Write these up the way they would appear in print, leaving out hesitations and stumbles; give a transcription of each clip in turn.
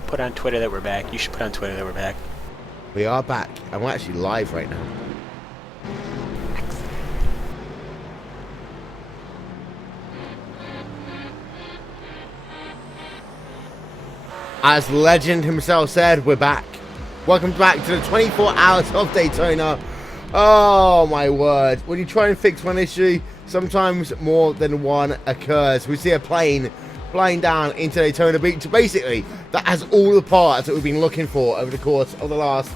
gonna put on Twitter that we're back. You should put on Twitter that we're back. We are back, and we're actually live right now. As legend himself said, we're back. Welcome back to the 24 hours of Daytona. Oh my word. When you try and fix one issue, sometimes more than one occurs. We see a plane flying down into Daytona Beach. Basically, that has all the parts that we've been looking for over the course of the last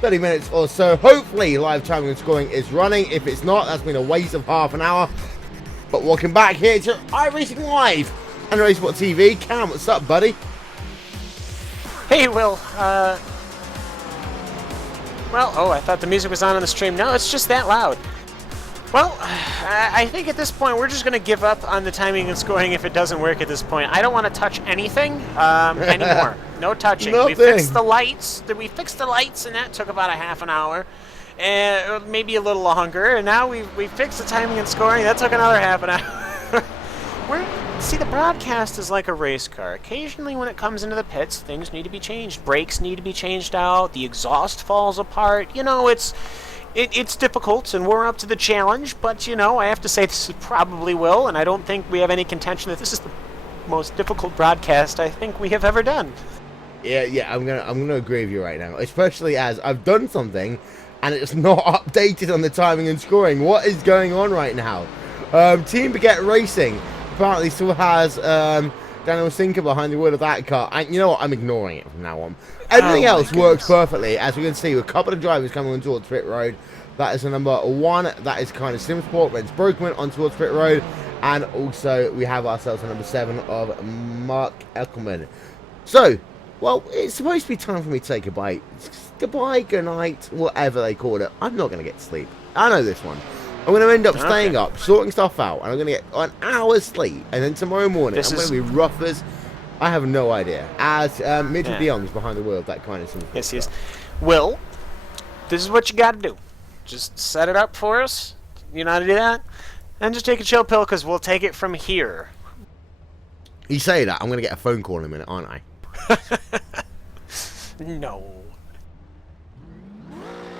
30 minutes or so. Hopefully, live timing and scoring is running. If it's not, that's been a waste of half an hour. But welcome back here to iRacing Live and Racesport TV. Cam, what's up, buddy? Hey, Will. Well, oh, I thought the music was on the stream. No, it's just that loud. Well, I think at this point we're just going to give up on the timing and scoring if it doesn't work at this point. I don't want to touch anything anymore. No touching. Nothing. We fixed the lights. And that took about a half an hour, and maybe a little longer. And now we fixed the timing and scoring. That took another half an hour. See, the broadcast is like a race car. Occasionally when it comes into the pits, things need to be changed. Brakes need to be changed out. The exhaust falls apart. You know, it's difficult, and we're up to the challenge. But, you know, I have to say this probably will, and I don't think we have any contention that this is the most difficult broadcast I think we have ever done. Yeah, I'm gonna agree with you right now. Especially as I've done something, and it's not updated on the timing and scoring. What is going on right now? Team Baguette Racing apparently still has Daniel Sinker behind the wheel of that car, and you know what, I'm ignoring it from now on. Everything else works perfectly, as we can see with a couple of drivers coming on towards pit road. That is the number one, that is kind of Simsport, Rens Broekman on towards pit road, and also we have ourselves a number 7 of Mark Eckelman. So, well, it's supposed to be time for me to say goodbye. Goodbye, good night, whatever they call it. I'm not going to get sleep. I know this one. I'm going to end up staying up, sorting stuff out, and I'm going to get an hour's sleep. And then tomorrow morning, I'm going to be rough as... I have no idea. As Mitchell DeYoung's behind the wheel of that kind of thing. Yes, he is. Will, this is what you got to do. Just set it up for us. You know how to do that? And just take a chill pill, because we'll take it from here. You say that, I'm going to get a phone call in a minute, aren't I? No.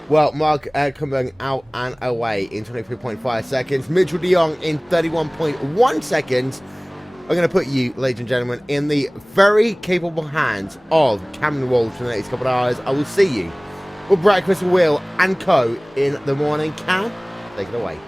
Well, Mark coming out and away in 23.5 seconds. Mitchell DeYoung in 31.1 seconds. I'm going to put you, ladies and gentlemen, in the very capable hands of Cameron Walsh for the next couple of hours. I will see you with Breakfast with Will and Co. in the morning. Cam, take it away.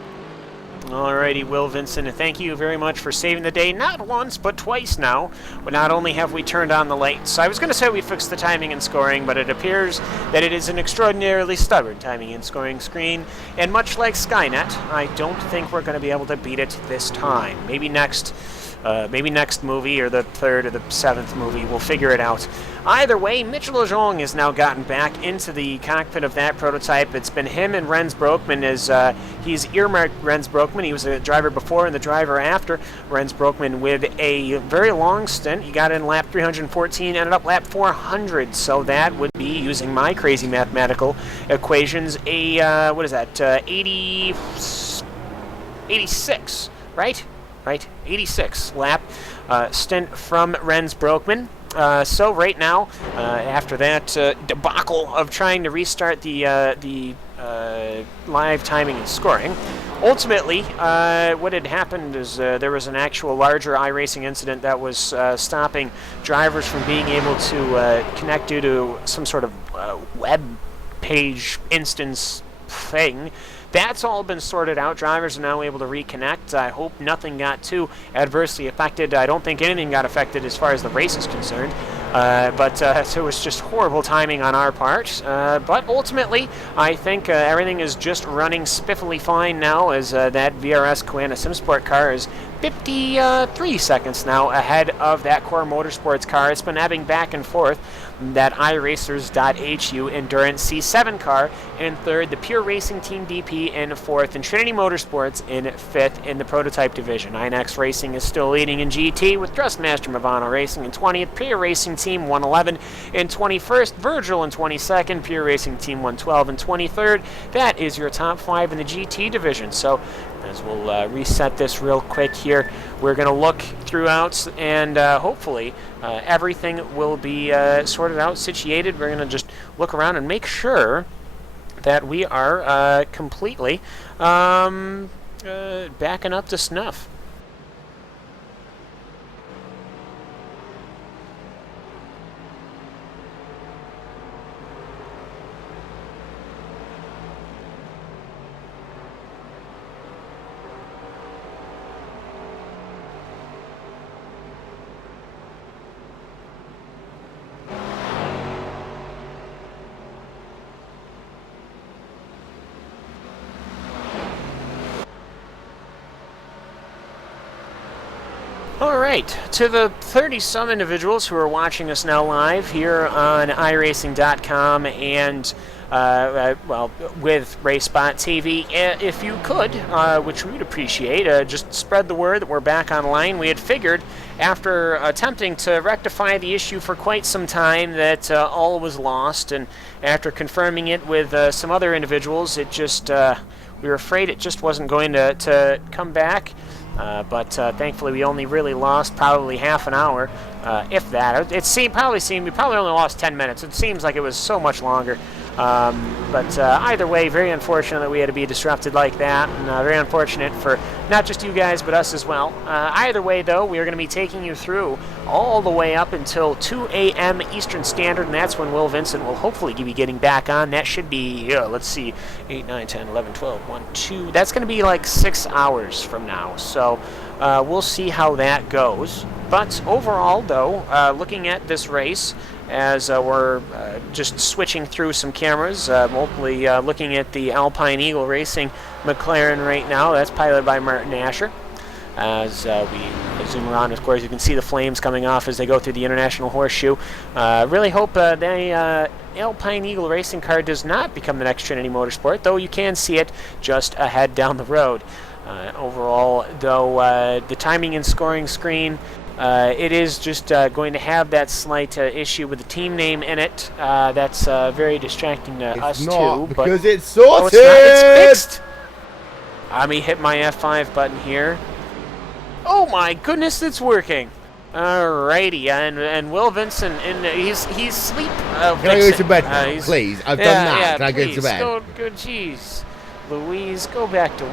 Alrighty, Will Vincent, and thank you very much for saving the day, not once, but twice now. But not only have we turned on the lights, I was going to say we fixed the timing and scoring, but it appears that it is an extraordinarily stubborn timing and scoring screen, and much like Skynet, I don't think we're going to be able to beat it this time. Maybe next movie, or the 3rd or the 7th movie, we'll figure it out. Either way, Mitchell DeYoung has now gotten back into the cockpit of that prototype. It's been him and Rens Broekman, as he's earmarked Rens Broekman. He was a driver before and the driver after Rens Broekman with a very long stint. He got in lap 314, ended up lap 400, so that would be, using my crazy mathematical equations, a, 86, right? Right, 86 lap stint from Rens Broekman. So right now, after that debacle of trying to restart the live timing and scoring, ultimately what had happened is there was an actual larger iRacing incident that was stopping drivers from being able to connect due to some sort of web page instance thing. That's all been sorted out. Drivers are now able to reconnect. I hope nothing got too adversely affected. I don't think anything got affected as far as the race is concerned. So it was just horrible timing on our part. But ultimately, I think everything is just running spiffily fine now, as that VRS Koana Simsport car is 53 seconds now ahead of that Core Motorsports car. It's been ebbing back and forth. That iRacers.HU Endurance C7 car in 3rd, the Pure Racing Team DP in 4th, and Trinity Motorsports in 5th in the prototype division. INX Racing is still leading in GT with Thrustmaster Movano Racing in 20th, Pure Racing Team 111 in 21st, Virgil in 22nd, Pure Racing Team 112 in 23rd. That is your top 5 in the GT division. So As we'll reset this real quick here, we're going to look throughout, and hopefully everything will be sorted out, situated. We're going to just look around and make sure that we are completely backing up to snuff. All right, to the 30-some individuals who are watching us now live here on iRacing.com and, well, with RaceSpot TV, if you could, which we'd appreciate, just spread the word that we're back online. We had figured, after attempting to rectify the issue for quite some time, that all was lost, and after confirming it with some other individuals, it just, we were afraid it just wasn't going to come back. But thankfully, we only really lost probably half an hour, if that. We probably only lost 10 minutes. It seems like it was so much longer. But either way, very unfortunate that we had to be disrupted like that, and very unfortunate for not just you guys, but us as well. Either way, though, we are going to be taking you through all the way up until 2 a.m. Eastern Standard, and that's when Will Vincent will hopefully be getting back on. That should be, let's see, 8, 9, 10, 11, 12, 1, 2. That's going to be like 6 hours from now, so we'll see how that goes. But overall, though, looking at this race, as we're just switching through some cameras, mostly looking at the Alpine Eagle Racing McLaren right now. That's piloted by Martin Asher. As we zoom around, of course, you can see the flames coming off as they go through the International Horseshoe. Really hope the Alpine Eagle Racing car does not become the next Trinity Motorsport, though you can see it just ahead down the road. Overall, though, the timing and scoring screen, it is just going to have that slight issue with the team name in it. That's very distracting to us too. Because it's sorted. Oh, it's not. It's fixed. Let me hit my F5 button here. Oh my goodness, it's working. Alrighty, and Will Vincent, he's sleep. Can I go to bed now, please? I've done that. Yeah, Can I please, go to bed? Go, jeez. Louise, go back to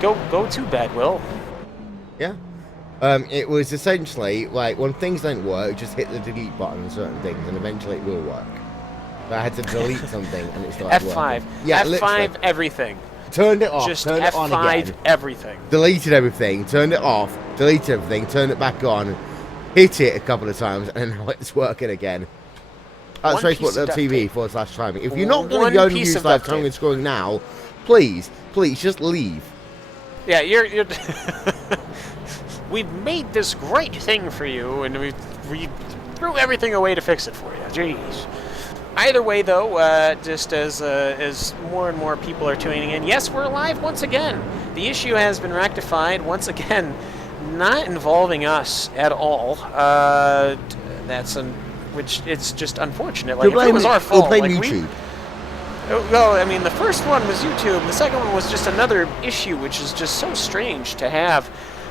go to bed, Will. Yeah. It was essentially like when things don't work, just hit the delete button on certain things, and eventually it will work. But I had to delete something, and it started F5. working. Yeah, F5 literally. Everything. Turned it off. Just turned it on F5 again. everything. Deleted everything. Turned it off. Deleted everything. Turned it back on. Hit it a couple of times, and now it's working again. That's Facebook.tv/timing. If you're not going to go and use live timing and scoring now, please just leave. Yeah, you're we've made this great thing for you, and we threw everything away to fix it for you. Jeez. Either way, though, just as more and more people are tuning in, yes, we're live once again. The issue has been rectified once again, not involving us at all. Which it's just unfortunate. Like, if it was our fault, we'll blame YouTube. Well, I mean, the first one was YouTube. The second one was just another issue, which is just so strange to have.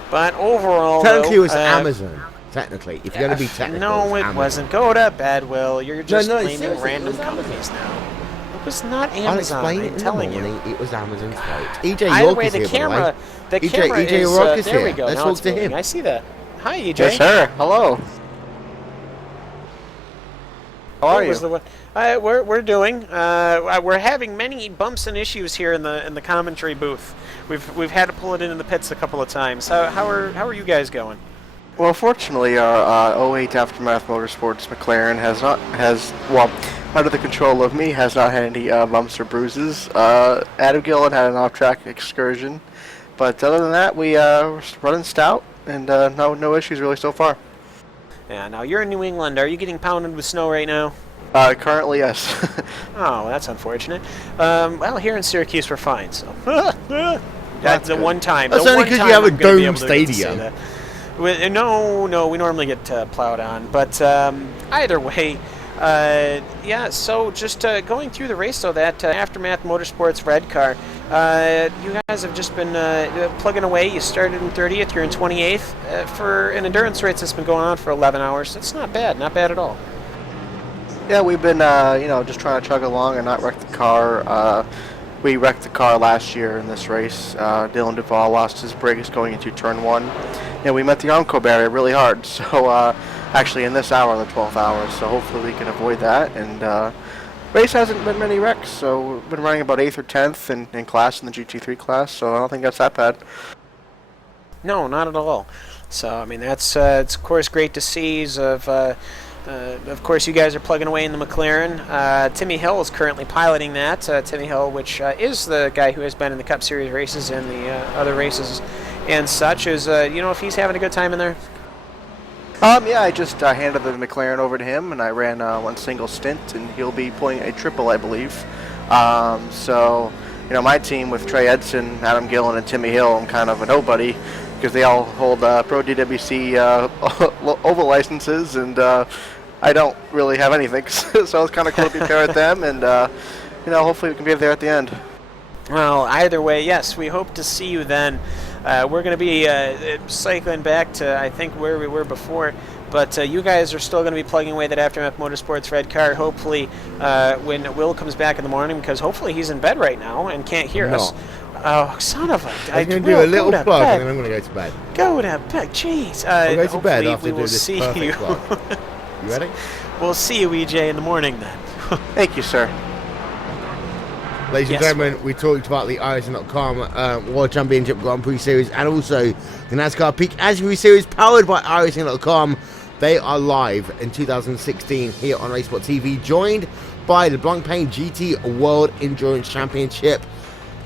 But overall, technically, it was Amazon. Technically, if you're going to be technical, no, it wasn't. Go to bed, Will. You're just blaming random companies Amazon. now. It was not Amazon. I'll explain it I'm telling in the morning. you. It was Amazon's fault. EJ Either York way, is the here, camera, by the way. camera EJ is. York is there here. we go. Let's now talk it's to moving. him. I see that. Hi, EJ. Yes, sir. Hello. How are you? We're doing. We're having many bumps and issues here in the commentary booth. We've had to pull it into the pits a couple of times. How are you guys going? Well, fortunately, our 08 Aftermath Motorsports McLaren under the control of me, has not had any bumps or bruises. Adam Gillen had an off-track excursion, but other than that, we're running stout, and no issues really so far. Yeah. Now you're in New England. Are you getting pounded with snow right now? Currently, yes. Oh, that's unfortunate. Well, here in Syracuse, we're fine. So that's the one time. That's only because you have a dome stadium. No, we normally get plowed on. But either way, yeah. So just going through the race, though, that Aftermath Motorsports red car You guys have just been plugging away. You started in 30th, you're in 28th. For an endurance race that's been going on for 11 hours, that's not bad at all. Yeah, we've been, just trying to chug along and not wreck the car. We wrecked the car last year in this race. Dylan Duvall lost his brakes going into turn 1. And we met the Armco barrier really hard. So, actually in this hour, the 12th hour. So hopefully we can avoid that. And race hasn't been many wrecks. So we've been running about 8th or 10th in class, in the GT3 class. So I don't think that's that bad. No, not at all. So, I mean, that's it's of course great to see. Of course, you guys are plugging away in the McLaren. Timmy Hill is currently piloting that. Timmy Hill, which is the guy who has been in the Cup Series races and the other races and such, is if he's having a good time in there. Yeah, I just handed the McLaren over to him, and I ran one single stint, and he'll be pulling a triple, I believe. So, my team with Trey Edson, Adam Gillen, and Timmy Hill, I'm kind of a nobody because they all hold Pro DWC oval licenses, and I don't really have anything. So it's kind of cool to be paired with them, and hopefully we can be there at the end. Well, either way, yes, we hope to see you then. We're going to be cycling back to, I think, where we were before, but you guys are still going to be plugging away that Aftermath Motorsports red car, hopefully, when Will comes back in the morning, because hopefully he's in bed right now and can't hear us. Oh, son of a... I'm going to do a little plug and then I'm going to go to bed. Go to bed, jeez. I'll go to bed after we do will this see perfect you. plug. You ready? We'll see you, EJ, in the morning then. Thank you, sir. Ladies and gentlemen, we talked about the iRacing.com World Championship Grand Prix Series and also the NASCAR Peak Attribute Series powered by iRacing.com. They are live in 2016 here on Racesport TV, joined by the Blancpain GT World Endurance Championship.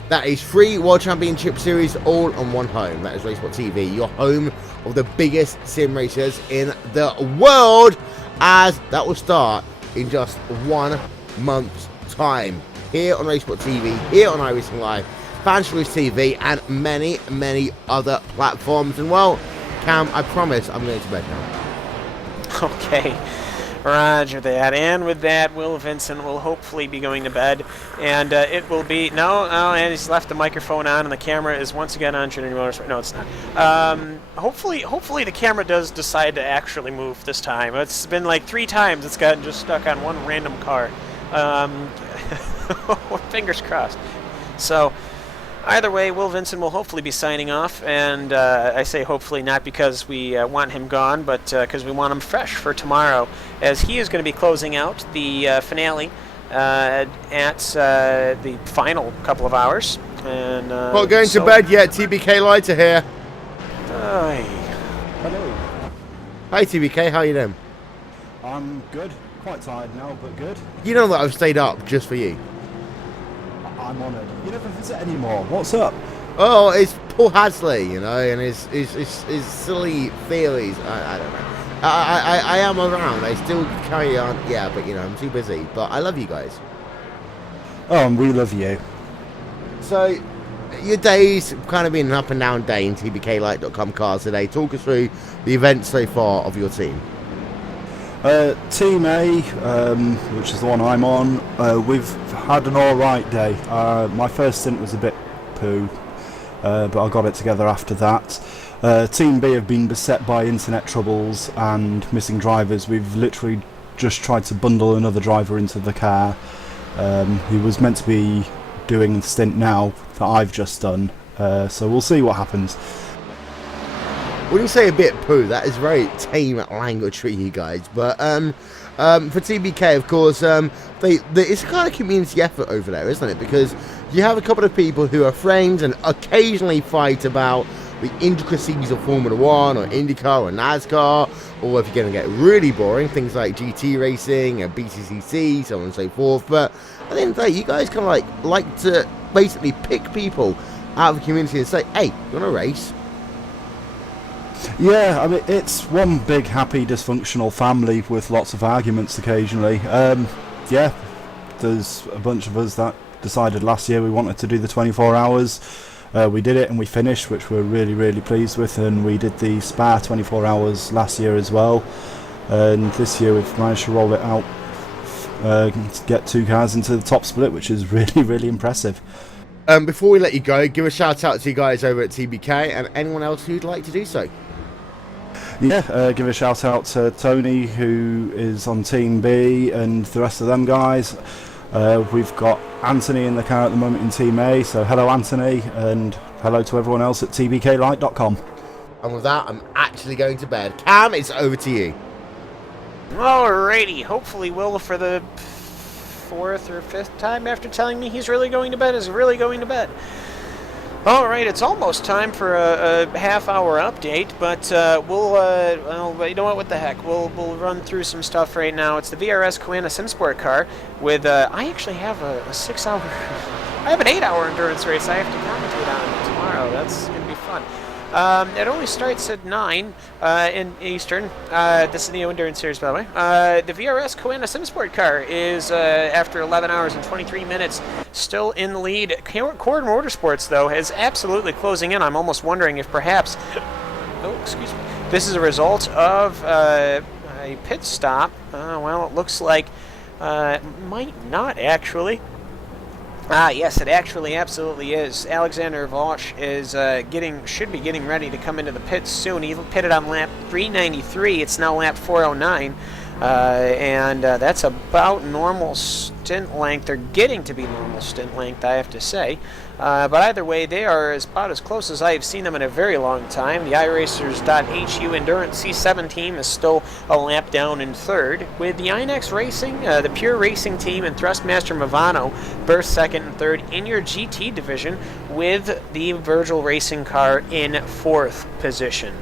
That is 3 World Championship Series all on one home. That is Racesport TV, your home of the biggest sim racers in the world, as that will start in just 1 month's time. Here on Racesport TV, here on iRacing Live, Fan Choice TV, and many, many other platforms. And well, Cam, I promise I'm going to bed now. Okay, roger that. And with that, Will Vincent will hopefully be going to bed, and it will be and he's left the microphone on, and the camera is once again on Trinity Motorsport. No, it's not. Hopefully the camera does decide to actually move this time. It's been like 3 times it's gotten just stuck on one random car. Fingers crossed. So, either way, Will Vincent will hopefully be signing off, and I say hopefully not because we want him gone, but because we want him fresh for tomorrow, as he is going to be closing out the finale at the final couple of hours. And Not going to bed yet. TBK Lighter here. Hello. Hi TBK, how you doing? I'm good. Quite tired now, but good. You know that I've stayed up just for you. I'm honoured. You never visit anymore. What's up? Oh, it's Paul Hadsley, and his silly theories. I don't know. I am around. I still carry on. Yeah, but I'm too busy. But I love you guys. Oh, and we love you. So, your day's kind of been an up and down day in tbklight.com cars today. Talk us through the events so far of your team. Team A, which is the one I'm on, we've had an alright day. My first stint was a bit poo, but I got it together after that. Team B have been beset by internet troubles and missing drivers. We've literally just tried to bundle another driver into the car. He was meant to be doing the stint now that I've just done, so we'll see what happens. When you say a bit poo, that is very tame language for you guys. But for TBK, of course, it's a kind of community effort over there, isn't it? Because you have a couple of people who are friends and occasionally fight about the intricacies of Formula 1 or IndyCar or NASCAR, or if you're going to get really boring, things like GT racing and BCCC, so on and so forth. But at the end of the day, you guys kind of like to basically pick people out of the community and say, hey, you want to race? Yeah, I mean, it's one big, happy, dysfunctional family with lots of arguments occasionally. Yeah, there's a bunch of us that decided last year we wanted to do the 24 hours. We did it and we finished, which we're really, really pleased with, and we did the Spa 24 hours last year as well. And this year we've managed to roll it out, to get 2 cars into the top split, which is really, really impressive. Before we let you go, give a shout out to you guys over at TBK and anyone else who'd like to do so. Yeah, give a shout out to Tony, who is on Team B, and the rest of them guys. We've got Anthony in the car at the moment in Team A, so hello Anthony, and hello to everyone else at tbklight.com. And with that, I'm actually going to bed. Cam, it's over to you. Alrighty, hopefully Will, for the fourth or fifth time after telling me he's really going to bed, is really going to bed. Alright, it's almost time for a half-hour update, but well, you know what the heck, we'll run through some stuff right now. It's the VRS Koana SimSport car with, I actually have a 6-hour, I have an 8-hour endurance race I have to commentate on tomorrow. That's going to be fun. It only starts at 9 in Eastern. This is the Endurance Series, by the way. The VRS Koana SimSport car is, after 11 hours and 23 minutes, still in the lead. Cord Motorsports, though, is absolutely closing in. I'm almost wondering if perhaps... Oh, excuse me. This is a result of a pit stop. Well, it looks like... might not, actually. Yes, it actually absolutely is. Alexander Vosch is should be getting ready to come into the pits soon. He pitted on lap 393. It's now lap 409. And that's about normal stint length. They're getting to be normal stint length, I have to say. But either way, they are about as close as I have seen them in a very long time. The iRacers.HU Endurance C7 team is still a lap down in third, with the INEX Racing, the Pure Racing team, and Thrustmaster Movano berth second and third in your GT division, with the Virgil Racing car in fourth position.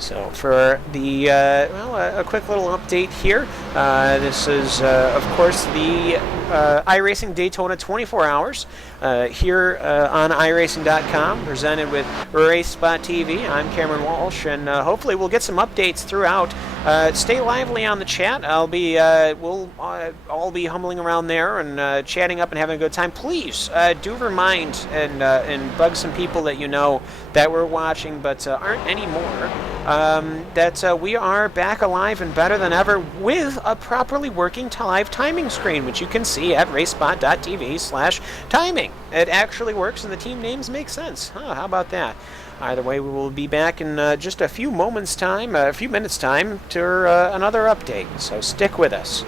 So for the, a quick little update here. This is, of course, the iRacing Daytona 24 Hours here on iRacing.com, presented with RaceSpot TV. I'm Cameron Walsh, and hopefully we'll get some updates throughout. Stay lively on the chat. We'll all be humbling around there and chatting up and having a good time. Please do remind and bug some people that you know that we're watching but aren't anymore. That we are back alive and better than ever with a properly working live timing screen, which you can see at racespot.tv/timing. It actually works and the team names make sense. How about that? Either way, we will be back in just a few minutes time to another update, so stick with us.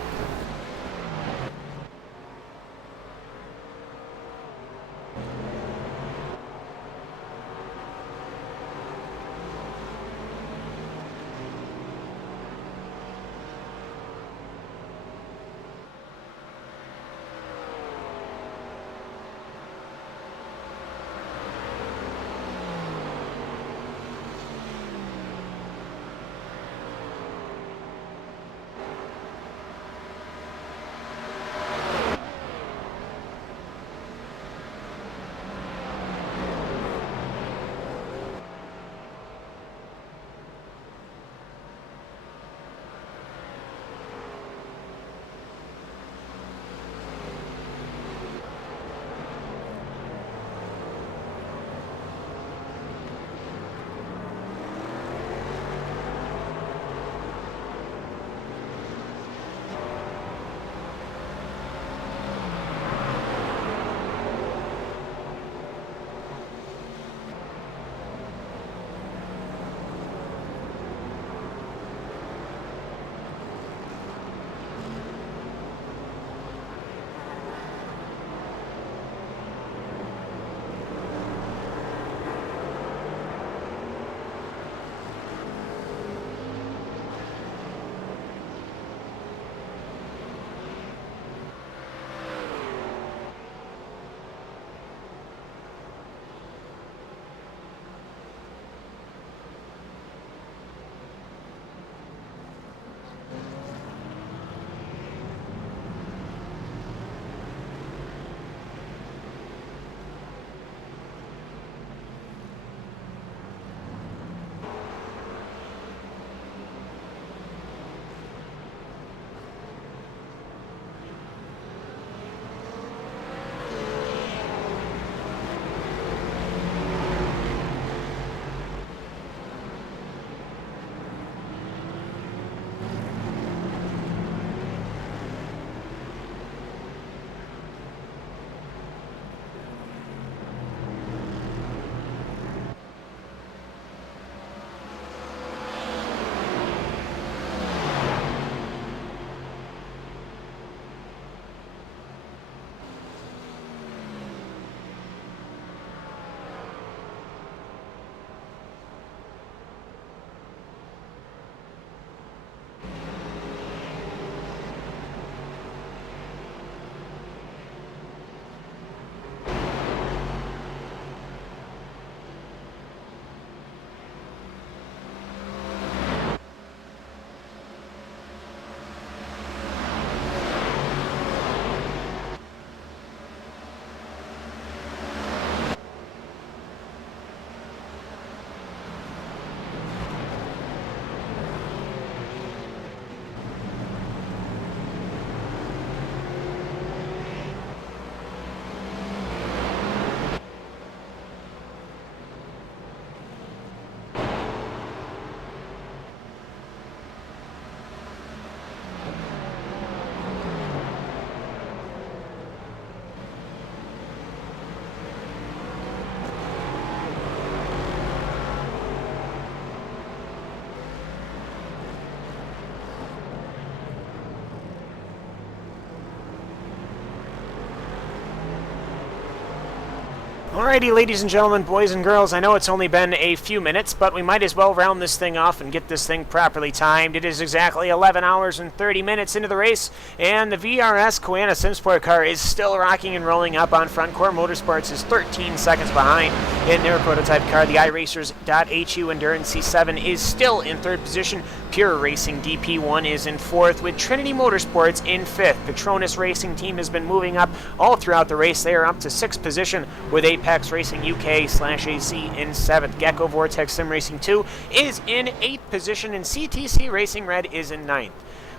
Alrighty, ladies and gentlemen, boys and girls, I know it's only been a few minutes, but we might as well round this thing off and get this thing properly timed. It is exactly 11 hours and 30 minutes into the race, and the VRS Koana Simsport car is still rocking and rolling up on front. Core Motorsports is 13 seconds behind in their prototype car. The iRacers.HU Endurance C7 is still in third position. Pure Racing DP1 is in fourth, with Trinity Motorsports in fifth. Petronas Racing Team has been moving up all throughout the race. They are up to sixth position, with Apex Racing UK/AC in seventh. Gecko Vortex Sim Racing 2 is in eighth position, and CTC Racing Red is in ninth.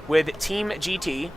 With Team GT,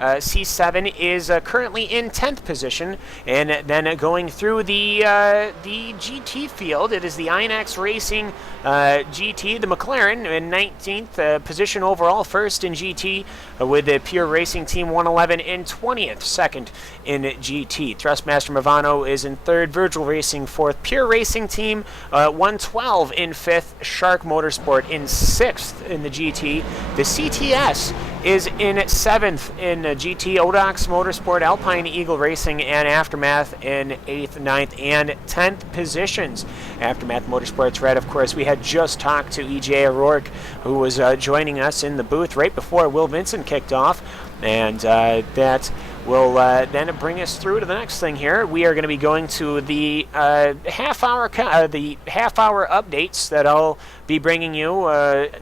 C7 is currently in 10th position, and then going through the GT field, it is the INX Racing GT, the McLaren, in 19th position overall, first in GT, with the Pure Racing Team 111 in 20th, second in GT. Thrustmaster Movano is in third, Virgil Racing fourth, Pure Racing Team 112 in fifth, Shark Motorsport in sixth in the GT. The CTS is in seventh in GT. Odox Motorsport, Alpine Eagle Racing, and Aftermath in 8th, 9th, and 10th positions. Aftermath Motorsports Red, of course, we had just talked to EJ O'Rourke, who was joining us in the booth right before Will Vincent kicked off, and that will then bring us through to the next thing here. We are going to be going to the half-hour updates that I'll be bringing you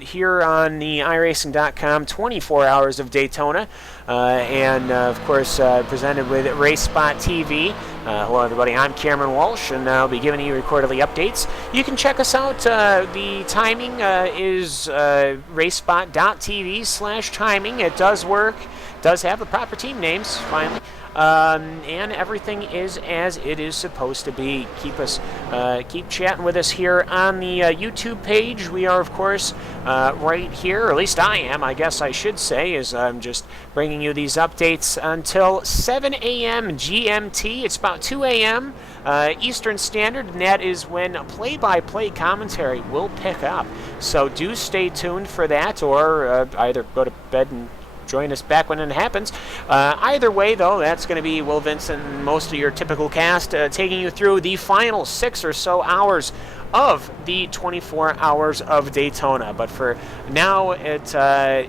here on the iRacing.com 24 hours of Daytona, and of course presented with Race Spot TV. Hello everybody, I'm Cameron Walsh, and I'll be giving you quarterly updates. You can check us out. The timing is racespot.tv/timing. It does work. Does have the proper team names, finally, and everything is as it is supposed to be. Keep chatting with us here on the YouTube page. We are, of course, right here, or at least I am, I guess I should say, as I'm just bringing you these updates until 7 a.m. GMT. It's about 2 a.m. Eastern Standard, and that is when play-by-play commentary will pick up. So do stay tuned for that, or either go to bed and join us back when it happens. Either way, though, that's going to be Will Vincent and most of your typical cast taking you through the final 6 or so hours of the 24 hours of Daytona. But for now, it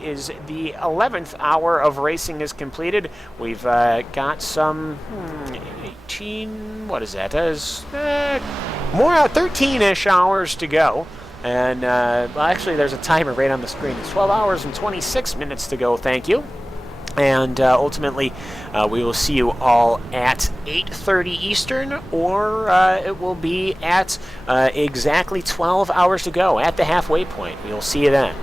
is the 11th hour of racing is completed. We've got some 18, what is that? More 13-ish hours to go. And, well, actually, there's a timer right on the screen. It's 12 hours and 26 minutes to go, thank you. And ultimately, we will see you all at 8:30 Eastern, or it will be at exactly 12 hours to go, at the halfway point. We will see you then.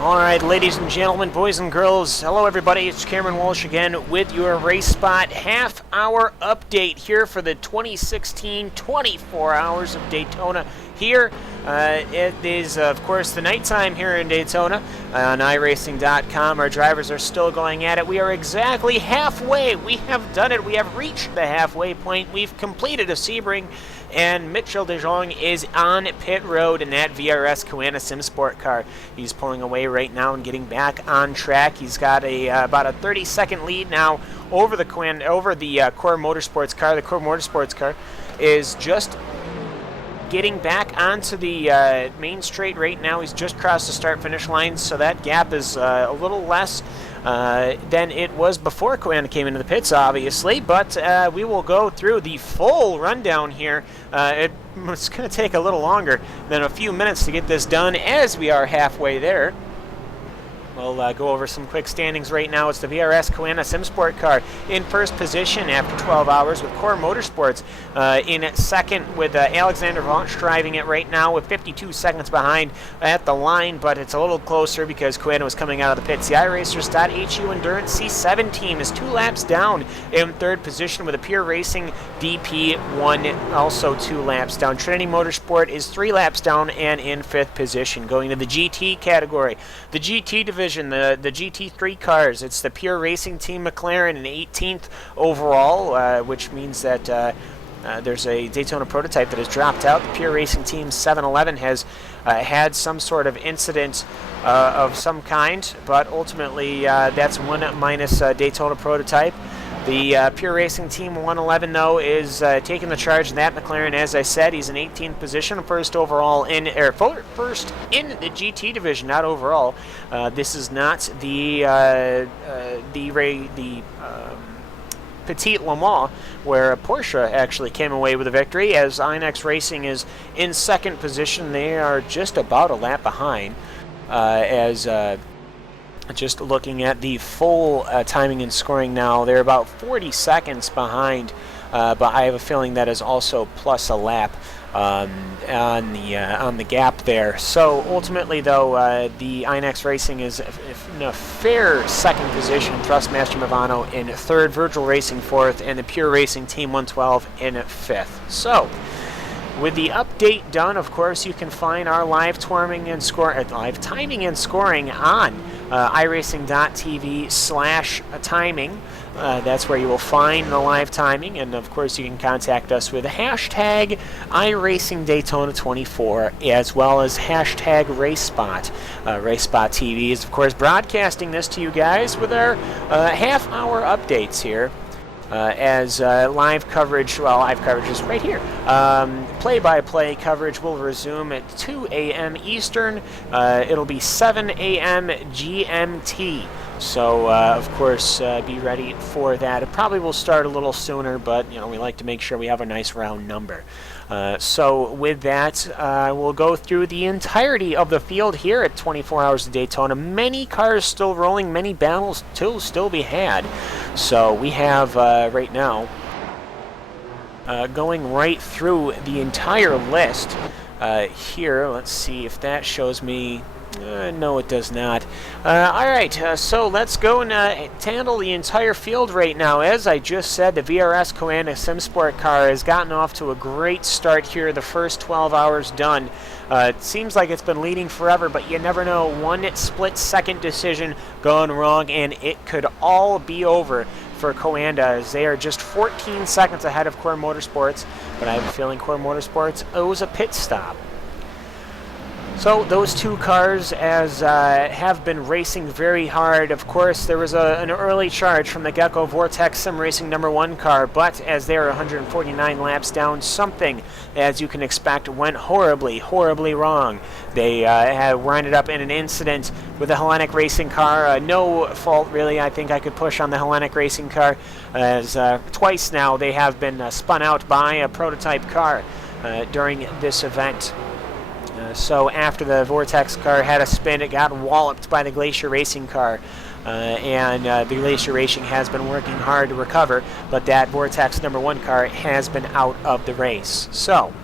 All right, ladies and gentlemen, boys and girls, hello everybody, it's Cameron Walsh again with your Race Spot half-hour update here for the 2016 24 Hours of Daytona here. It is, of course, the nighttime here in Daytona on iRacing.com. Our drivers are still going at it. We are exactly halfway. We have done it. We have reached the halfway point. We've completed a Sebring, and Mitchell de Jong is on pit road in that VRS Coana Sim Sport car. He's pulling away right now and getting back on track. He's got about a 30-second lead now over the Core Motorsports car. The Core Motorsports car is just getting back onto the main straight right now. He's just crossed the start-finish line, so that gap is a little less than it was before Coana came into the pits, obviously, but we will go through the full rundown here. It's going to take a little longer than a few minutes to get this done, as we are halfway there. We'll go over some quick standings right now. It's the VRS Coana Sim Sport car in first position after 12 hours, with Core Motorsports in second, with Alexander Vauch driving it right now with 52 seconds behind at the line, but it's a little closer because Coana was coming out of the pits. The iRacers.HU Endurance C7 team is 2 laps down in third position, with a Pure Racing DP1 also 2 laps down. Trinity Motorsport is 3 laps down and in fifth position. Going to the GT category, the GT division, the GT3 cars, it's the Pure Racing Team McLaren in 18th overall, which means that there's a Daytona prototype that has dropped out. The Pure Racing Team 711 has had some sort of incident of some kind, but ultimately that's 1 minus Daytona prototype. The Pure Racing Team 111, though, is taking the charge in that McLaren. As I said, he's in 18th position, first overall first in the GT division, not overall. This is not the Petit Le Mans, where Porsche actually came away with a victory, as Inex Racing is in second position. They are just about a lap behind, just looking at the full timing and scoring now, they're about 40 seconds behind, but I have a feeling that is also plus a lap on the gap there. So ultimately, though, the Inex Racing is in a fair second position. Thrustmaster Movano in third, Virgil Racing fourth, and the Pure Racing Team 112 in fifth. So, with the update done, of course, you can find our live timing and scoring on iRacing.tv/timing. That's where you will find the live timing, and of course you can contact us with hashtag iRacingDaytona24, as well as hashtag RaceSpot. RaceSpot TV is, of course, broadcasting this to you guys with our half-hour updates here. As live coverage is right here. Play-by-play coverage will resume at 2 a.m. Eastern. It'll be 7 a.m. GMT. So, of course, be ready for that. It probably will start a little sooner, but, we like to make sure we have a nice round number. So, with that, we'll go through the entirety of the field here at 24 Hours of Daytona. Many cars still rolling, many battles to still be had. So, we have, right now, going right through the entire list here. Let's see if that shows me. No, it does not. Alright, so let's go and handle the entire field right now. As I just said, the VRS Coana Sim Sport car has gotten off to a great start here. The first 12 hours done. It seems like it's been leading forever, but you never know. One split-second decision gone wrong, and it could all be over for Coana, as they are just 14 seconds ahead of Core Motorsports, but I have a feeling Core Motorsports owes a pit stop. So those two cars have been racing very hard. Of course, there was an early charge from the Gecko Vortex Sim Racing #1 car, but as they are 149 laps down, something, as you can expect, went horribly, horribly wrong. They had winded up in an incident with the Hellenic Racing car. No fault, really, I think I could push on the Hellenic Racing car, as twice now they have been spun out by a prototype car during this event. So after the Vortex car had a spin, it got walloped by the Glacier Racing car. And the Glacier Racing has been working hard to recover, but that Vortex #1 car has been out of the race. So,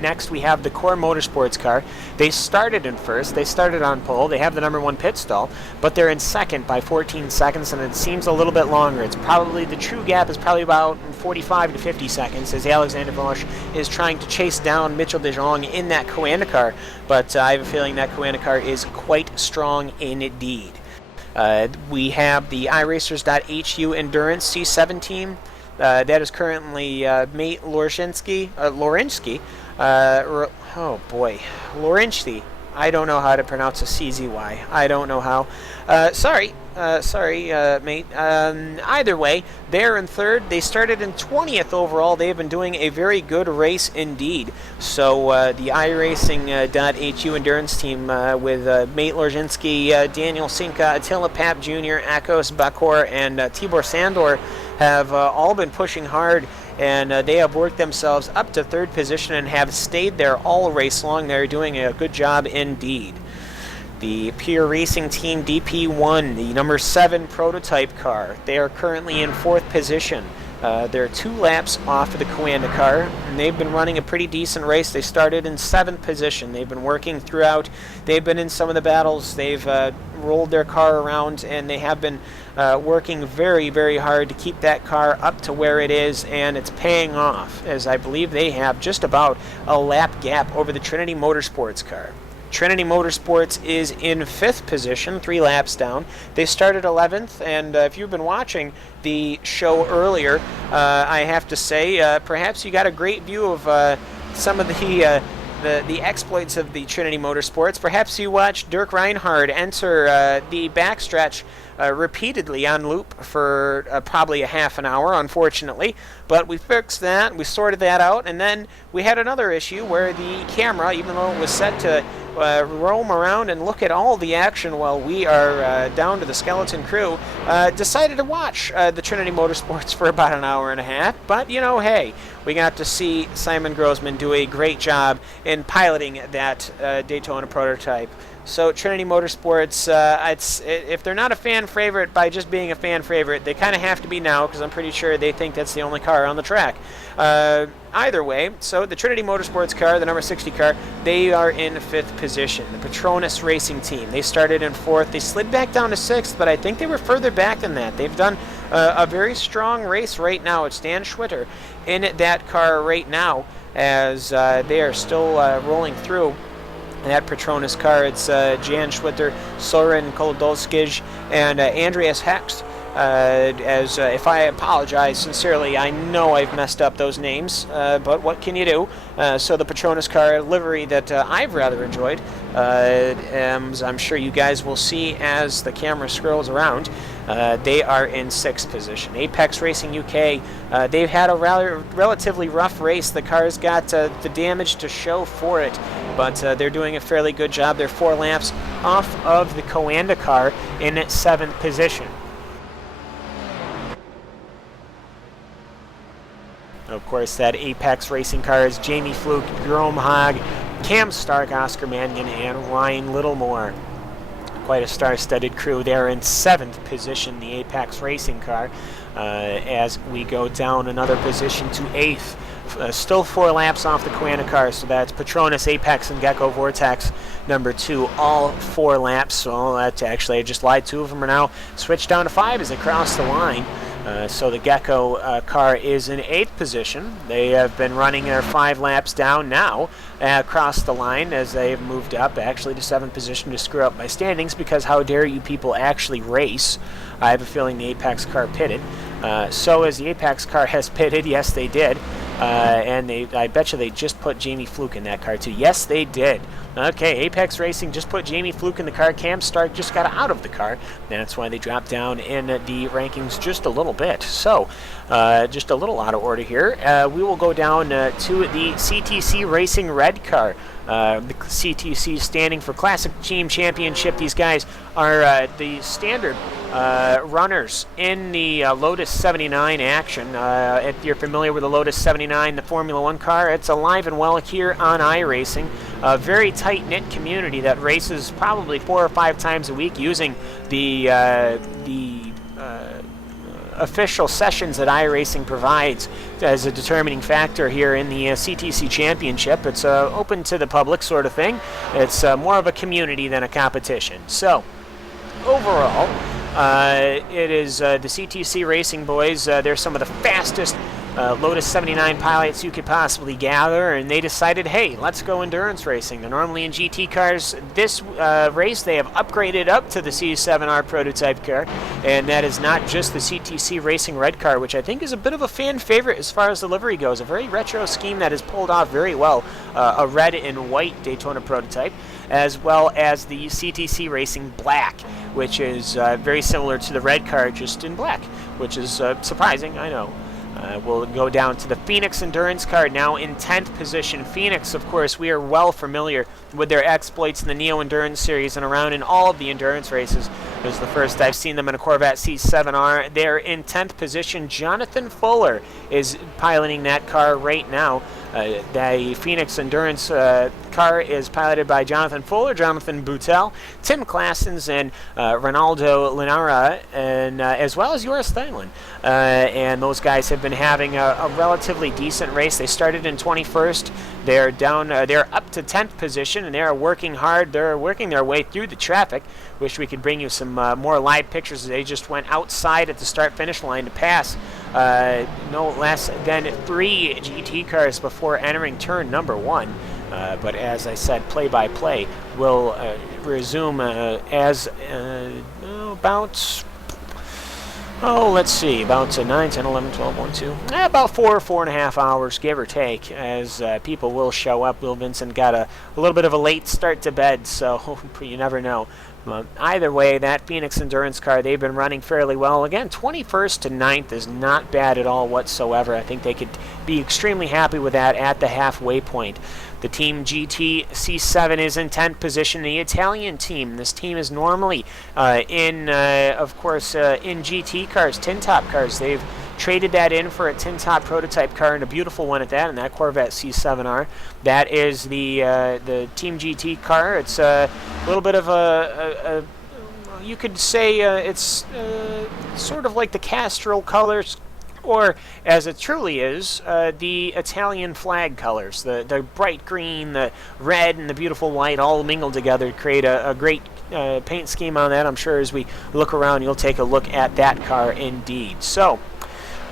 Next, we have the Core Motorsports car. They started in first. They started on pole. They have the number 1 pit stall, but they're in second by 14 seconds, and it seems a little bit longer. It's probably, the true gap is probably about 45 to 50 seconds as Alexander Bosch is trying to chase down Mitchell de Jong in that Coanda car, but I have a feeling that Coanda car is quite strong indeed. We have the iRacers.HU Endurance C7 team. That is currently Mate Lorinsky. Lorinsky. I don't know how to pronounce a CZY. I don't know how. Sorry, mate. Either way, they're in third. They started in 20th overall. They've been doing a very good race indeed. So the iRacing.HU Endurance team with Mate Lorzinski, Daniel Sinka, Attila Pap Jr., Akos Bakor, and Tibor Sandor have all been pushing hard, and they have worked themselves up to third position and have stayed there all race long. They're doing a good job indeed. The Pure Racing Team DP1, the number 7 prototype car, they are currently in 4th position. They're 2 laps off of the Coanda car, and they've been running a pretty decent race. They started in 7th position. They've been working throughout. They've been in some of the battles. They've rolled their car around, and they have been working very, very hard to keep that car up to where it is, and it's paying off, as I believe they have just about a lap gap over the Trinity Motorsports car. Trinity Motorsports is in 5th position, 3 laps down. They started 11th, and if you've been watching the show earlier, I have to say, perhaps you got a great view of some of the exploits of the Trinity Motorsports. Perhaps you watched Dirk Reinhardt enter the backstretch repeatedly on loop for probably a half an hour, unfortunately. But we fixed that, we sorted that out, and then we had another issue where the camera, even though it was set to roam around and look at all the action while we are down to the skeleton crew, decided to watch the Trinity Motorsports for about an hour and a half. But, you know, hey, we got to see Simon Grossman do a great job in piloting that Daytona prototype. So Trinity Motorsports, if they're not a fan favorite by just being a fan favorite, they kind of have to be now, because I'm pretty sure they think that's the only car on the track. Either way, so the Trinity Motorsports car, the number 60 car, they are in 5th position. The Petronas Racing Team, they started in 4th. They slid back down to 6th, but I think they were further back than that. They've done a very strong race right now. It's Dan Schwitter in that car right now as they are still rolling through. That Petronas car, it's Jan Schwitter, Soren Kolodolskij, and Andreas Hext. If I apologize sincerely, I know I've messed up those names, but what can you do? So the Petronas car livery that I've rather enjoyed, as I'm sure you guys will see as the camera scrolls around, they are in 6th position. Apex Racing UK, they've had a relatively rough race. The car's got the damage to show for it, but they're doing a fairly good job. They're 4 laps off of the Coanda car in 7th position. Of course, that Apex Racing car is Jamie Fluke, Jerome Haag, Cam Stark, Oscar Mannion, and Ryan Littlemore. Quite a star-studded crew there in 7th position, the Apex Racing car, as we go down another position to 8th. Still 4 laps off the Coanda car, so that's Petronas, Apex, and Gecko Vortex number 2, all 4 laps. So that's actually, I just lied, 2 of them are now switched down to 5 as they cross the line. So the Gecko car is in 8th position. They have been running their 5 laps down now across the line as they've moved up actually to 7th position to screw up my standings, because how dare you people actually race. I have a feeling the Apex car pitted. So as the Apex car has pitted, yes they did. And I bet you they just put Jamie Fluke in that car too. Yes, they did. Okay, Apex Racing just put Jamie Fluke in the car. Cam Stark just got out of the car. That's why they dropped down in the rankings just a little bit. So, just a little out of order here. We will go down to the CTC Racing Red car. The CTC standing for Classic Team Championship. These guys are the standard runners in the Lotus 79 action. If you're familiar with the Lotus 79, the Formula 1 car, it's alive and well here on iRacing. A very tight-knit community that races probably 4 or 5 times a week using the official sessions that iRacing provides as a determining factor here in the CTC Championship. It's open to the public sort of thing. It's more of a community than a competition. So, overall, it is the CTC Racing boys. They're some of the fastest Lotus 79 pilots you could possibly gather, and they decided, hey, let's go endurance racing. They're normally in GT cars. This race, they have upgraded up to the C7R prototype car, and that is not just the CTC Racing red car, which I think is a bit of a fan favorite as far as the livery goes. A very retro scheme that is pulled off very well. A red and white Daytona prototype, as well as the CTC Racing Black, which is very similar to the red car, just in black, which is surprising, I know. We'll go down to the Phoenix Endurance car, now in 10th position. Phoenix, of course, we are well familiar with their exploits in the Neo Endurance Series and around in all of the endurance races. This is the first I've seen them in a Corvette C7R. They're in 10th position. Jonathan Fuller is piloting that car right now. The Phoenix Endurance car is piloted by Jonathan Fuller, Jonathan Boutel, Tim Claessens, and Ronaldo Linara, and as well as Joris Steinlen. And those guys have been having a relatively decent race. They started in 21st. They're down. They're up to 10th position, and they're working hard. They're working their way through the traffic. Wish we could bring you some more live pictures. They just went outside at the start-finish line to pass no less than 3 GT cars before entering turn number 1. But as I said, play-by-play will resume as about... Oh, let's see, about 9, 10, 11, 12, 1, 2, about 4.5 hours, give or take, as people will show up. Will Vincent got a little bit of a late start to bed, so you never know. Either way, that Phoenix Endurance car, they've been running fairly well. Again, 21st to 9th is not bad at all whatsoever. I think they could be extremely happy with that at the halfway point. The Team GT C7 is in 10th position. The Italian team. This team is normally of course, in GT cars, tin top cars. They've traded that in for a tin top prototype car, and a beautiful one at that, and that Corvette C7R. That is the Team GT car. It's a little bit of a you could say it's sort of like the Castrol colors, or as it truly is, the Italian flag colors, the bright green, the red, and the beautiful white all mingled together to create a great paint scheme on that. I'm sure as we look around you'll take a look at that car indeed. So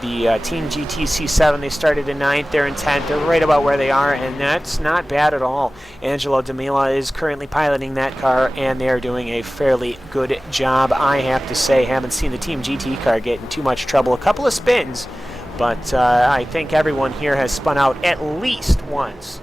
the Team GT C7, they started in 9th, they're in 10th, they're right about where they are, and that's not bad at all. Angelo Damila is currently piloting that car, and they're doing a fairly good job, I have to say. Haven't seen the Team GT car get in too much trouble. A couple of spins, but I think everyone here has spun out at least once.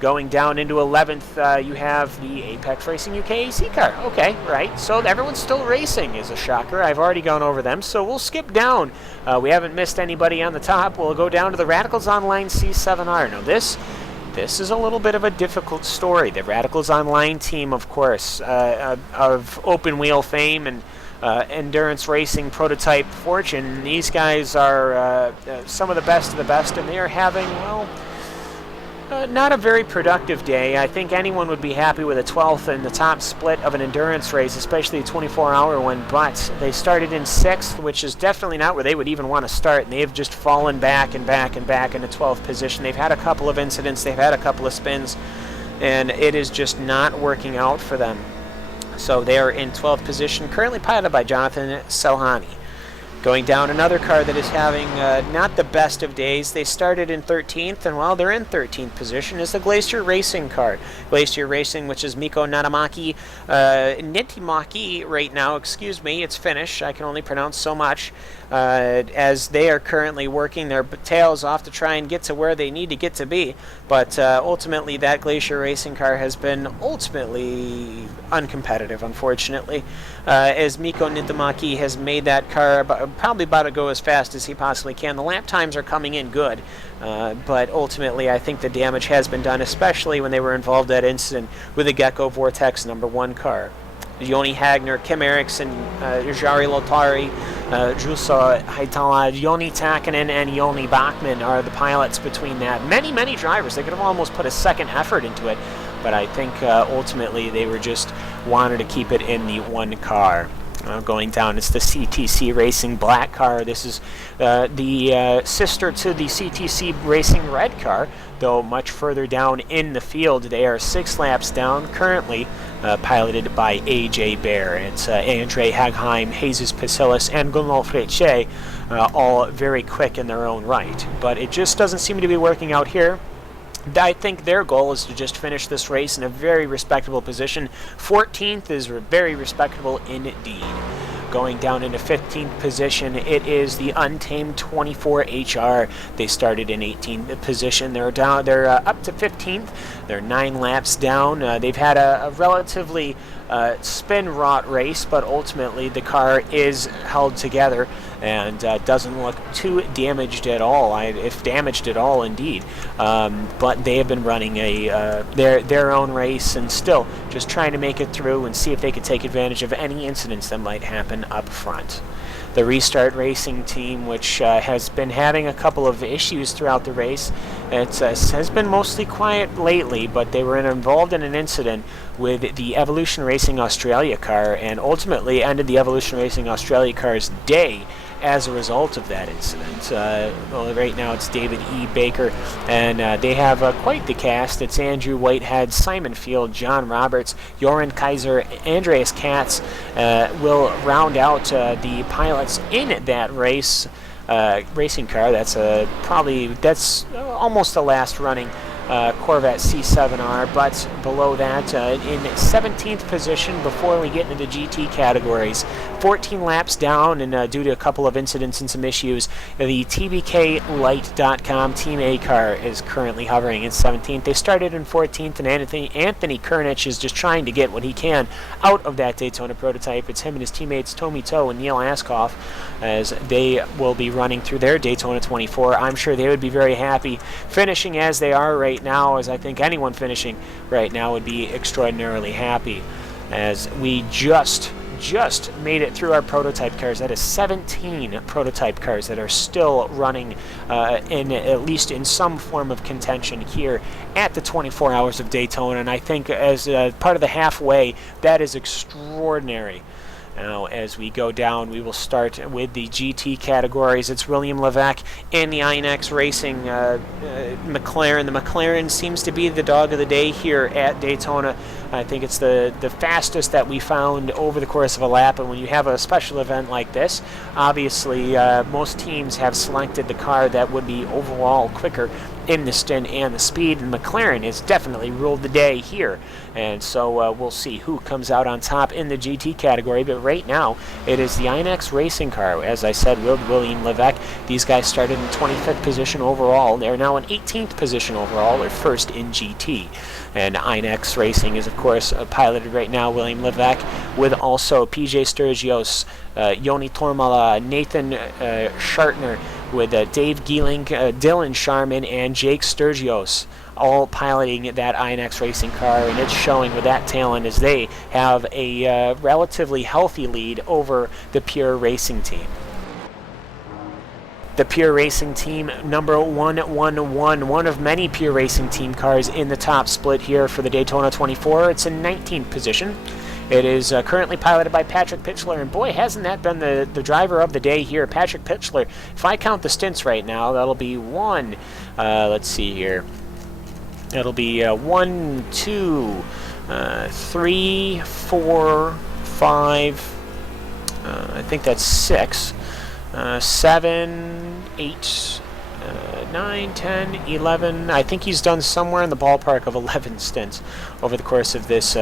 Going down into 11th, you have the Apex Racing UK AC car. Okay, right. So everyone's still racing is a shocker. I've already gone over them, so we'll skip down. We haven't missed anybody on the top. We'll go down to the Radicals Online C7R. Now this is a little bit of a difficult story. The Radicals Online team, of course, of open wheel fame and endurance racing prototype fortune. These guys are some of the best, and they are having, well, not a very productive day. I think anyone would be happy with a 12th in the top split of an endurance race, especially a 24-hour one, but they started in 6th, which is definitely not where they would even want to start, and they've just fallen back and back and back into 12th position. They've had a couple of incidents, they've had a couple of spins, and it is just not working out for them. So they are in 12th position, currently piloted by Jonathan Selhani. Going down, another car that is having not the best of days. They started in 13th, and while they're in 13th position, is the Glacier Racing car. Glacier Racing, which is Mikko Niittymaki right now, excuse me, it's Finnish, I can only pronounce so much, as they are currently working their tails off to try and get to where they need to get to be. But ultimately, that Glacier Racing car has been ultimately uncompetitive, unfortunately, as Mikko Niittymaki has made that car probably about to go as fast as he possibly can. The lap times are coming in good, but ultimately I think the damage has been done, especially when they were involved in that incident with the Gecko Vortex #1 car. Joni Hagner, Kim Eriksson, Jari Lotari, Juuso Haitala, Joni Takinen, and Joni Bachmann are the pilots between that. Many drivers. They could have almost put a second effort into it, but I think ultimately they were just wanted to keep it in the one car. Going down, it's the CTC Racing black car. This is the sister to the CTC Racing red car, though much further down in the field. They are 6 laps down, currently piloted by AJ Bear. It's Andre Hagheim, Jesus Pasilis, and Gunnar Fritsche, all very quick in their own right. But it just doesn't seem to be working out here. I think their goal is to just finish this race in a very respectable position. 14th is very respectable indeed. Going down into 15th position, it is the Untamed 24HR. They started in 18th position. They're down. They're up to 15th. They're 9 laps down. They've had a relatively spin-wrought race, but ultimately the car is held together and doesn't look too damaged at all, if damaged at all indeed. But they have been running their own race and still just trying to make it through and see if they could take advantage of any incidents that might happen up front. The Restart Racing team, which has been having a couple of issues throughout the race, has been mostly quiet lately, but they were involved in an incident with the Evolution Racing Australia car and ultimately ended the Evolution Racing Australia car's day as a result of that incident. Well, right now it's David E. Baker, and they have quite the cast. It's Andrew Whitehead, Simon Field, John Roberts, Joran Kaiser, Andreas Katz will round out the pilots in that race racing car. That's almost the last running Corvette C7R, but below that, in 17th position before we get into the GT categories, 14 laps down, and due to a couple of incidents and some issues, the TBKLight.com Team A car is currently hovering in 17th. They started in 14th, and Anthony Kernich is just trying to get what he can out of that Daytona prototype. It's him and his teammates Tommy Toe and Neil Askoff, as they will be running through their Daytona 24. I'm sure they would be very happy finishing as they are right now, as I think anyone finishing right now would be extraordinarily happy, as we just made it through our prototype cars. That is 17 prototype cars that are still running in at least in some form of contention here at the 24 Hours of Daytona, and I think as part of the halfway, that is extraordinary. Now, as we go down, we will start with the GT categories. It's William Levesque and the INX Racing McLaren. The McLaren seems to be the dog of the day here at Daytona. I think it's the fastest that we found over the course of a lap, and when you have a special event like this, obviously most teams have selected the car that would be overall quicker in the stint and the speed, and McLaren has definitely ruled the day here, and so we'll see who comes out on top in the GT category. But right now it is the INX Racing car, as I said, with William Levesque. These guys started in 25th position overall. They're now in 18th position overall. They're first in GT, and INX Racing is of course piloted right now William Levesque with also PJ Sturgios, Yoni Tormala, Nathan Schartner, with Dave Geeling, Dylan Sharman, and Jake Sturgios, all piloting that INX Racing car, and it's showing with that talent as they have a relatively healthy lead over the Pure Racing team. The Pure Racing team, number 111, one of many Pure Racing team cars in the top split here for the Daytona 24. It's in 19th position. It is currently piloted by Patrick Pitchler, and boy, hasn't that been the driver of the day here. Patrick Pitchler, if I count the stints right now, that'll be one, let's see here, it'll be 1, 2, 3, 4, 5, I think that's 6, 7, 8, 9, 10, 11. I think he's done somewhere in the ballpark of 11 stints over the course of this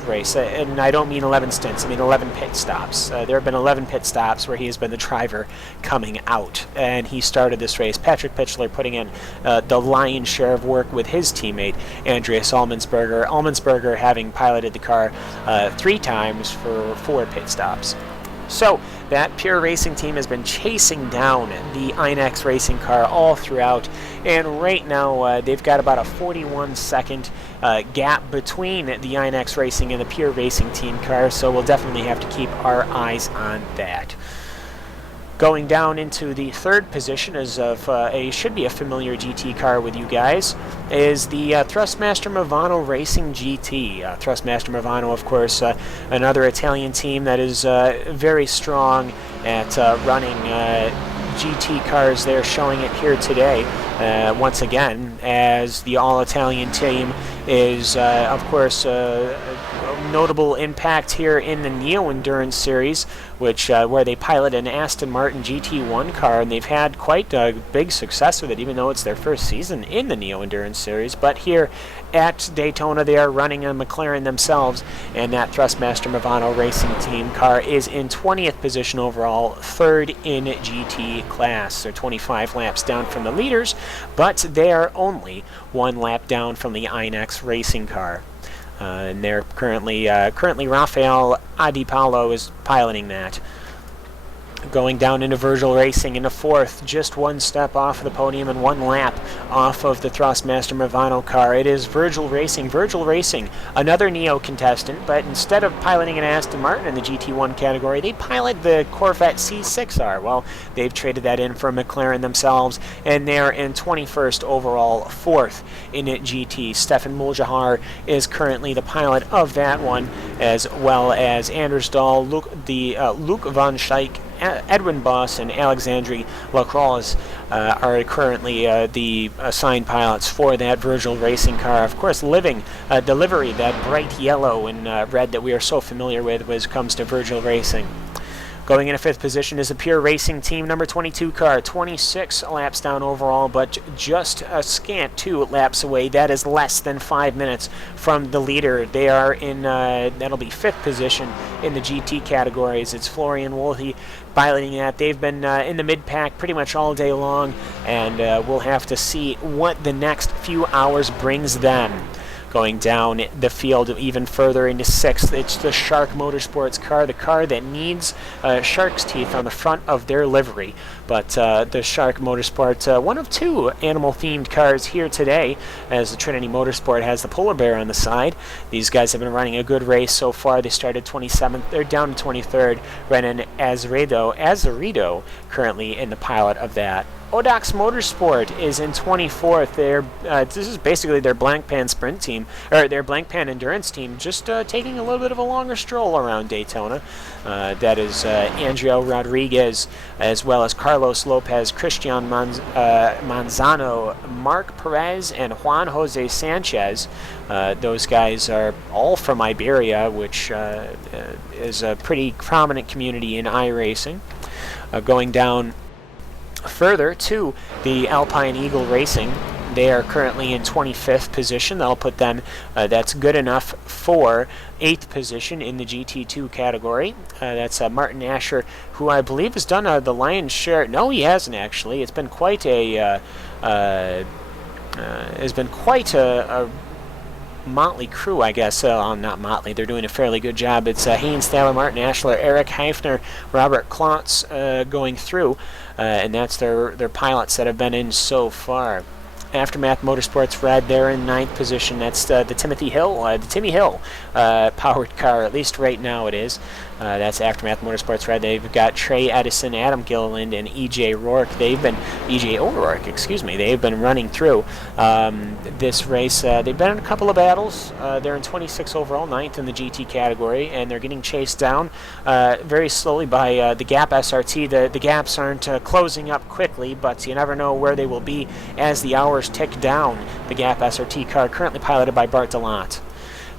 race. And I don't mean 11 stints, I mean 11 pit stops. There have been 11 pit stops where he has been the driver coming out. And he started this race, Patrick Pitchler, putting in the lion's share of work with his teammate, Andreas Allmensberger. Allmensberger having piloted the car 3 times for 4 pit stops. So that Pure Racing team has been chasing down the INX Racing car all throughout, and right now they've got about a 41-second gap between the INX Racing and the Pure Racing team car, so we'll definitely have to keep our eyes on that. Going down into the third position is of should be a familiar GT car with you guys, is the Thrustmaster Movano Racing GT. Thrustmaster Movano, of course, another Italian team that is very strong at running GT cars. They're showing it here today once again, as the all-Italian team is, of course, notable impact here in the Neo Endurance Series, which where they pilot an Aston Martin GT1 car, and they've had quite a big success with it, even though it's their first season in the Neo Endurance Series. But here at Daytona, they are running a McLaren themselves, and that Thrustmaster Movano Racing Team car is in 20th position overall, third in GT class. They're 25 laps down from the leaders, but they are only 1 lap down from the iNEX Racing car. And they're currently Rafael Adipalo is piloting that. Going down into Virgil Racing into 4th, just 1 step off of the podium and 1 lap off of the Thrustmaster Movano car. It is Virgil Racing. Virgil Racing, another Neo contestant, but instead of piloting an Aston Martin in the GT1 category, they pilot the Corvette C6R. Well, they've traded that in for McLaren themselves, and they're in 21st overall, 4th in GT. Stefan Muljahar is currently the pilot of that one, as well as Anders Dahl, Luke van Schaik, Edwin Boss, and Alexandre Lacroix are currently the assigned pilots for that Virgil Racing car. Of course, living the livery, that bright yellow and red that we are so familiar with when it comes to Virgil Racing. Going into 5th position is the Pure Racing Team number 22 car, 26 laps down overall, but just a scant 2 laps away. That is less than 5 minutes from the leader. They are in, that'll be 5th position in the GT categories. It's Florian Wolfe piloting that. They've been in the mid-pack pretty much all day long, and we'll have to see what the next few hours brings them. Going down the field even further into 6th, it's the Shark Motorsports car, the car that needs shark's teeth on the front of their livery. But the Shark Motorsport, one of 2 animal-themed cars here today, as the Trinity Motorsport has the polar bear on the side. These guys have been running a good race so far. They started 27th, they're down to 23rd. Renan Azeredo currently in the pilot of that. Odax Motorsport is in 24th. This is basically their blank pan sprint team, or their blank pan endurance team, just taking a little bit of a longer stroll around Daytona. That is Andrea Rodriguez, as well as Carlos Lopez, Christian Manzano, Mark Perez, and Juan Jose Sanchez. Those guys are all from Iberia, which is a pretty prominent community in iRacing. Going down further to the Alpine Eagle Racing, they are currently in 25th position. They'll put them, that's good enough for 8th position in the GT2 category. That's Martin Asher, who I believe has done the lion's share. No, he hasn't actually. It's been quite a motley crew, I guess. Not motley, they're doing a fairly good job. It's Haynes Thaler, Martin Ashler, Eric Heifner, Robert Klotz going through, and that's their pilots that have been in so far. Aftermath Motorsports Red, they're in 9th position. That's the Timmy Hill powered car, at least right now it is. That's Aftermath Motorsports Red. They've got Trey Edison, Adam Gilliland, and EJ O'Rourke, excuse me. They've been running through this race. They've been in a couple of battles. They're in 26 overall, 9th in the GT category, and they're getting chased down very slowly by the Gap SRT. The gaps aren't closing up quickly, but you never know where they will be as the hours tick down. The Gap SRT car, currently piloted by Bart DeLotte.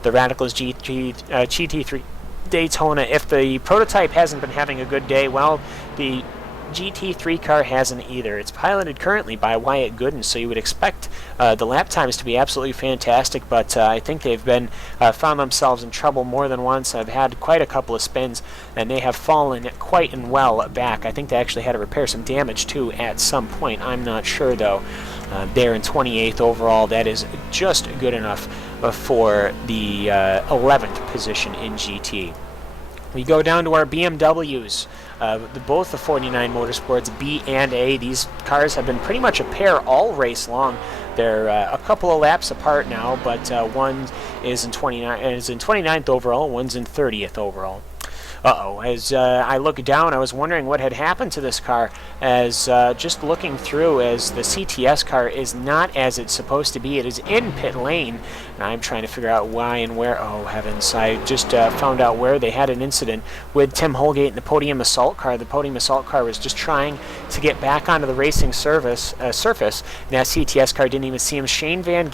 The Radicals GT3 Daytona, if the prototype hasn't been having a good day, well, the GT3 car hasn't either. It's piloted currently by Wyatt Gooden, so you would expect the lap times to be absolutely fantastic, but I think they've been found themselves in trouble more than once. I've had quite a couple of spins, and they have fallen quite and well back. I think they actually had to repair some damage too at some point. I'm not sure though. They're in 28th overall. That is just good enough for the 11th position in GT. We go down to our BMWs. Both the 49 Motorsports B and A. These cars have been pretty much a pair all race long. They're a couple of laps apart now, but one is in 29th overall, one's in 30th overall. Uh-oh. As I look down, I was wondering what had happened to this car, as just looking through, as the CTS car is not as it's supposed to be. It is in pit lane, and I'm trying to figure out why and where. Oh, heavens. I just found out where they had an incident with Tim Holgate and the Podium Assault car. The Podium Assault car was just trying to get back onto the racing surface, and that CTS car didn't even see him. Shane Van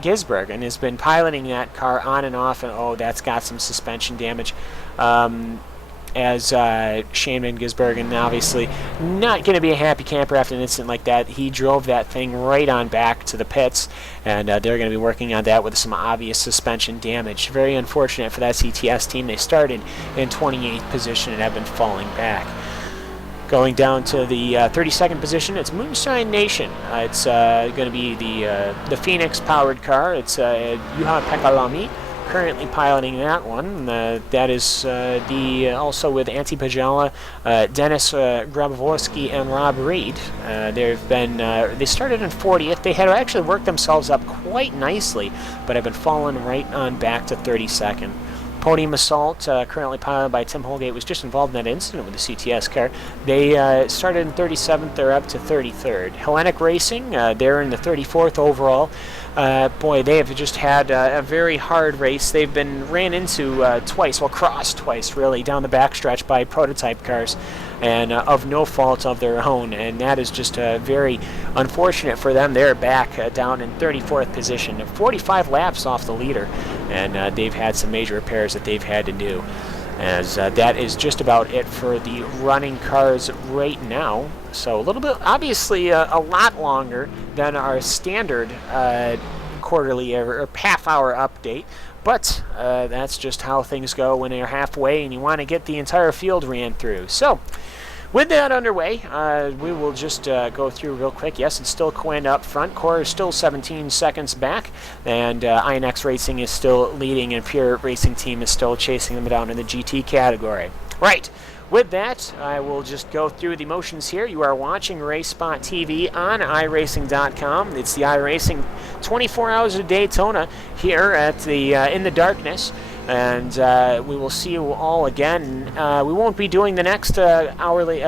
Gisbergen has been piloting that car on and off, and oh, that's got some suspension damage. As Shane Van Gisbergen, obviously not going to be a happy camper after an incident like that. He drove that thing right on back to the pits, and they're going to be working on that with some obvious suspension damage. Very unfortunate for that CTS team. They started in 28th position and have been falling back. Going down to the 32nd position, it's Moonshine Nation. It's going to be the Phoenix-powered car. It's Juha Pekalami currently piloting that one. That is also with Antti Pajala, Dennis Grabowski, and Rob Reed. They started in 40th. They had actually worked themselves up quite nicely, but have been falling right on back to 32nd. Podium Assault, currently piloted by Tim Holgate, was just involved in that incident with the CTS car. They started in 37th, they're up to 33rd. Hellenic Racing, they're in the 34th overall. Boy, they have just had a very hard race. They've been ran into crossed twice, really, down the backstretch by prototype cars, and of no fault of their own, and that is just very unfortunate for them. They're back down in 34th position, 45 laps off the leader, and they've had some major repairs that they've had to do. As that is just about it for the running cars right now. So a little bit, obviously a lot longer than our standard quarterly or half-hour update, but that's just how things go when you're halfway and you want to get the entire field ran through. So with that underway, we will just go through real quick. Yes, it's still Coen up front. Core is still 17 seconds back, and INX Racing is still leading, and Pure Racing Team is still chasing them down in the GT category. Right. With that, I will just go through the motions here. You are watching RaceSpot TV on iRacing.com. It's the iRacing 24 Hours of Daytona here at the in the darkness. And we will see you all again. We won't be doing the next quarterly,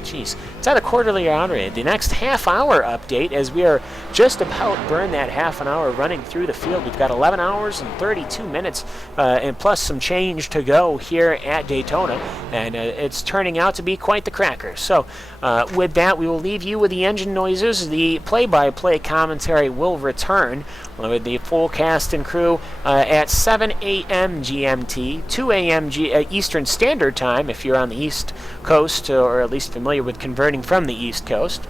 it's not a quarterly or hourly, the next half-hour update, as we are just about burned that half an hour running through the field. We've got 11 hours and 32 minutes, and plus some change to go here at Daytona, and it's turning out to be quite the cracker. So with that, we will leave you with the engine noises. The play-by-play commentary will return with the full cast and crew at 7 a.m. GMT, 2 a.m. Eastern Standard Time if you're on the East Coast, or at least familiar with converting from the East Coast.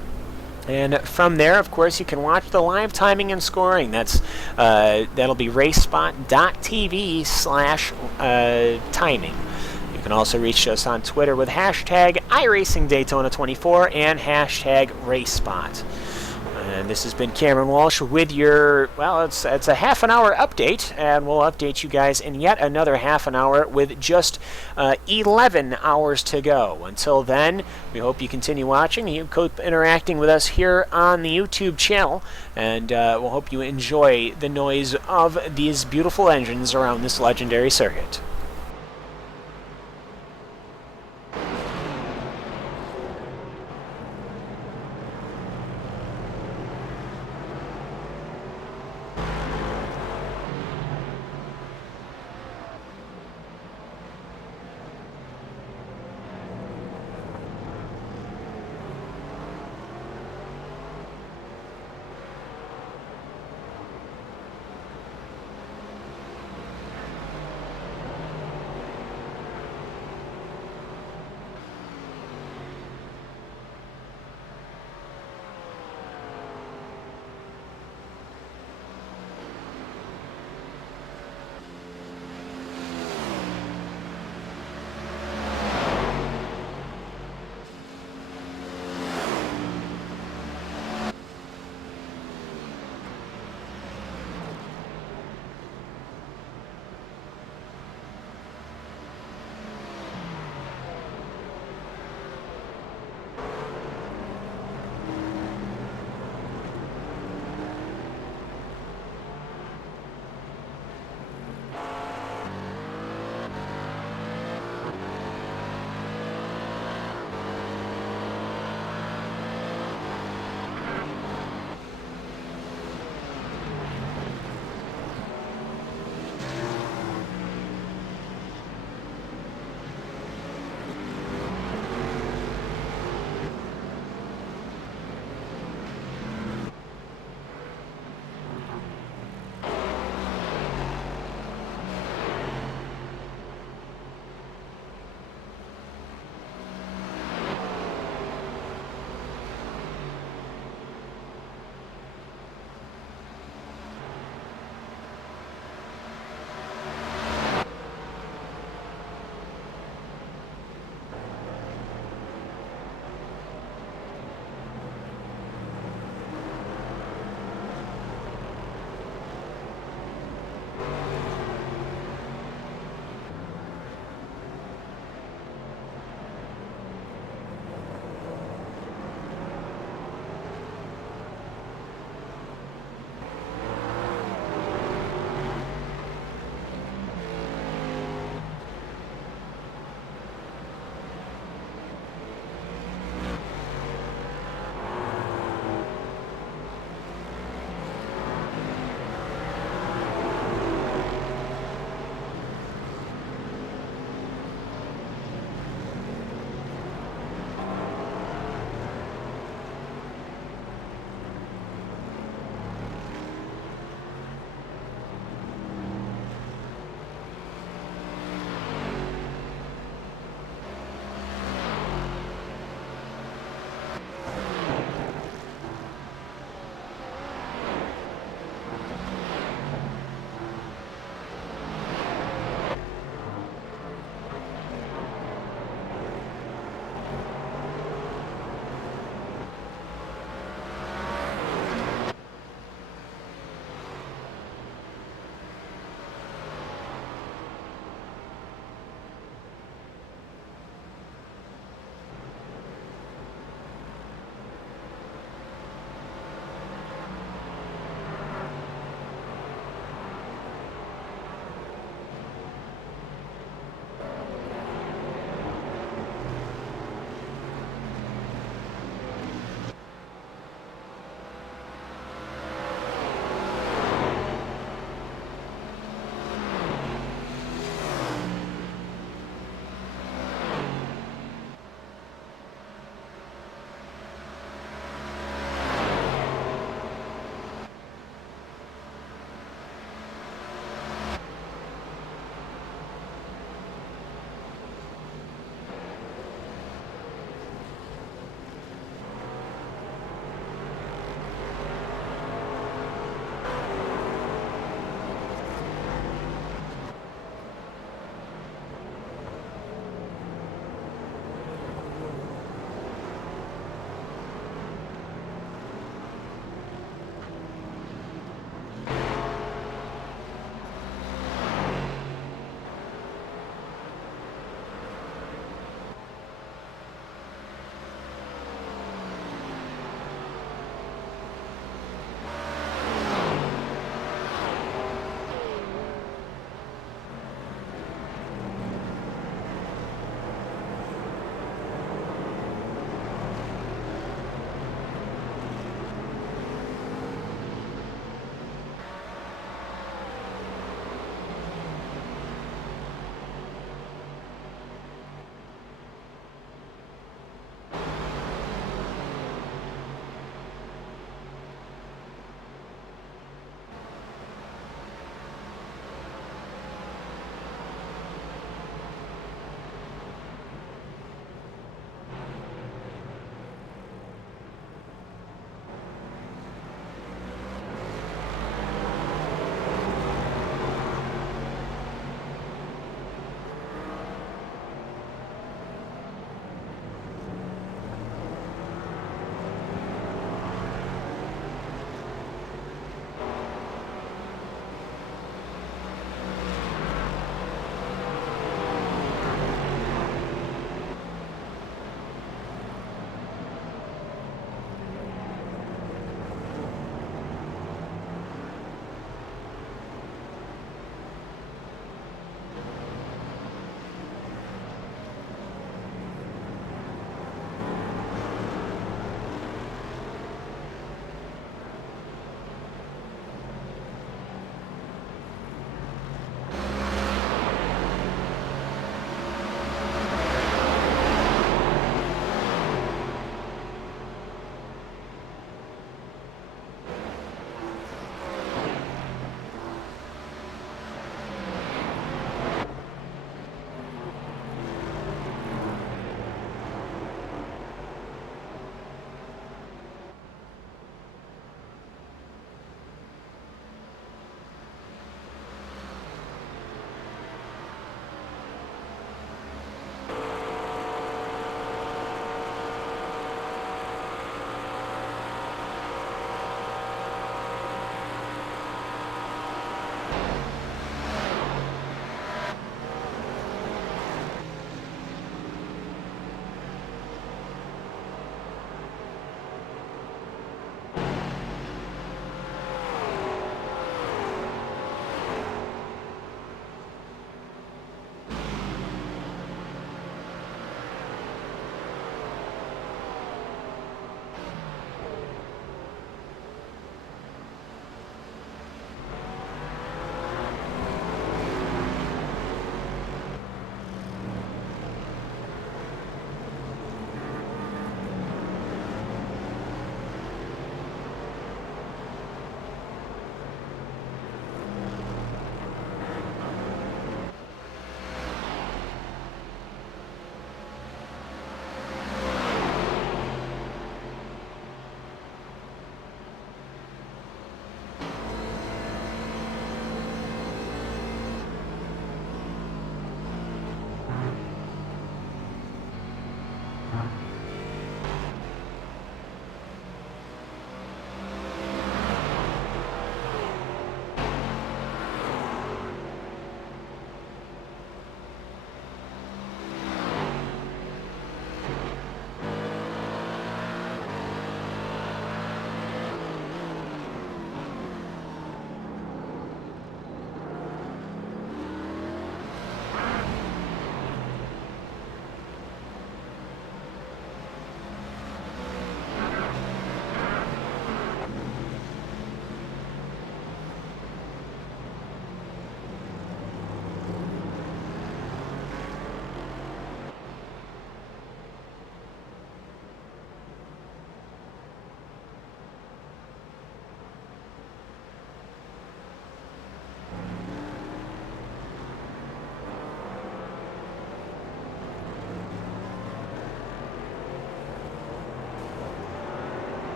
And from there, of course, you can watch the live timing and scoring. That'll be racespot.tv/timing. You can also reach us on Twitter with hashtag iRacingDaytona24 and hashtag RaceSpot. And this has been Cameron Walsh with your, it's a half an hour update, and we'll update you guys in yet another half an hour with just 11 hours to go. Until then, we hope you continue watching, you keep interacting with us here on the YouTube channel, and we'll hope you enjoy the noise of these beautiful engines around this legendary circuit.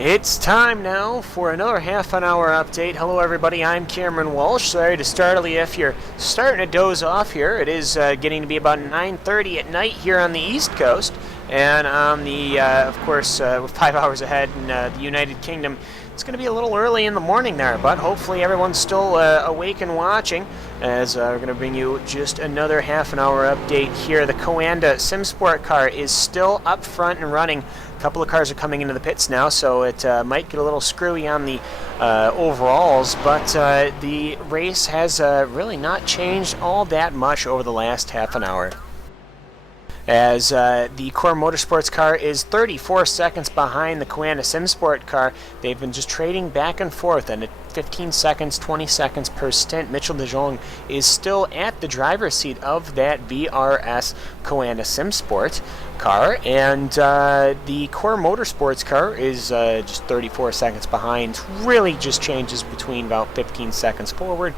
It's time now for another half an hour update. Hello everybody, I'm Cameron Walsh. Sorry to startle you if you're starting to doze off here. It is getting to be about 9:30 at night here on the East Coast. And on the, of course, we're 5 hours ahead in the United Kingdom. It's going to be a little early in the morning there, but hopefully everyone's still awake and watching, as we're going to bring you just another half an hour update here. The Coanda SimSport car is still up front and running. A couple of cars are coming into the pits now, so it might get a little screwy on the overalls, but the race has really not changed all that much over the last half an hour, as the Core Motorsports car is 34 seconds behind the Coanda SimSport car. They've been just trading back and forth, and at 15 seconds, 20 seconds per stint, Mitchell de Jong is still at the driver's seat of that BRS Coanda SimSport car, and the Core Motorsports car is just 34 seconds behind. Really just changes between about 15 seconds forward,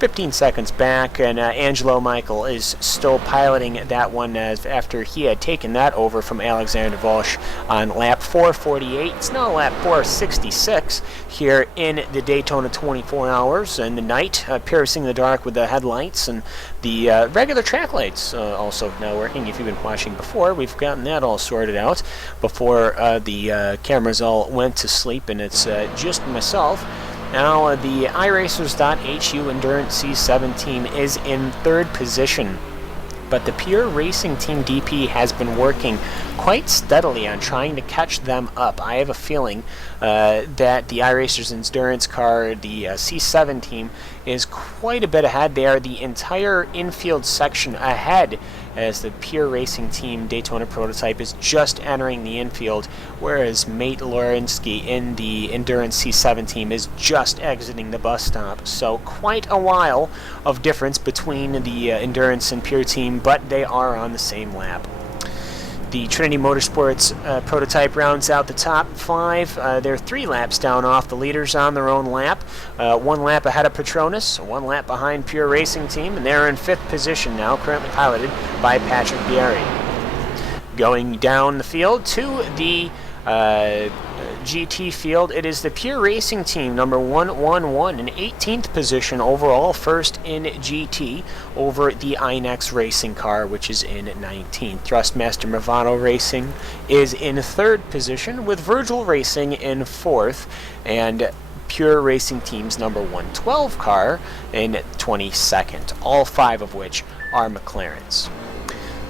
15 seconds back, and Angelo Michael is still piloting that one after he had taken that over from Alexander Walsh on lap 448. It's now lap 466 here in the Daytona 24 hours and the night, piercing the dark with the headlights, and the regular track lights also now working. If you've been watching before, we've gotten that all sorted out before the cameras all went to sleep, and it's just myself. Now, the iRacers.HU Endurance C7 team is in third position, but the Pure Racing Team DP has been working quite steadily on trying to catch them up. I have a feeling that the iRacers Endurance car, the C7 team, is quite a bit ahead. They are the entire infield section ahead, as the Pure Racing Team Daytona prototype is just entering the infield, whereas Mate Lorinsky in the Endurance C7 team is just exiting the bus stop. So quite a while of difference between the Endurance and Pure team, but they are on the same lap. The Trinity Motorsports prototype rounds out the top five. They're 3 laps down off the leaders on their own lap. 1 lap ahead of Petronas, 1 lap behind Pure Racing Team, and they're in 5th position now, currently piloted by Patrick Bieri. Going down the field to the GT field, it is the Pure Racing Team, number 111, in 18th position overall, first in GT, over the Inex Racing car, which is in 19th. Thrustmaster Movado Racing is in 3rd position, with Virgil Racing in 4th, and Pure Racing Team's number 112 car in 22nd, all 5 of which are McLarens.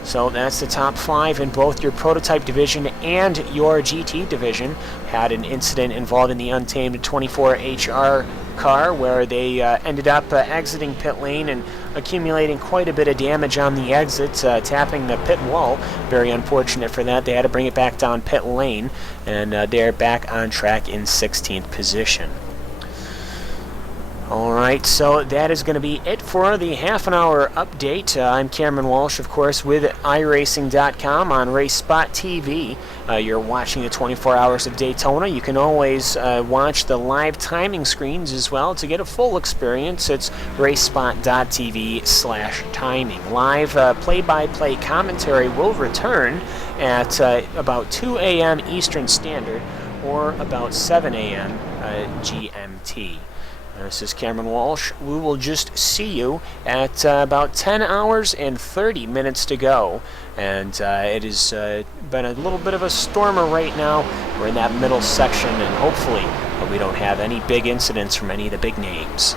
So that's the top 5 in both your prototype division and your GT division. Had an incident involving the untamed 24HR car where they ended up exiting pit lane and accumulating quite a bit of damage on the exit, tapping the pit wall. Very unfortunate for that. They had to bring it back down pit lane, and they're back on track in 16th position. Alright, so that is going to be it for the half an hour update. I'm Cameron Walsh, of course, with iRacing.com on Race Spot TV. You're watching the 24 hours of Daytona. You can always watch the live timing screens as well to get a full experience. It's racespot.tv/timing. Live play-by-play commentary will return at about 2 a.m. Eastern Standard, or about 7 a.m. GMT. This is Cameron Walsh. We will just see you at about 10 hours and 30 minutes to go. And it has been a little bit of a stormer right now. We're in that middle section, and hopefully we don't have any big incidents from any of the big names.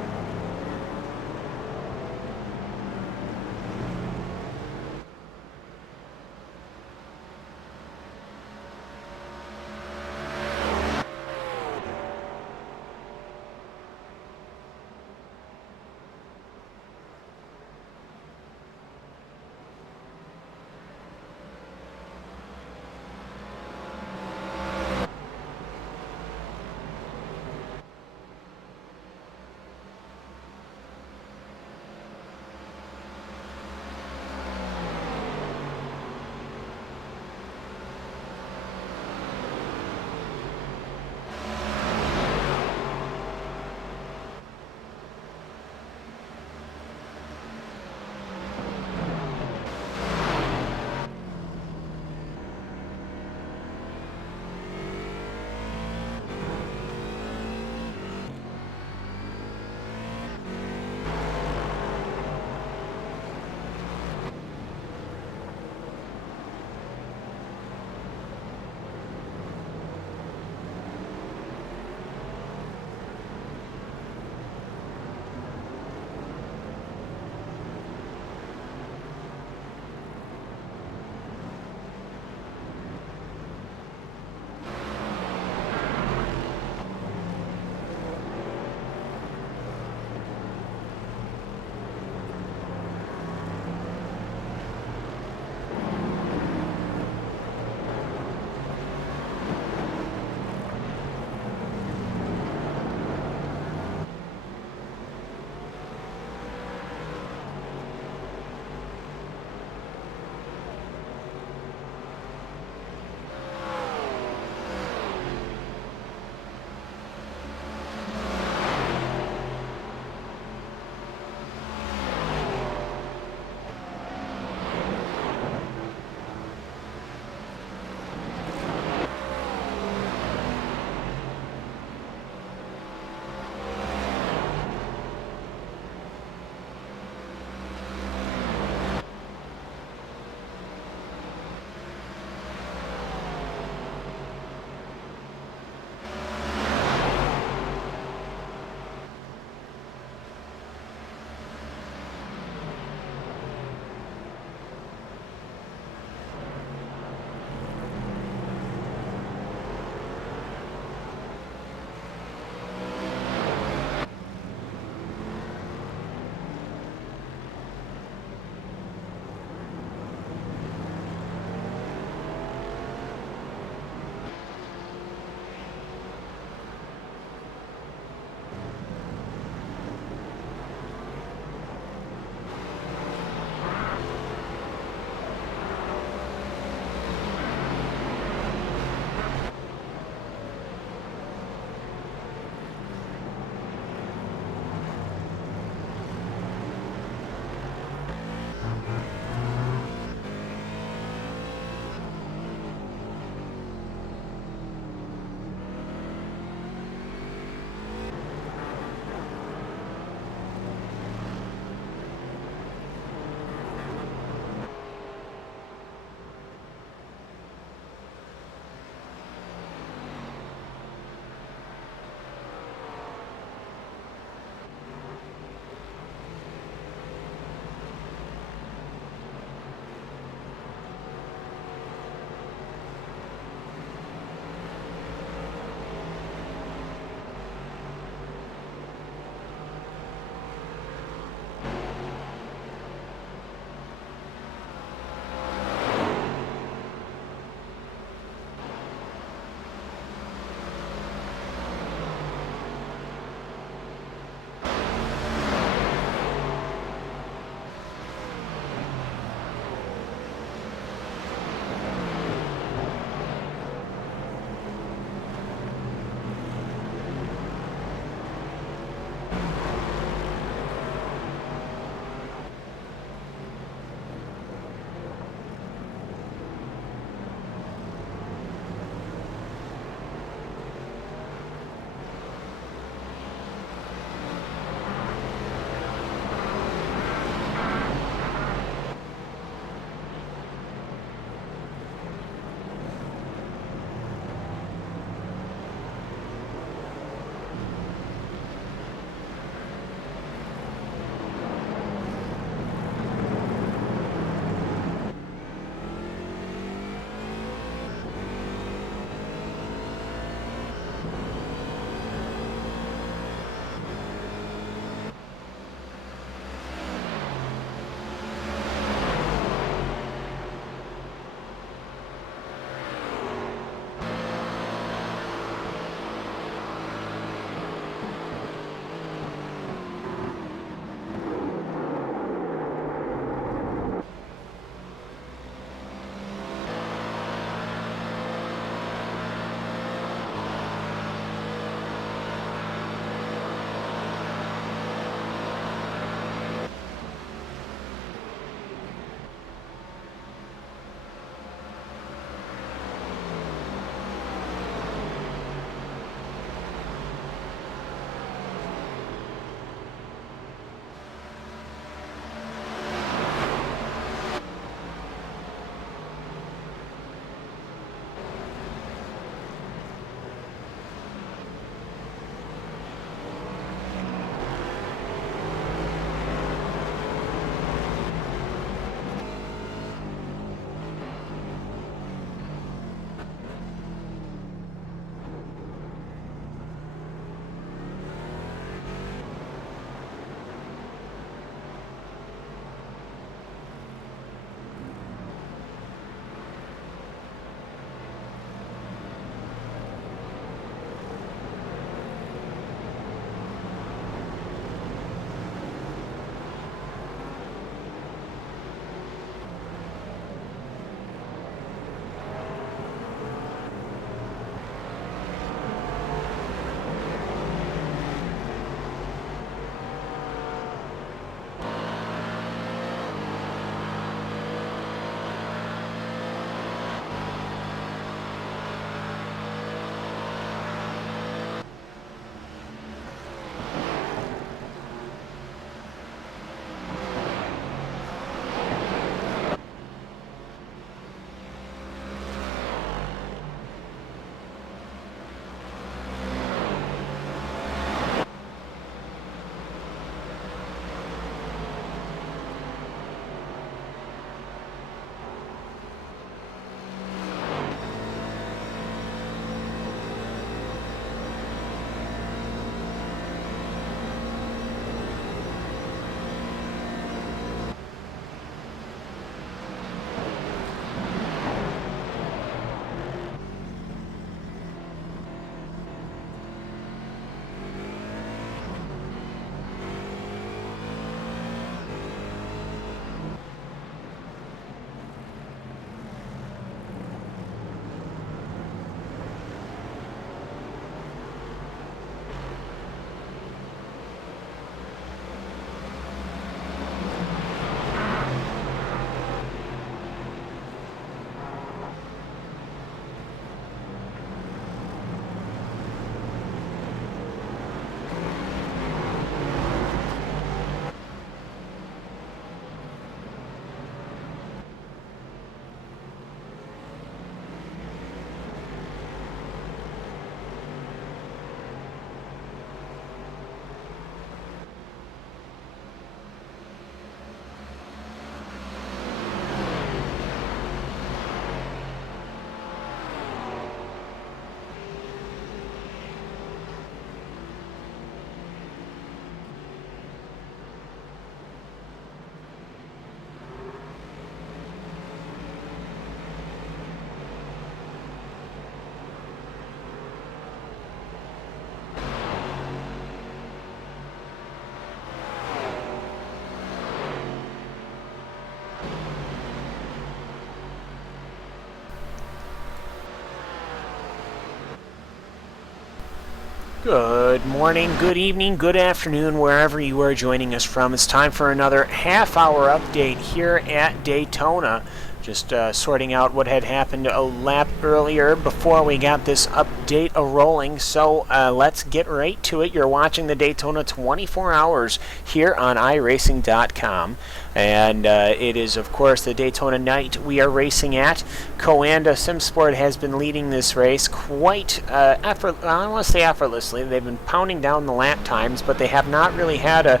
Good morning, good evening, good afternoon, wherever you are joining us from. It's time for another half-hour update here at Daytona. Just sorting out what had happened a lap earlier before we got this update rolling. So let's get right to it. You're watching the Daytona 24 hours here on iRacing.com. And it is, of course, the Daytona night we are racing at. Coanda SimSport has been leading this race quite I don't want to say effortlessly. They've been pounding down the lap times, but they have not really had a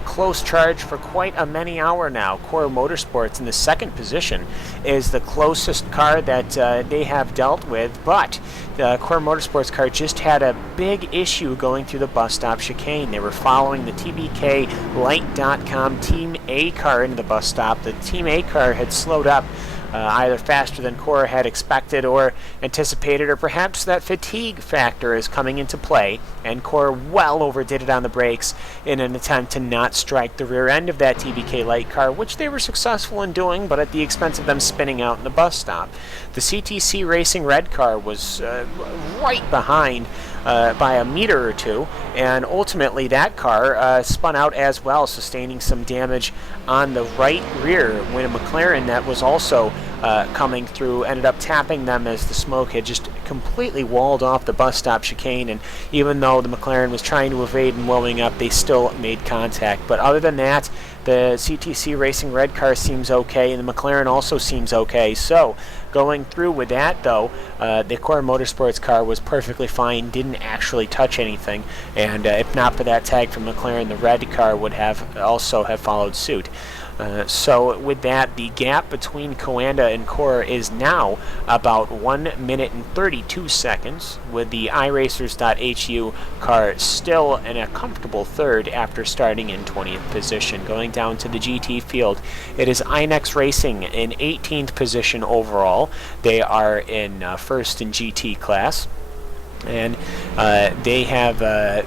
close charge for quite a many hour now. Core Motorsports in the second position is the closest car that they have dealt with, but the Core Motorsports car just had a big issue going through the bus stop chicane. They were following the TBK Light.com Team A car into the bus stop. The Team A car had slowed up either faster than Core had expected or anticipated, or perhaps that fatigue factor is coming into play, and Core well overdid it on the brakes in an attempt to not strike the rear end of that TBK Light car, which they were successful in doing, but at the expense of them spinning out in the bus stop. The CTC Racing red car was right behind by a meter or two, and ultimately that car spun out as well, sustaining some damage on the right rear when a McLaren that was also coming through ended up tapping them as the smoke had just completely walled off the bus stop chicane, and even though the McLaren was trying to evade and blowing up, they still made contact. But other than that, the CTC Racing red car seems okay, and the McLaren also seems okay. So going through with that, though, the Core Motorsports car was perfectly fine, didn't actually touch anything, and if not for that tag from McLaren, the red car would have also have followed suit. So with that, the gap between Coanda and Core is now about 1 minute and 32 seconds, with the iRacers.hu car still in a comfortable third after starting in 20th position. Going down to the GT field, it is iNex Racing in 18th position overall. They are in first in GT class, and they have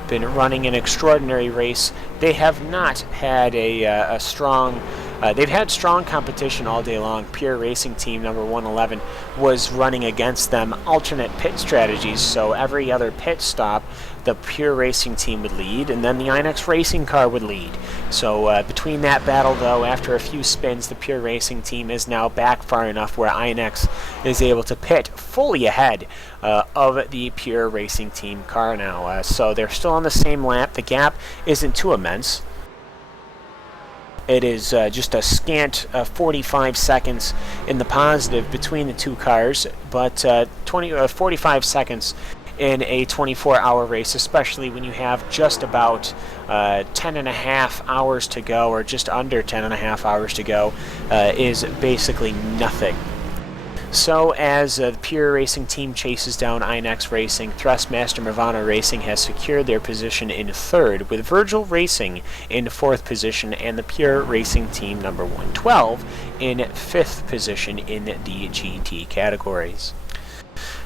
been running an extraordinary race. They have not had a strong... they've had strong competition all day long. Pure Racing Team number 111 was running against them alternate pit strategies, so every other pit stop the Pure Racing Team would lead, and then the iNex Racing car would lead. So between that battle, though, after a few spins, the Pure Racing Team is now back far enough where iNex is able to pit fully ahead of the Pure Racing Team car now. So they're still on the same lap. The gap isn't too immense. It is just a scant 45 seconds in the positive between the two cars, but 45 seconds in a 24-hour race, especially when you have just about 10 and a half hours to go, or just under 10 and a half hours to go, is basically nothing. So as the Pure Racing Team chases down iNex Racing, Thrustmaster Nirvana Racing has secured their position in third, with Virgil Racing in fourth position, and the Pure Racing Team number 112 in fifth position in the GT categories.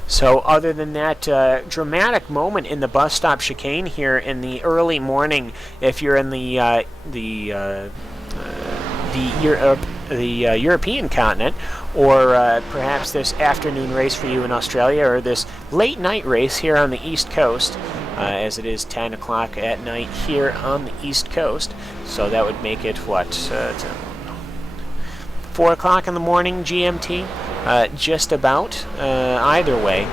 So other than that dramatic moment in the bus stop chicane here in the early morning, if you're in the European continent, or perhaps this afternoon race for you in Australia, or this late night race here on the East Coast, as it is 10 o'clock at night here on the East Coast. So that would make it, what, 4 o'clock in the morning GMT? Just about. Either way,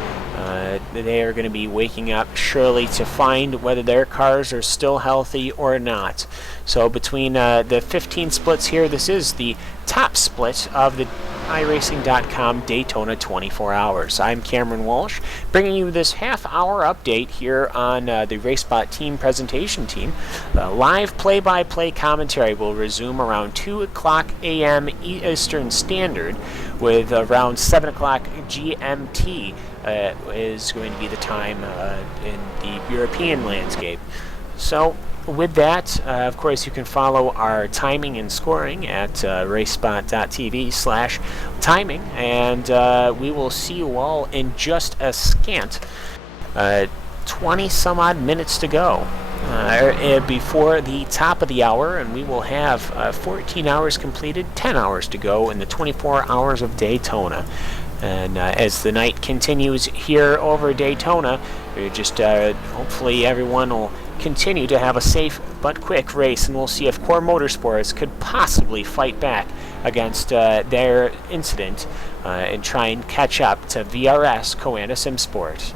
they are going to be waking up surely to find whether their cars are still healthy or not. So between the 15 splits here, this is the top split of the iRacing.com Daytona 24 hours. I'm Cameron Walsh, bringing you this half-hour update here on the RaceBot team presentation team. The live play-by-play commentary will resume around 2 o'clock a.m. Eastern Standard, with around 7 o'clock GMT is going to be the time in the European landscape. So with that, of course, you can follow our timing and scoring at racespot.tv/timing, and we will see you all in just a scant 20 some odd minutes to go before the top of the hour, and we will have 14 hours completed, 10 hours to go in the 24 hours of Daytona. And as the night continues here over Daytona, hopefully everyone will continue to have a safe but quick race, and we'll see if Core Motorsports could possibly fight back against their incident and try and catch up to VRS Coana SimSport.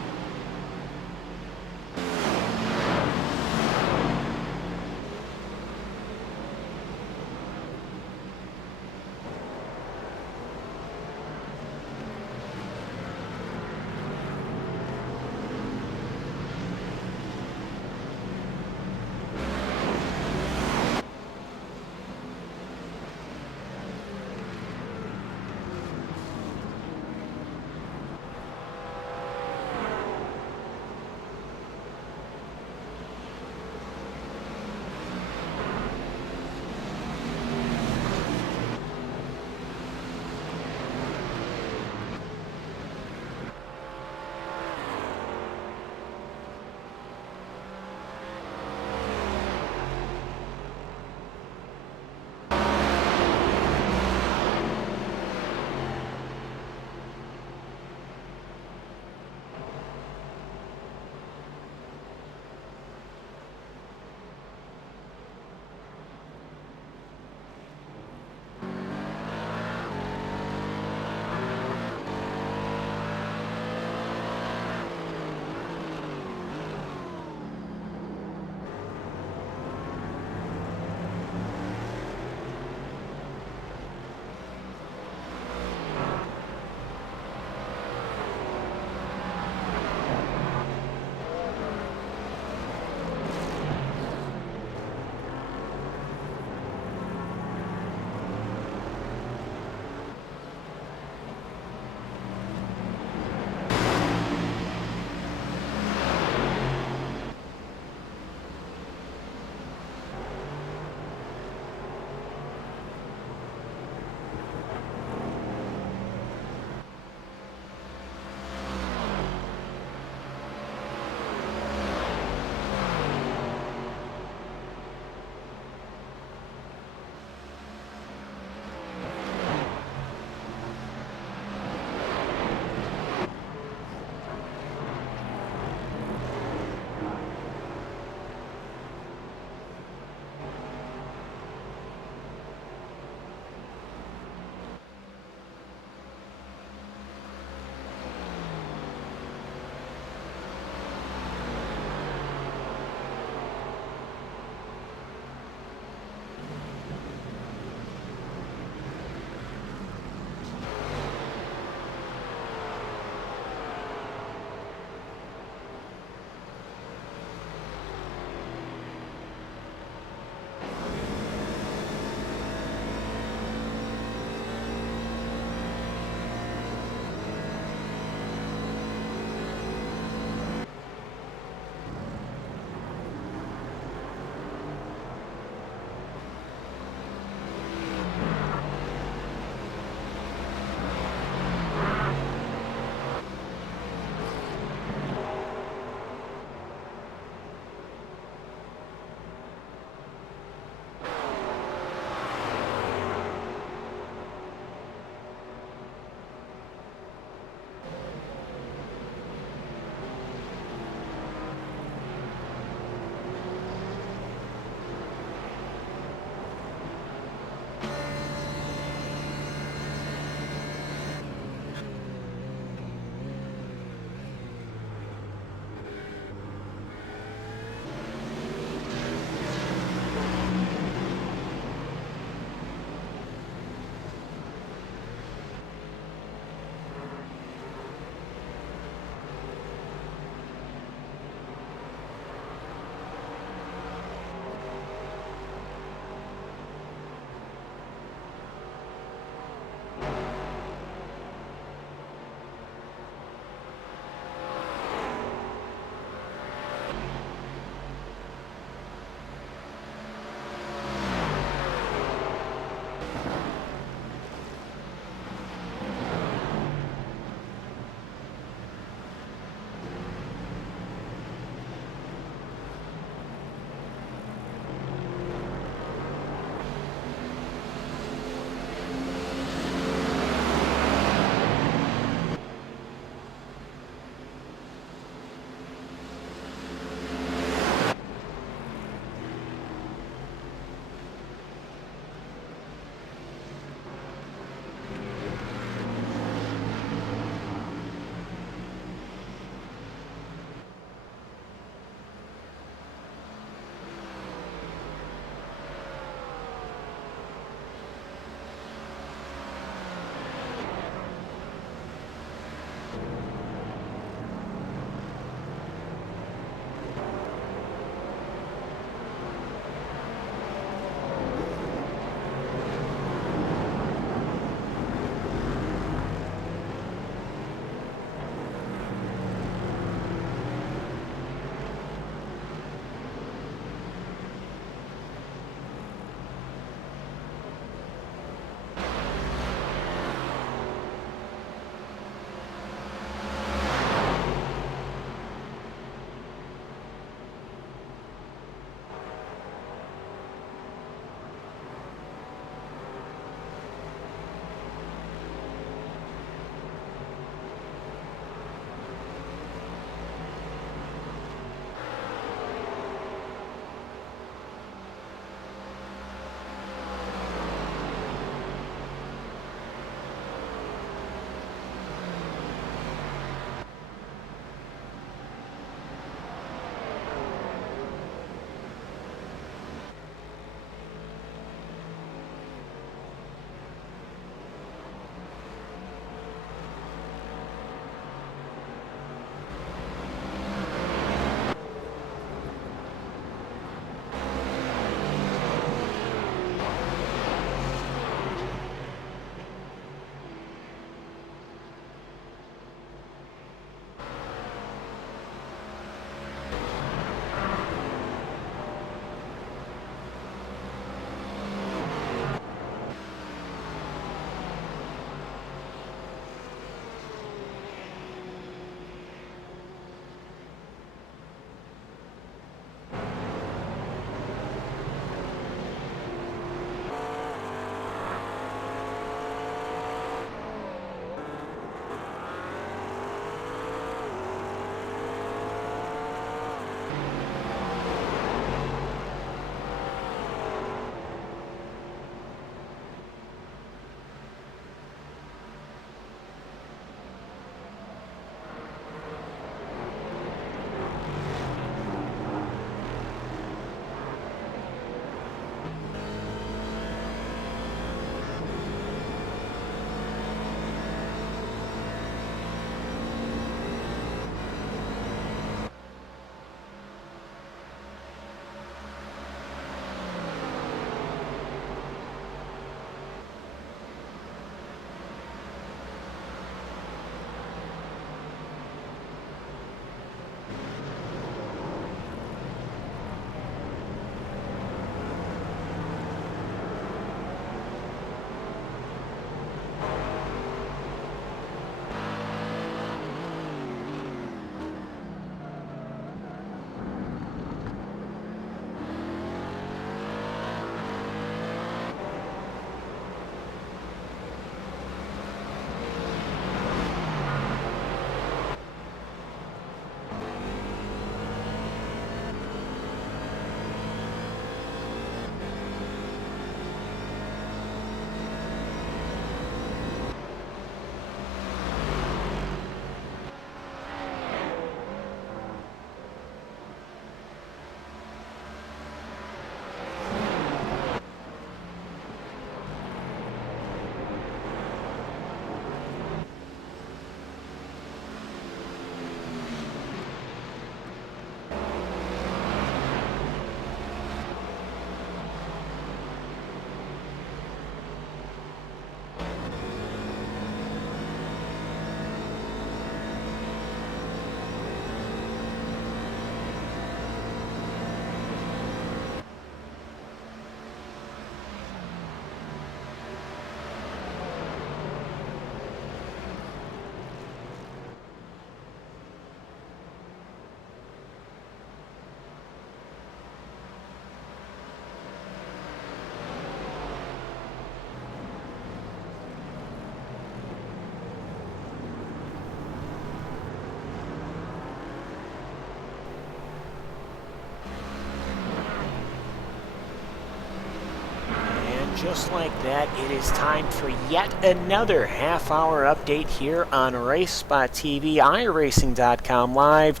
just like that, it is time for yet another half-hour update here on RaceSpot TV, iRacing.com Live,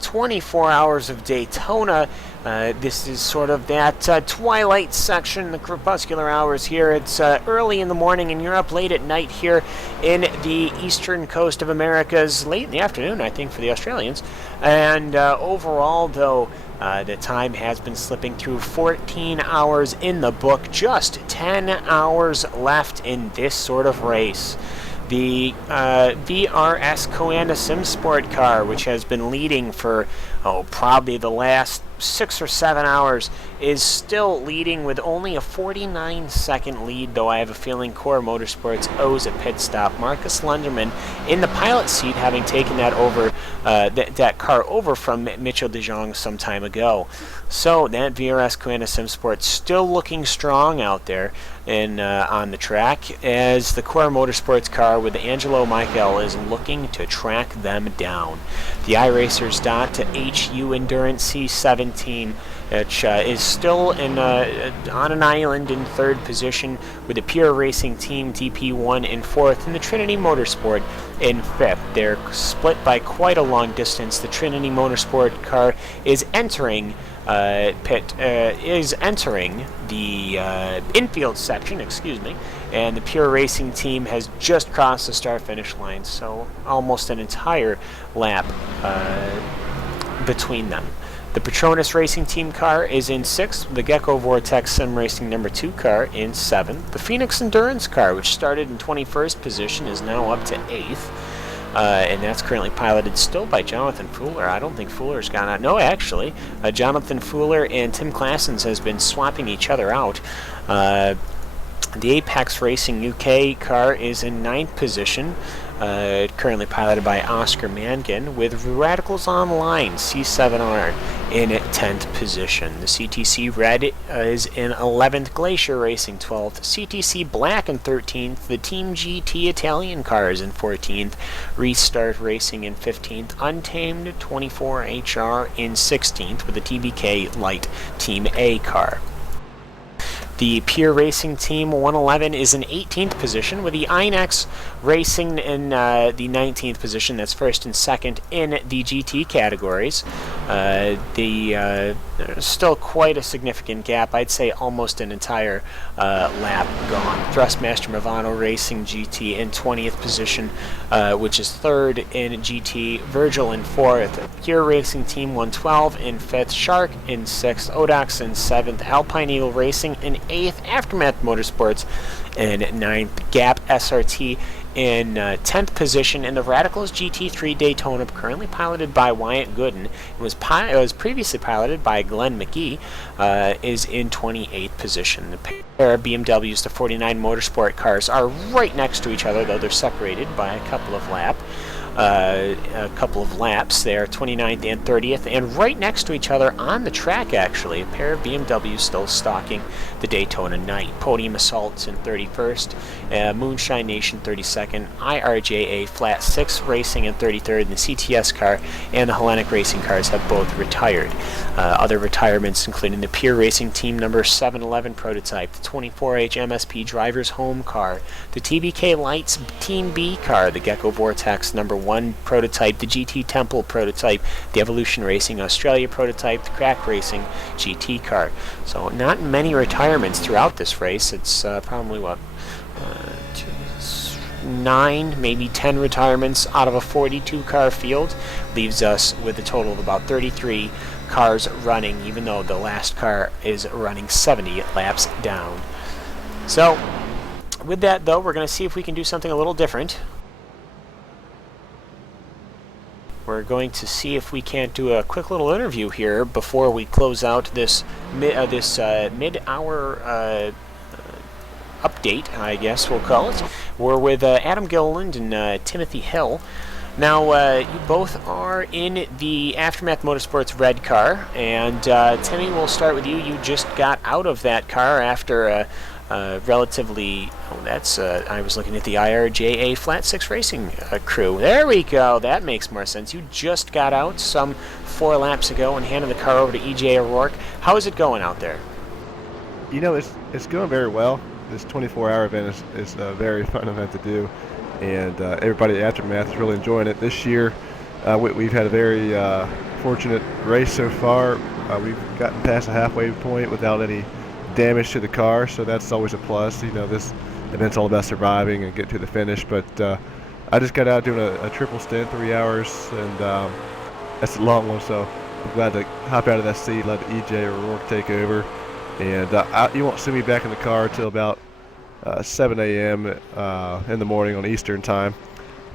24 hours of Daytona. This is sort of that twilight section, the crepuscular hours here. It's early in the morning in Europe, late at night here in the eastern coast of Americas, late in the afternoon, I think, for the Australians. And overall, though, the time has been slipping through. 14 hours in the book, just 10 hours left in this sort of race. The VRS Coanda Sim Sport car, which has been leading for probably the last 6 or 7 hours, is still leading with only a 49-second lead, though I have a feeling Core Motorsports owes a pit stop. Marcus Lunderman in the pilot seat, having taken that over that car over from Mitchell de Jong some time ago. So that VRS Coanda Sim Sport still looking strong out there on the track, as the Core Motorsports car with Angelo Michael is looking to track them down. The iRacers dot to HU Endurance C17, which is still on an island in third position, with the Pure Racing Team DP1 in fourth, and the Trinity Motorsport in fifth. They're split by quite a long distance. The Trinity Motorsport car is entering the infield section, and the Pure Racing Team has just crossed the start-finish line, so almost an entire lap between them. The Petronas Racing Team car is in 6th, the Gecko Vortex Sim Racing number 2 car in 7th. The Phoenix Endurance car, which started in 21st position, is now up to 8th. And that's currently piloted still by Jonathan Fuller. I don't think Fuller's gone out. No, actually, Jonathan Fuller and Tim Claessens has been swapping each other out. The Apex Racing UK car is in 9th position, currently piloted by Oscar Mangan, with Radicals Online C7R in 10th position. The CTC Red is in 11th, Glacier Racing 12th, CTC Black in 13th, the Team GT Italian car is in 14th, Restart Racing in 15th, Untamed 24HR in 16th, with the TBK Light Team A car. The Pure Racing Team 111 is in 18th position, with the Inex Racing in the 19th position. That's first and second in the GT categories. There's still quite a significant gap. I'd say almost an entire lap gone. Thrustmaster Movano Racing GT in 20th position, which is third in GT. Virgil in 4th. Pure Racing Team 112 in 5th. Shark in 6th. Odox in 7th. Alpine Eagle Racing in 8th. Aftermath Motorsports in 9th. Gap SRT in 10th position, and the Radicals GT3 Daytona, currently piloted by Wyatt Gooden, it was previously piloted by Glenn McGee, is in 28th position. The pair of BMWs, the 49 Motorsport cars, are right next to each other, though they're separated by a couple of laps. They are 29th and 30th, and right next to each other on the track, actually, a pair of BMWs still stalking the Daytona night. Podium Assaults in 31st, Moonshine Nation 32nd, IRJA Flat 6 Racing in 33rd, and the CTS car and the Hellenic Racing cars have both retired. Other retirements including the Pure Racing Team number 711 prototype, the 24H MSP Driver's Home car, the TBK Lights Team B car, the Gecko Vortex number 1 prototype, the GT Temple prototype, the Evolution Racing Australia prototype, the Crack Racing GT car. So not many retirements throughout this race. It's probably 9, maybe 10 retirements out of a 42 car field, leaves us with a total of about 33 cars running, even though the last car is running 70 laps down. So with that, though, we're going to see if we can do something a little different. We're going to see if we can't do a quick little interview here before we close out this mid-hour update, I guess we'll call it. We're with Adam Gilliland and Timothy Hill. Now, you both are in the Aftermath Motorsports red car, and Timmy, we'll start with you. You just got out of that car after relatively, I was looking at the IRJA Flat 6 Racing crew. There we go, that makes more sense. You just got out some 4 laps ago and handed the car over to EJ O'Rourke. How is it going out there? It's going very well. This 24-hour event is a very fun event to do, and everybody at Aftermath is really enjoying it. This year, we've had a very fortunate race so far. We've gotten past the halfway point without any damage to the car, so that's always a plus. This event's all about surviving and getting to the finish, but I just got out doing a triple stint, 3 hours, and that's a long one, so I'm glad to hop out of that seat, let EJ or Rourke take over. And you won't see me back in the car until about 7 a.m. In the morning on Eastern time.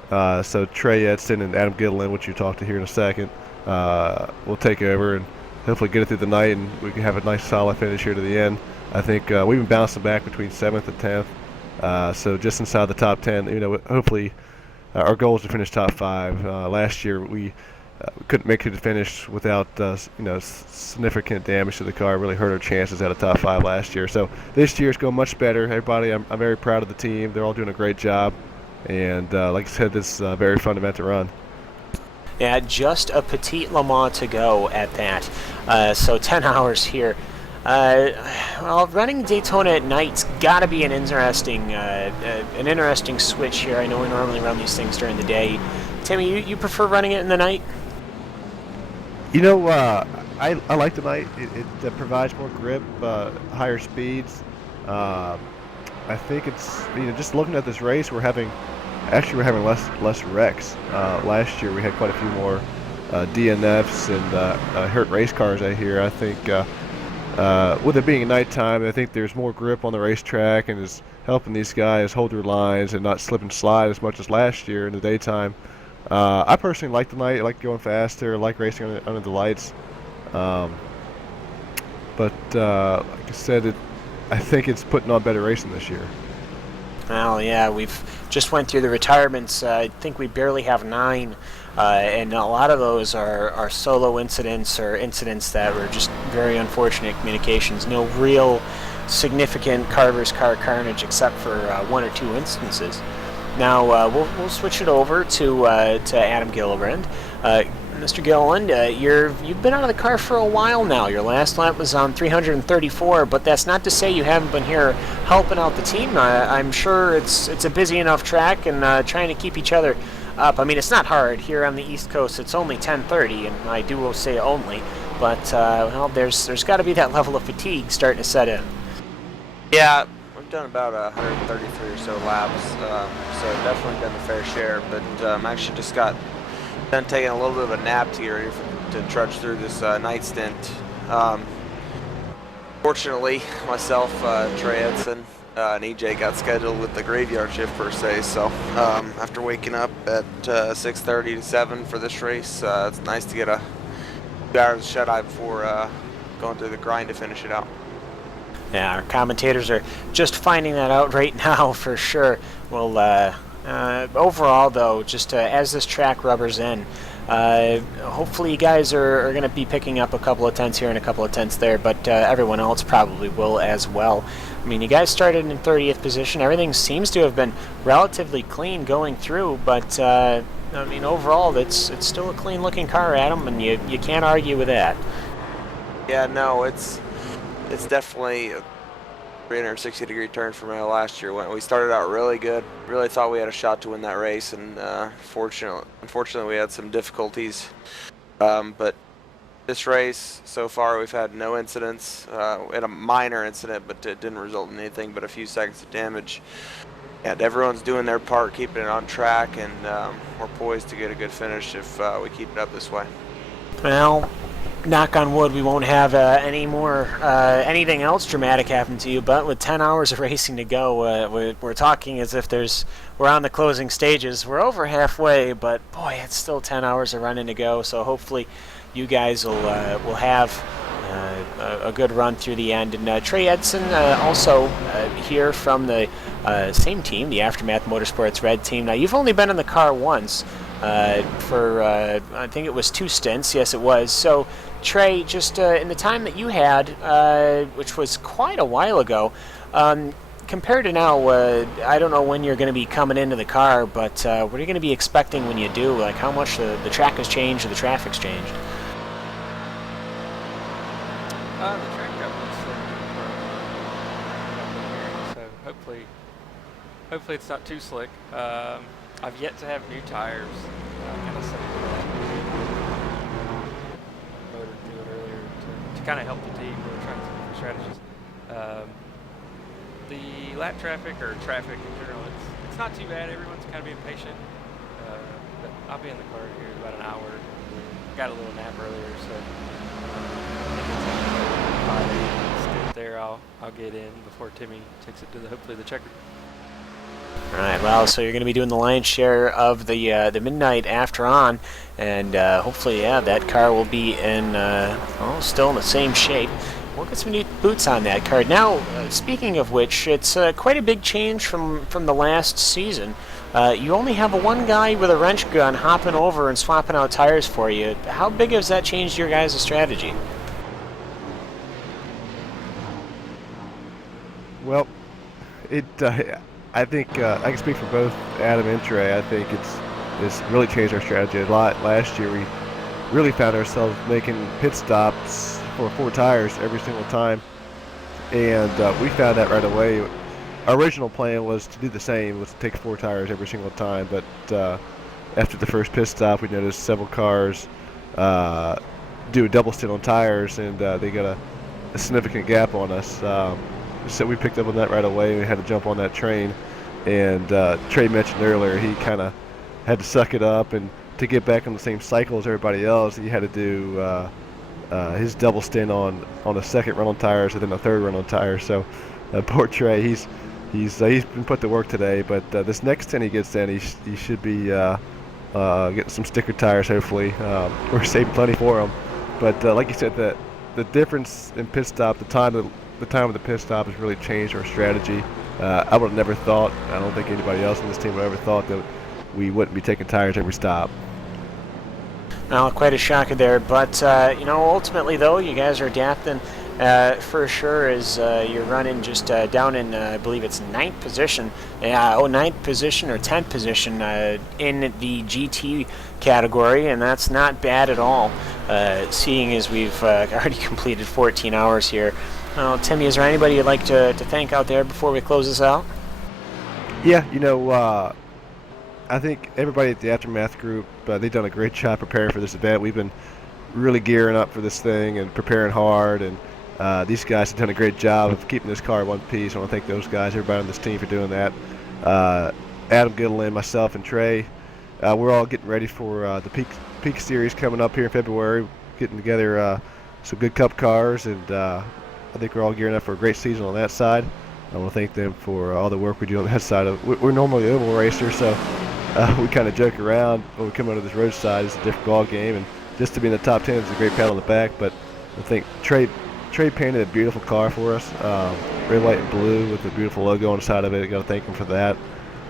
So Trey Edson and Adam Gilliland, which you talk to here in a second, will take over and hopefully get it through the night, and we can have a nice solid finish here to the end. I think we've been bouncing back between 7th and 10th, so just inside the top 10. Hopefully our goal is to finish top 5. Last year we couldn't make it to finish without significant damage to the car. It really hurt our chances at a top 5 last year. So this year's going much better. Everybody, I'm very proud of the team. They're all doing a great job, and like I said, this is a very fun event to run. Yeah, just a Petit Le Mans to go at that. So 10 hours here. Well, running Daytona at night's got to be an interesting switch here. I know we normally run these things during the day. Timmy, you prefer running it in the night? I like the night. It provides more grip, higher speeds. I think it's just looking at this race, we're having less wrecks. Last year we had quite a few more DNFs and hurt race cars. I hear. I think with it being nighttime, I think there's more grip on the racetrack and is helping these guys hold their lines and not slip and slide as much as last year in the daytime. I personally like the night. I like going faster. I like racing under the lights. But like I said, I think it's putting on better racing this year. Well, yeah, we've just went through the retirements. I think we barely have 9, and a lot of those are solo incidents or incidents that were just very unfortunate communications. No real significant Carver's car carnage except for 1 or 2 instances. Now we'll switch it over to Adam Gilliland. Mr. Gilliland, you've been out of the car for a while now. Your last lap was on 334, but that's not to say you haven't been here helping out the team. I'm sure it's a busy enough track and trying to keep each other up. I mean, it's not hard here on the East Coast. It's only 10:30, and I do say only, but well, there's got to be that level of fatigue starting to set in. Yeah. We've done about 133 or so laps, so definitely been the fair share, but I'm actually just got done taking a little bit of a nap here to trudge through this night stint. Fortunately, myself, Trey Edson, and EJ got scheduled with the graveyard shift per se, so after waking up at 6:30 to 7 for this race, it's nice to get a few hours shut-eye before going through the grind to finish it out. Yeah, our commentators are just finding that out right now for sure. Well, overall, though, just as this track rubbers in, hopefully you guys are going to be picking up a couple of tenths here and a couple of tenths there, but everyone else probably will as well. I mean, you guys started in 30th position. Everything seems to have been relatively clean going through, but I mean, overall, it's still a clean-looking car, Adam, and you can't argue with that. Yeah, no, it's definitely a 360-degree turn from my last year. When we started out really good, really thought we had a shot to win that race, and unfortunately we had some difficulties. But this race, so far, we've had no incidents. We had a minor incident, but it didn't result in anything but a few seconds of damage. And everyone's doing their part, keeping it on track, and we're poised to get a good finish if we keep it up this way. Well, knock on wood, we won't have anything else dramatic happen to you, but with 10 hours of racing to go, we're talking as if we're on the closing stages. We're over halfway, but boy, it's still 10 hours of running to go, so hopefully you guys will have a good run through the end. And Trey Edson, also here from the same team, the Aftermath Motorsports Red team. Now, you've only been in the car once for, I think it was 2 stints. Yes, it was. So, Trey, just in the time that you had, which was quite a while ago, compared to now, I don't know when you're going to be coming into the car, but what are you going to be expecting when you do? Like, how much the track has changed or the traffic's changed? The track got much slimmer. hopefully it's not too slick. I've yet to have new tires. Kind of set motor do it earlier to kind of help the team. We're trying some different strategies. The lap traffic or traffic in general, it's not too bad. Everyone's kind of being patient. But I'll be in the car here in about an hour. Got a little nap earlier, so there I'll get in before Timmy takes it to hopefully the checker. All right, well, so you're going to be doing the lion's share of the midnight after on, and hopefully, that car will be in still in the same shape. We'll get some new boots on that car. Now, speaking of which, it's quite a big change from the last season. You only have one guy with a wrench gun hopping over and swapping out tires for you. How big has that changed your guys' strategy? Well, I think I can speak for both Adam and Trey. I think it's really changed our strategy a lot. Last year, we really found ourselves making pit stops for 4 tires every single time, and we found that right away. Our original plan was to do the same, was to take 4 tires every single time, but after the first pit stop, we noticed several cars do a double stint on tires, and they got a significant gap on us. So we picked up on that right away, and we had to jump on that train. And Trey mentioned earlier, he kind of had to suck it up, and to get back on the same cycle as everybody else, he had to do his double stint on a second run on tires and then a third run on tires. So poor Trey, he's been put to work today, but this next stint he gets in, he should be getting some sticker tires. Hopefully, we're saving plenty for him. But like you said, the difference in pit stop, the time of the pit stop has really changed our strategy. I would have never thought, I don't think anybody else on this team would have ever thought that we wouldn't be taking tires every stop. Well, quite a shocker there, but ultimately though, you guys are adapting for sure as you're running just down in, I believe it's 9th position. 9th position or 10th position in the GT category, and that's not bad at all, seeing as we've already completed 14 hours here. Timmy, is there anybody you'd like to thank out there before we close this out? Yeah, I think everybody at the Aftermath group, they've done a great job preparing for this event. We've been really gearing up for this thing and preparing hard, and these guys have done a great job of keeping this car in one piece. I want to thank those guys, everybody on this team for doing that. Adam Gittleman, myself, and Trey, we're all getting ready for the Peak Series coming up here in February, getting together some good Cup cars, and I think we're all gearing up for a great season on that side. I want to thank them for all the work we do on that side. We're normally oval racers, so we kind of joke around when we come onto this road side. It's a different ball game, and just to be in the top 10 is a great pat on the back. But I think Trey painted a beautiful car for us, red, white, and blue with a beautiful logo on the side of it. Got to thank him for that.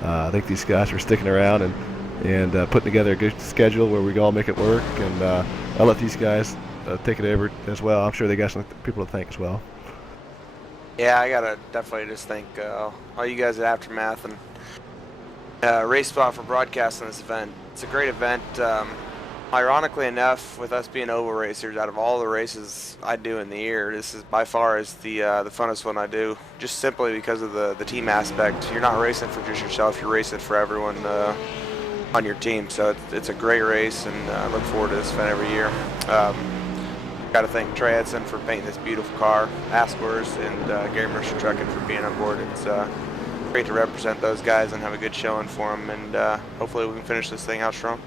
I think these guys are sticking around and putting together a good schedule where we can all make it work. And I'll let these guys take it over as well. I'm sure they got some people to thank as well. Yeah, I gotta definitely just thank all you guys at Aftermath and Race Spot for broadcasting this event. It's a great event. Ironically enough, with us being oval racers, out of all the races I do in the year, this is by far is the funnest one I do. Just simply because of the team aspect. You're not racing for just yourself; you're racing for everyone on your team. So it's a great race, and I look forward to this event every year. Got to thank Trey Edson for painting this beautiful car, Asquers, and Gary Mercer Trucking for being on board. It's great to represent those guys and have a good showing for them, and hopefully we can finish this thing out strong.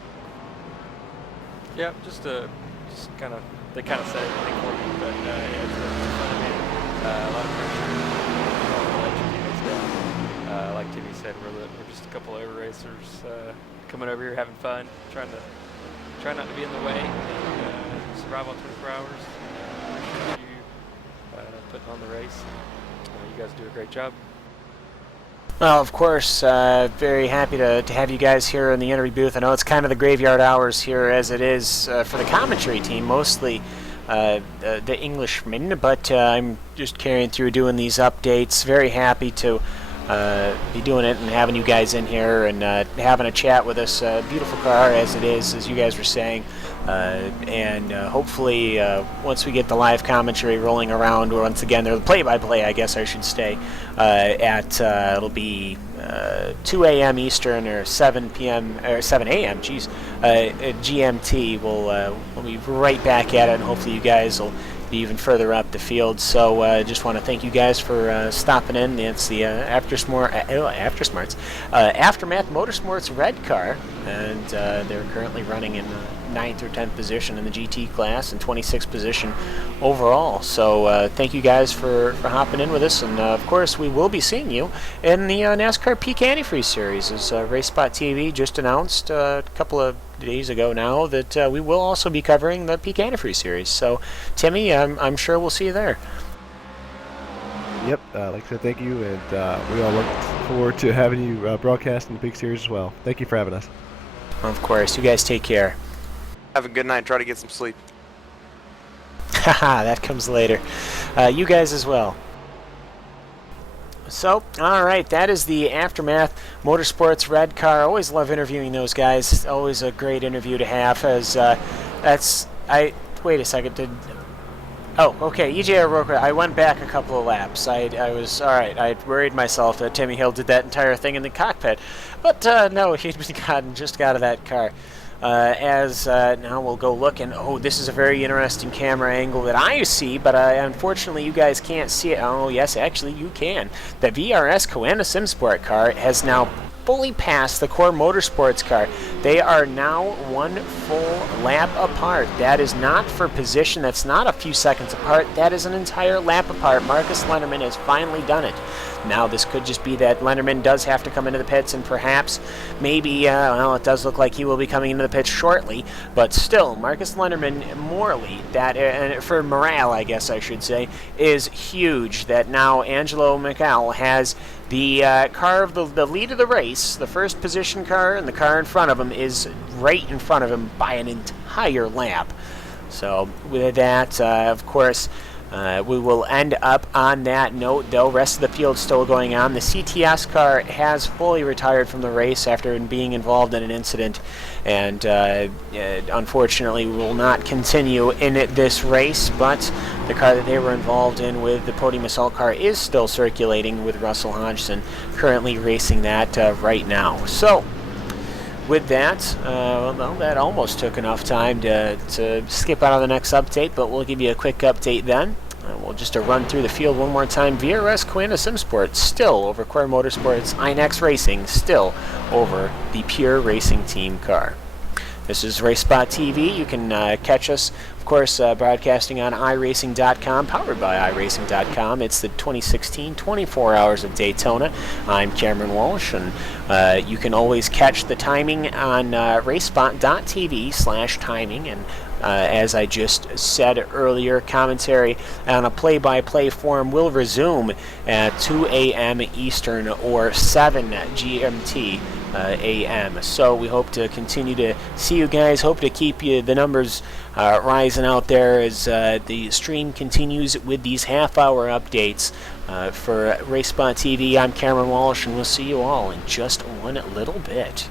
Yeah, just kind of, they kind of said everything for me, but yeah, it's fun event. A lot of pressure. Don't let your teammates down. Like Timmy said, we're just a couple of racers coming over here having fun, try not to be in the way, and survive on 24 hours. Appreciate you putting on the race. You guys do a great job. Well, of course, very happy to have you guys here in the interview booth. I know it's kind of the graveyard hours here as it is for the commentary team, mostly the Englishmen, but I'm just carrying through doing these updates. Very happy to be doing it and having you guys in here and having a chat with us. Beautiful car as it is, as you guys were saying. And hopefully once we get the live commentary rolling around, or once again, the play-by-play, I guess I should say, it'll be 2 a.m. Eastern or 7 p.m. or 7 a.m. GMT. We'll be right back at it, and hopefully you guys will be even further up the field. So just want to thank you guys for stopping in. It's the Aftermath Motorsports Red Car, and they're currently running in 9th or 10th position in the GT class and 26th position overall. So thank you guys for hopping in with us, and of course we will be seeing you in the NASCAR Peak Antifreeze Series, as Race Spot TV just announced a couple of days ago now that we will also be covering the Peak Antifreeze Series. So Timmy, I'm sure we'll see you there. Yep, like I said, thank you, and we all look forward to having you broadcast in the Peak Series as well. Thank you for having us. Of course, you guys take care. Have a good night. Try to get some sleep. Haha, that comes later. You guys as well. So, alright, that is the Aftermath Motorsports Red Car. Always love interviewing those guys. Always a great interview to have, as wait a second, oh, okay, EJ O'Rourke, I went back a couple of laps. I was, alright, I worried myself that Timmy Hill did that entire thing in the cockpit. But, no, he'd just got out of that car. Now we'll go look, and this is a very interesting camera angle that I see, but unfortunately you guys can't see it. Oh yes, actually you can. The VRS Coena SimSport car has now fully passed the Core Motorsports car. They are now one full lap apart. That is not for position. That's not a few seconds apart. That is an entire lap apart. Marcus Lennerman has finally done it. Now this could just be that Lennerman does have to come into the pits, and perhaps, maybe, well, it does look like he will be coming into the pits shortly, but still, Marcus Lennerman, morally, that, for morale, I guess I should say, is huge, that now Angelo McAl has the car of the lead of the race, the first position car, and the car in front of him is right in front of him by an entire lap. So with that, of course, we will end up on that note, though. Rest of the field still going on. The CTS car has fully retired from the race after being involved in an incident, and unfortunately will not continue in this race, but the car that they were involved in with the Podium Assault car is still circulating, with Russell Hodgson currently racing that right now. So with that, well, that almost took enough time to skip out of the next update, but we'll give you a quick update then. We'll just run through the field one more time. VRS Coena SimSport still over Core Motorsports. INEX Racing still over the Pure Racing Team car. This is Race Spot TV. You can catch us, of course, broadcasting on iRacing.com, powered by iRacing.com. It's the 2016 24 Hours of Daytona. I'm Cameron Walsh, and you can always catch the timing on racespot.tv/timing, and as I just said earlier, commentary on a play-by-play form will resume at 2 a.m. Eastern or 7 GMT a.m. So we hope to continue to see you guys, hope to keep you the numbers rising out there as the stream continues with these half-hour updates. For RaceSpot TV, I'm Cameron Walsh, and we'll see you all in just one little bit.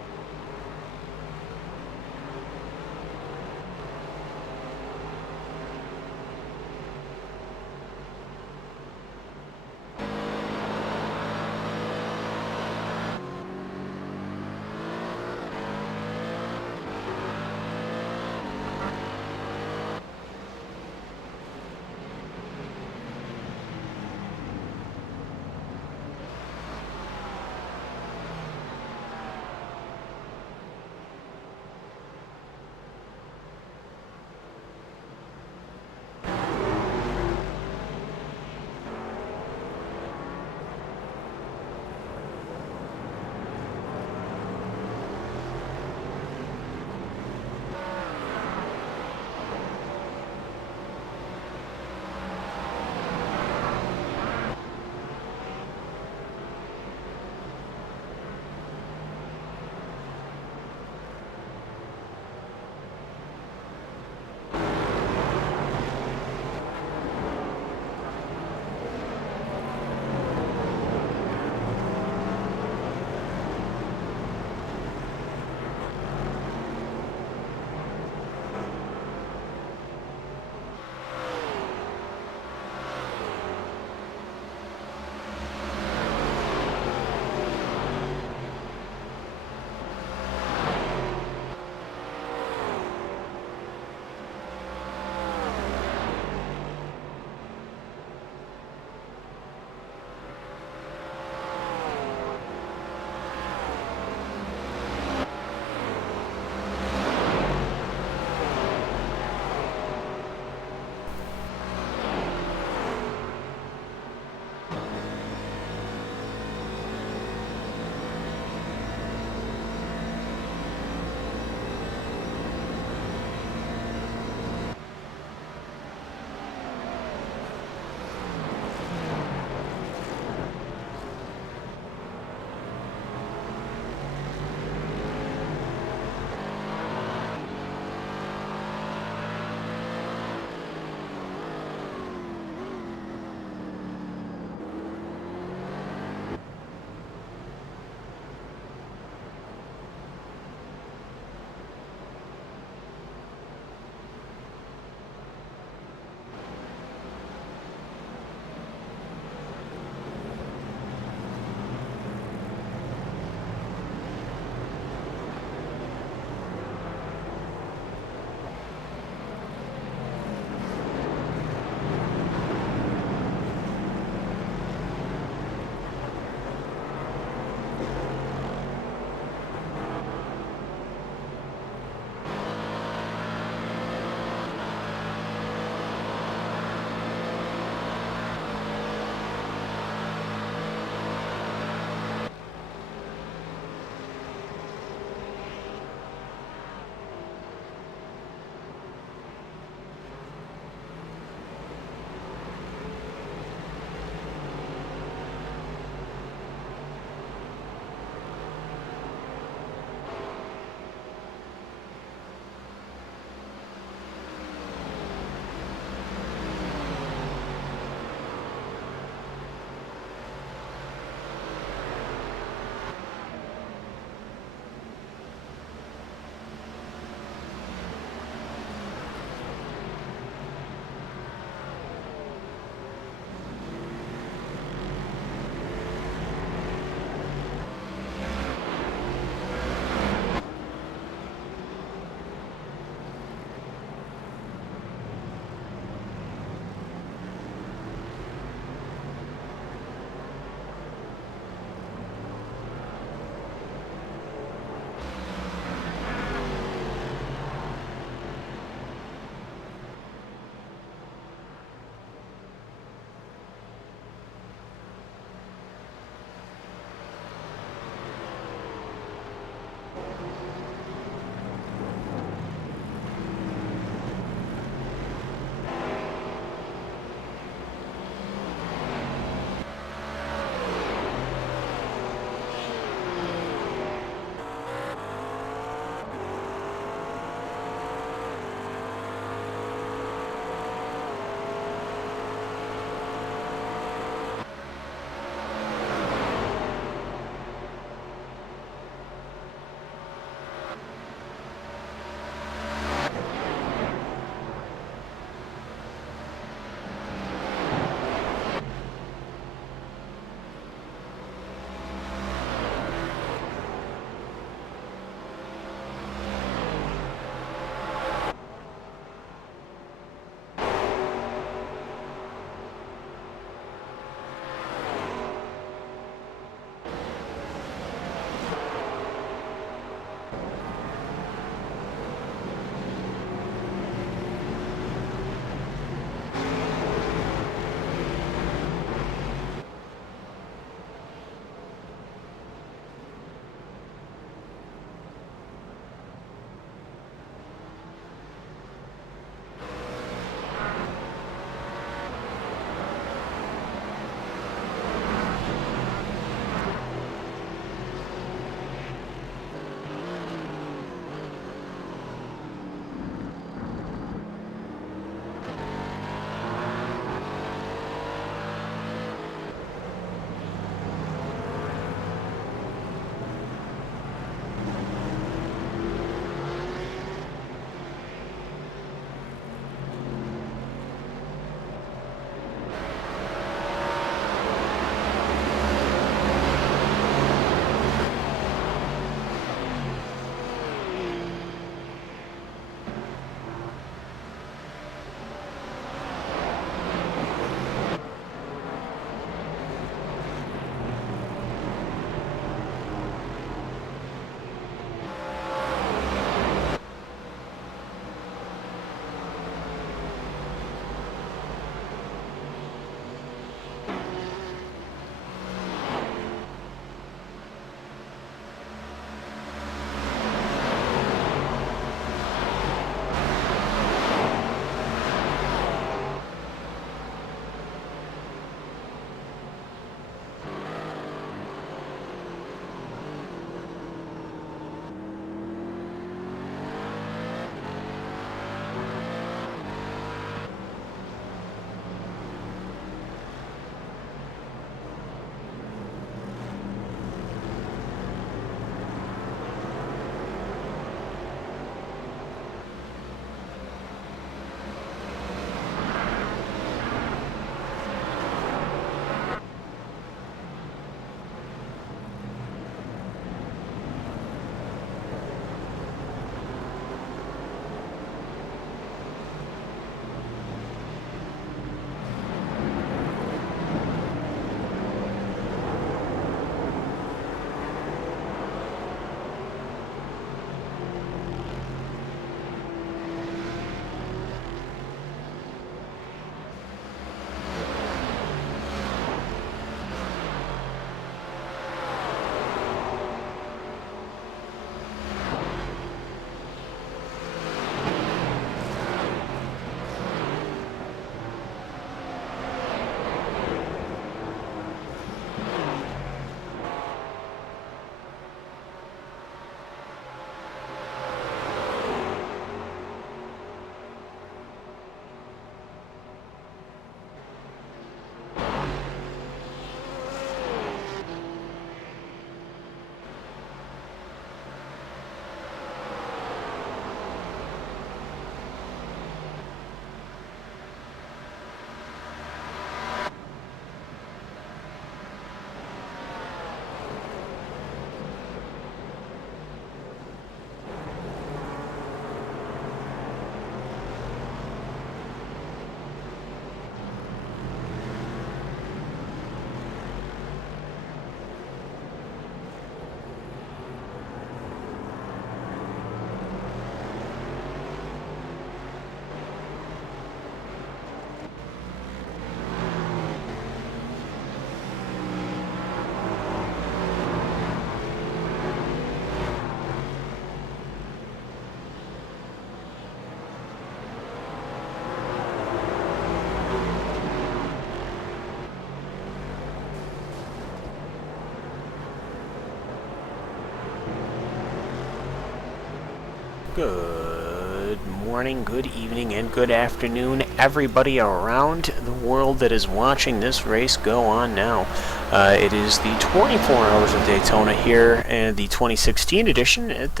Good morning, good evening, and good afternoon, everybody around the world that is watching this race go on now. It is the 24 Hours of Daytona here, and the 2016 edition at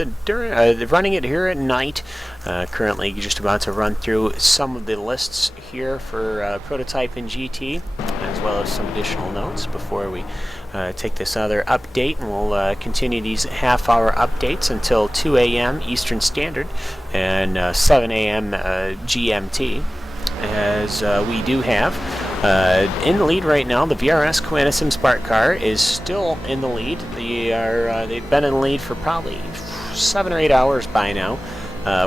running it here at night. Currently just about to run through some of the lists here for Prototype and GT, as well as some additional notes before we take this other update, and we'll continue these half-hour updates until 2 a.m. Eastern Standard and 7 a.m. GMT, as we do have in the lead right now. The VRS Quantum Spark car is still in the lead. They've been in the lead for probably 7 or 8 hours by now.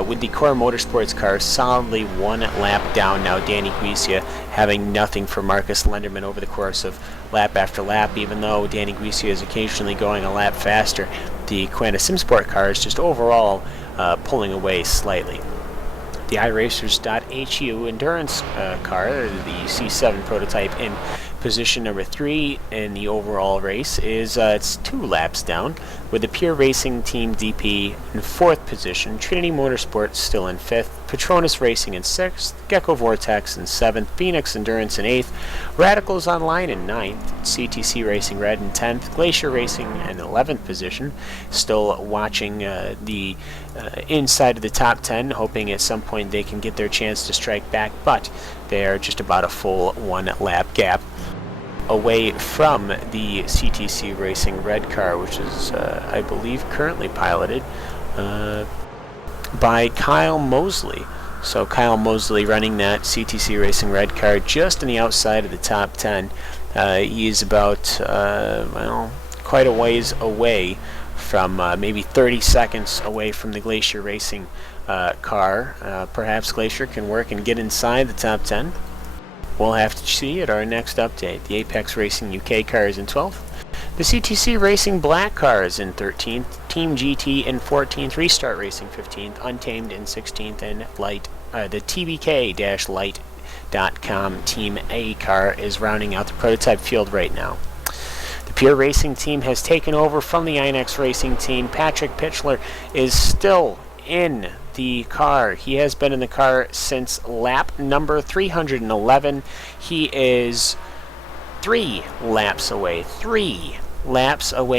With the Core Motorsports car solidly 1 lap down now. Danny Guisia having nothing for Marcus Lenderman over the course of lap after lap, even though Danny Guisia is occasionally going a lap faster. The Quantum Sport car is just overall pulling away slightly. The iRacers.HU endurance car, the C7 prototype, in position number 3 in the overall race, is it's 2 laps down, with the Pure Racing Team DP in 4th position, Trinity Motorsports still in 5th, Petronas Racing in 6th, Gecko Vortex in 7th, Phoenix Endurance in 8th, Radicals Online in 9th, CTC Racing Red in 10th, Glacier Racing in 11th position, still watching the inside of the top 10, hoping at some point they can get their chance to strike back, but they are just about a full 1 lap gap away from the CTC Racing Red car, which is, I believe, currently piloted by Kyle Mosley. So Kyle Mosley running that CTC Racing Red car just on the outside of the top 10. He is about, quite a ways away from, maybe 30 seconds away from the Glacier Racing car. Perhaps Glacier can work and get inside the top 10. We'll have to see at our next update. The Apex Racing UK car is in 12th. The CTC Racing Black car is in 13th. Team GT in 14th. Restart Racing 15th. Untamed in 16th. And the TBK-Light.com Team A car is rounding out the prototype field right now. The Pure Racing team has taken over from the INX Racing team. Patrick Pitchler is still in the car. He has been in the car since lap number 311. He is 3 laps away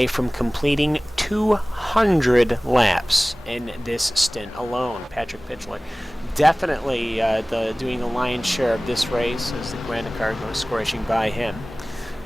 from completing 200 laps in this stint alone. Patrick Pitchler definitely doing the lion's share of this race as the Granda car goes scorching by him,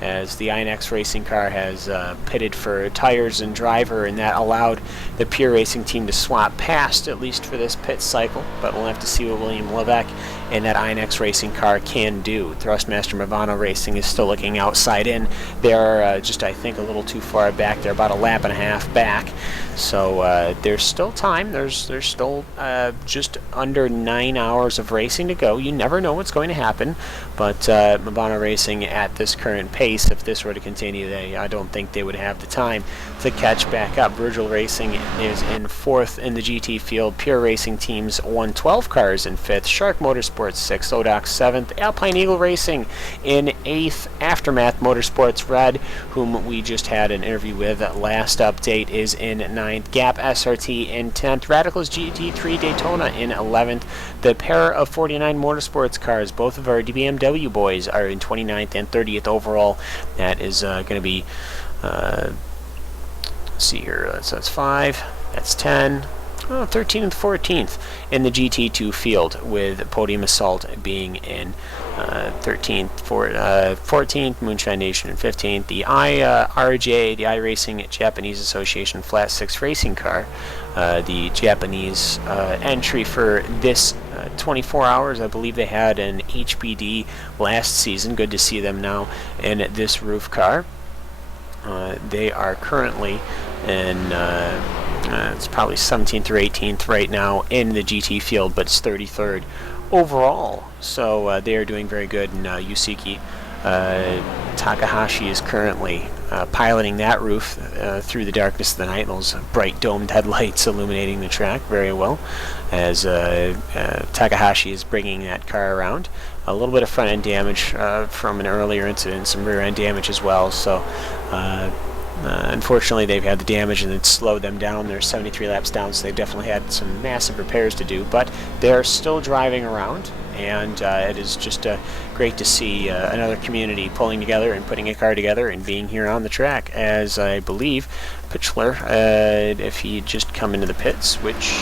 as the INX Racing car has pitted for tires and driver, and that allowed the Pure Racing team to swap past, at least for this pit cycle, but we'll have to see what William Levesque and that INX Racing car can do. Thrustmaster Movano Racing is still looking outside in. They're just, I think, a little too far back. They're about a lap and a half back, so there's still time. There's still just under 9 hours of racing to go. You never know what's going to happen, but Movano Racing at this current pace, if this were to continue, I don't think they would have the time to catch back up. Virgil Racing is in 4th in the GT field. Pure Racing Team's 112 cars in 5th. Shark Motorsports 6th. Odox 7th. Alpine Eagle Racing in 8th. Aftermath Motorsports Red, whom we just had an interview with last update, is in 9th. Gap SRT in 10th. Radicals GT3 Daytona in 11th. The pair of 49 Motorsports cars, both of our BMW boys, are in 29th and 30th overall. That is going to be, let's see here, that's 5, that's 10, 13th and 14th in the GT2 field, with Podium Assault being in 13th, 14th, Moonshine Nation in 15th. The IRJ, the iRacing Japanese Association Flat 6 racing car, the Japanese entry for this 24 hours. I believe they had an HBD last season. Good to see them now in this roof car. They are currently in it's probably 17th or 18th right now in the GT field, but it's 33rd overall. So they are doing very good, and Yusuke Takahashi is currently piloting that roof through the darkness of the night. Those bright domed headlights illuminating the track very well, as Takahashi is bringing that car around. A little bit of front end damage from an earlier incident, some rear end damage as well. So Unfortunately, they've had the damage and it's slowed them down. They're 73 laps down, so they've definitely had some massive repairs to do, but they're still driving around, and it is just great to see another community pulling together and putting a car together and being here on the track, as I believe Pitchler, if he'd just come into the pits, which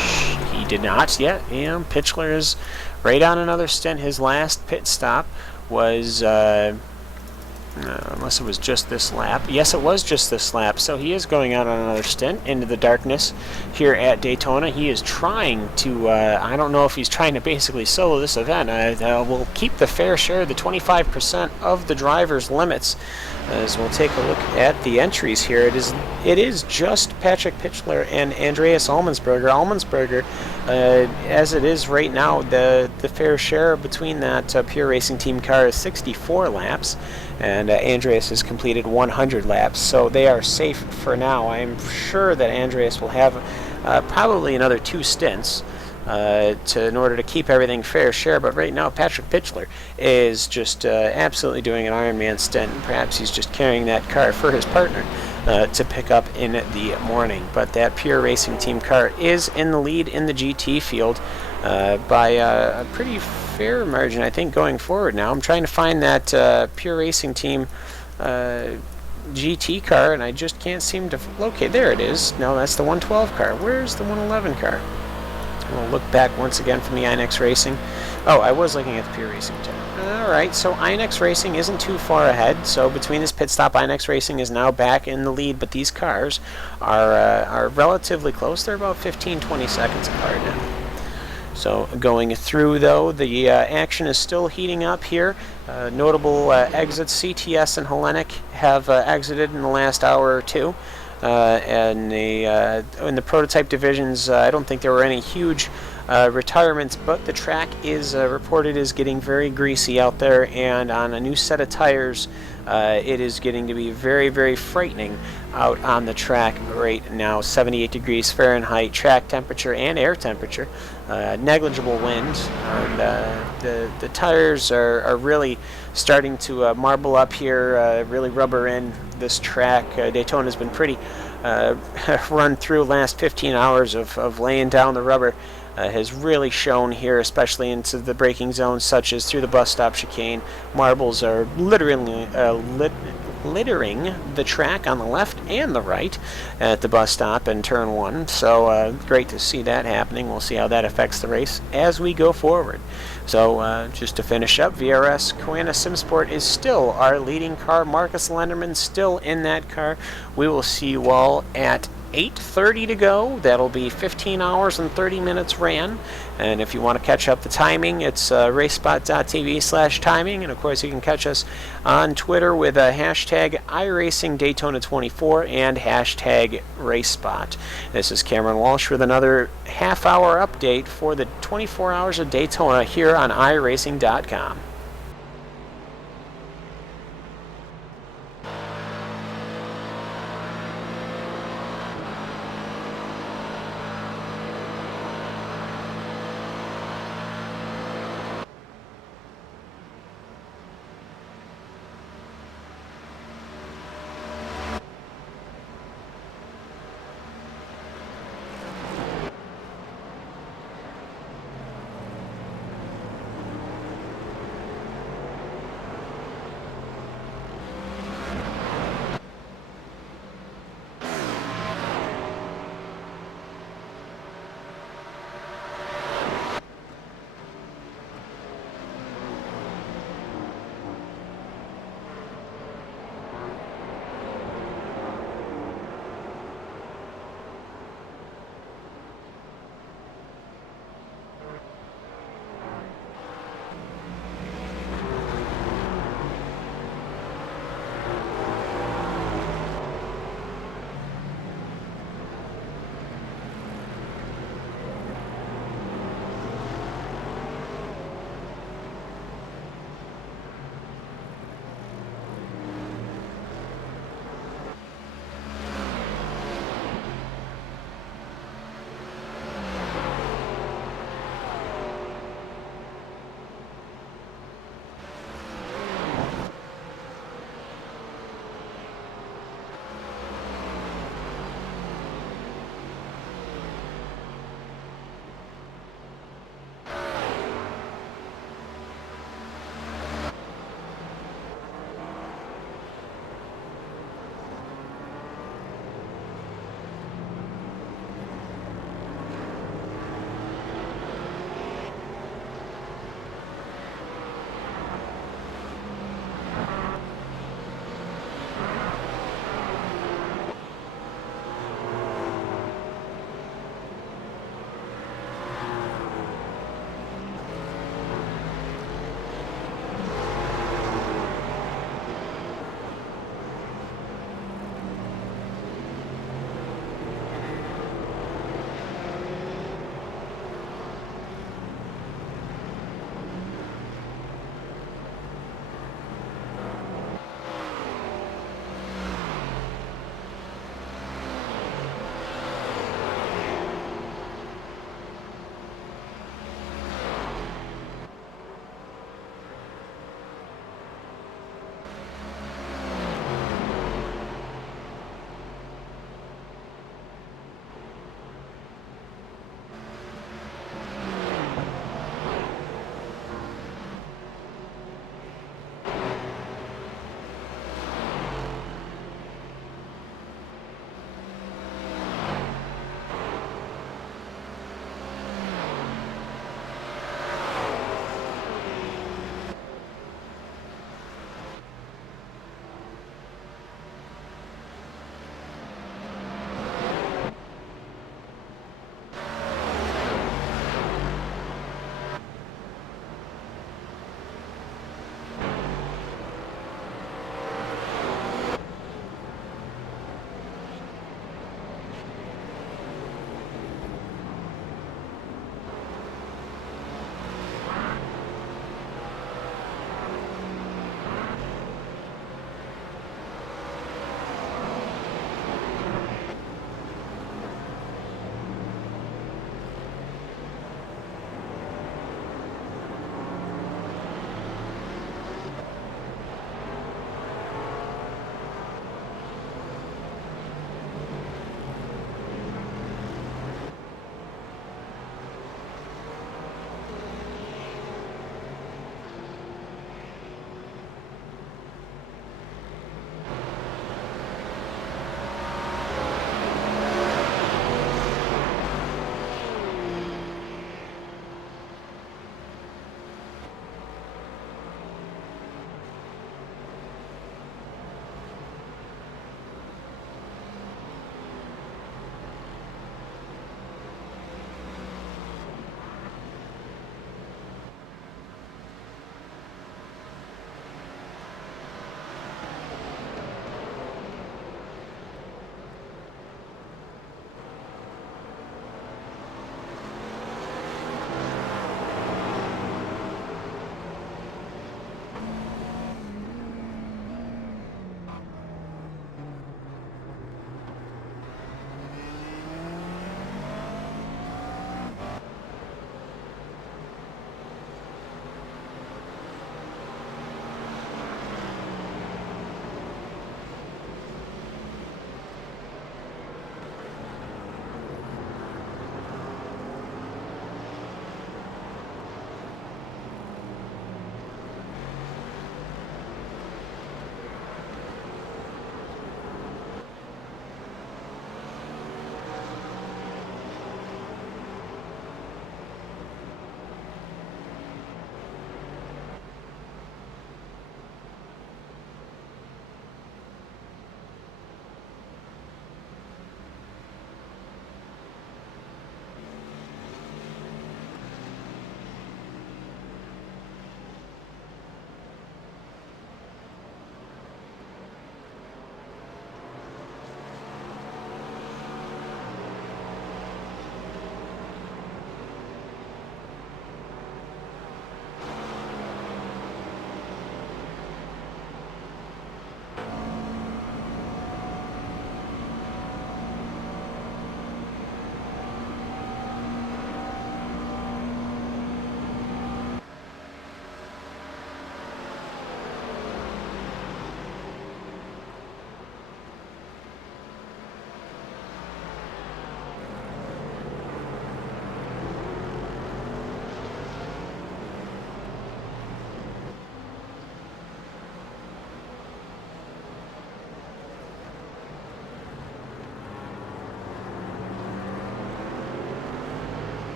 he did not yet, Pitchler is right on another stint. His last pit stop was... unless it was just this lap. Yes, it was just this lap, so he is going out on another stint into the darkness here at Daytona. He is trying to, I don't know if he's trying to basically solo this event. We'll keep the fair share, the 25% of the driver's limits, as we'll take a look at the entries here. It is just Patrick Pitchler and Andreas Allmensberger. Allmensberger, as it is right now, the fair share between that Pure Racing Team car is 64 laps, and Andreas has completed 100 laps, so they are safe for now. I'm sure that Andreas will have probably another 2 stints in order to keep everything fair share, but right now Patrick Pitchler is just absolutely doing an Ironman stint, and perhaps he's just carrying that car for his partner to pick up in the morning. But that Pure Racing Team car is in the lead in the GT field by a pretty fair margin, I think, going forward now. I'm trying to find that Pure Racing Team GT car, and I just can't seem to locate. There it is. No, that's the 112 car. Where's the 111 car? We'll look back once again from the iNex Racing. Oh, I was looking at the Pure Racing car. Alright, so iNex Racing isn't too far ahead, so between this pit stop, iNex Racing is now back in the lead, but these cars are relatively close. They're about 15-20 seconds apart now. So going through, though, the action is still heating up here. Notable exits. CTS and Hellenic have exited in the last hour or two. And in the prototype divisions, I don't think there were any huge retirements, but the track is reported as getting very greasy out there, and on a new set of tires, it is getting to be very, very frightening out on the track right now. 78 degrees Fahrenheit track temperature and air temperature, negligible wind, and the tires are really starting to marble up here, really rubber in this track. Daytona's been pretty run through last 15 hours of laying down the rubber. Has really shown here, especially into the braking zones, such as through the bus stop chicane. Marbles are literally littering the track on the left and the right at the bus stop and turn 1. So great to see that happening. We'll see how that affects the race as we go forward. So just to finish up, VRS Koena Simsport is still our leading car. Marcus Lenderman still in that car. We will see you all at 8:30 to go. That'll be 15 hours and 30 minutes ran. And if you want to catch up the timing, it's racespot.tv/timing. And of course, you can catch us on Twitter with hashtag iRacing Daytona 24 and hashtag RaceSpot. This is Cameron Walsh with another half-hour update for the 24 hours of Daytona here on iRacing.com.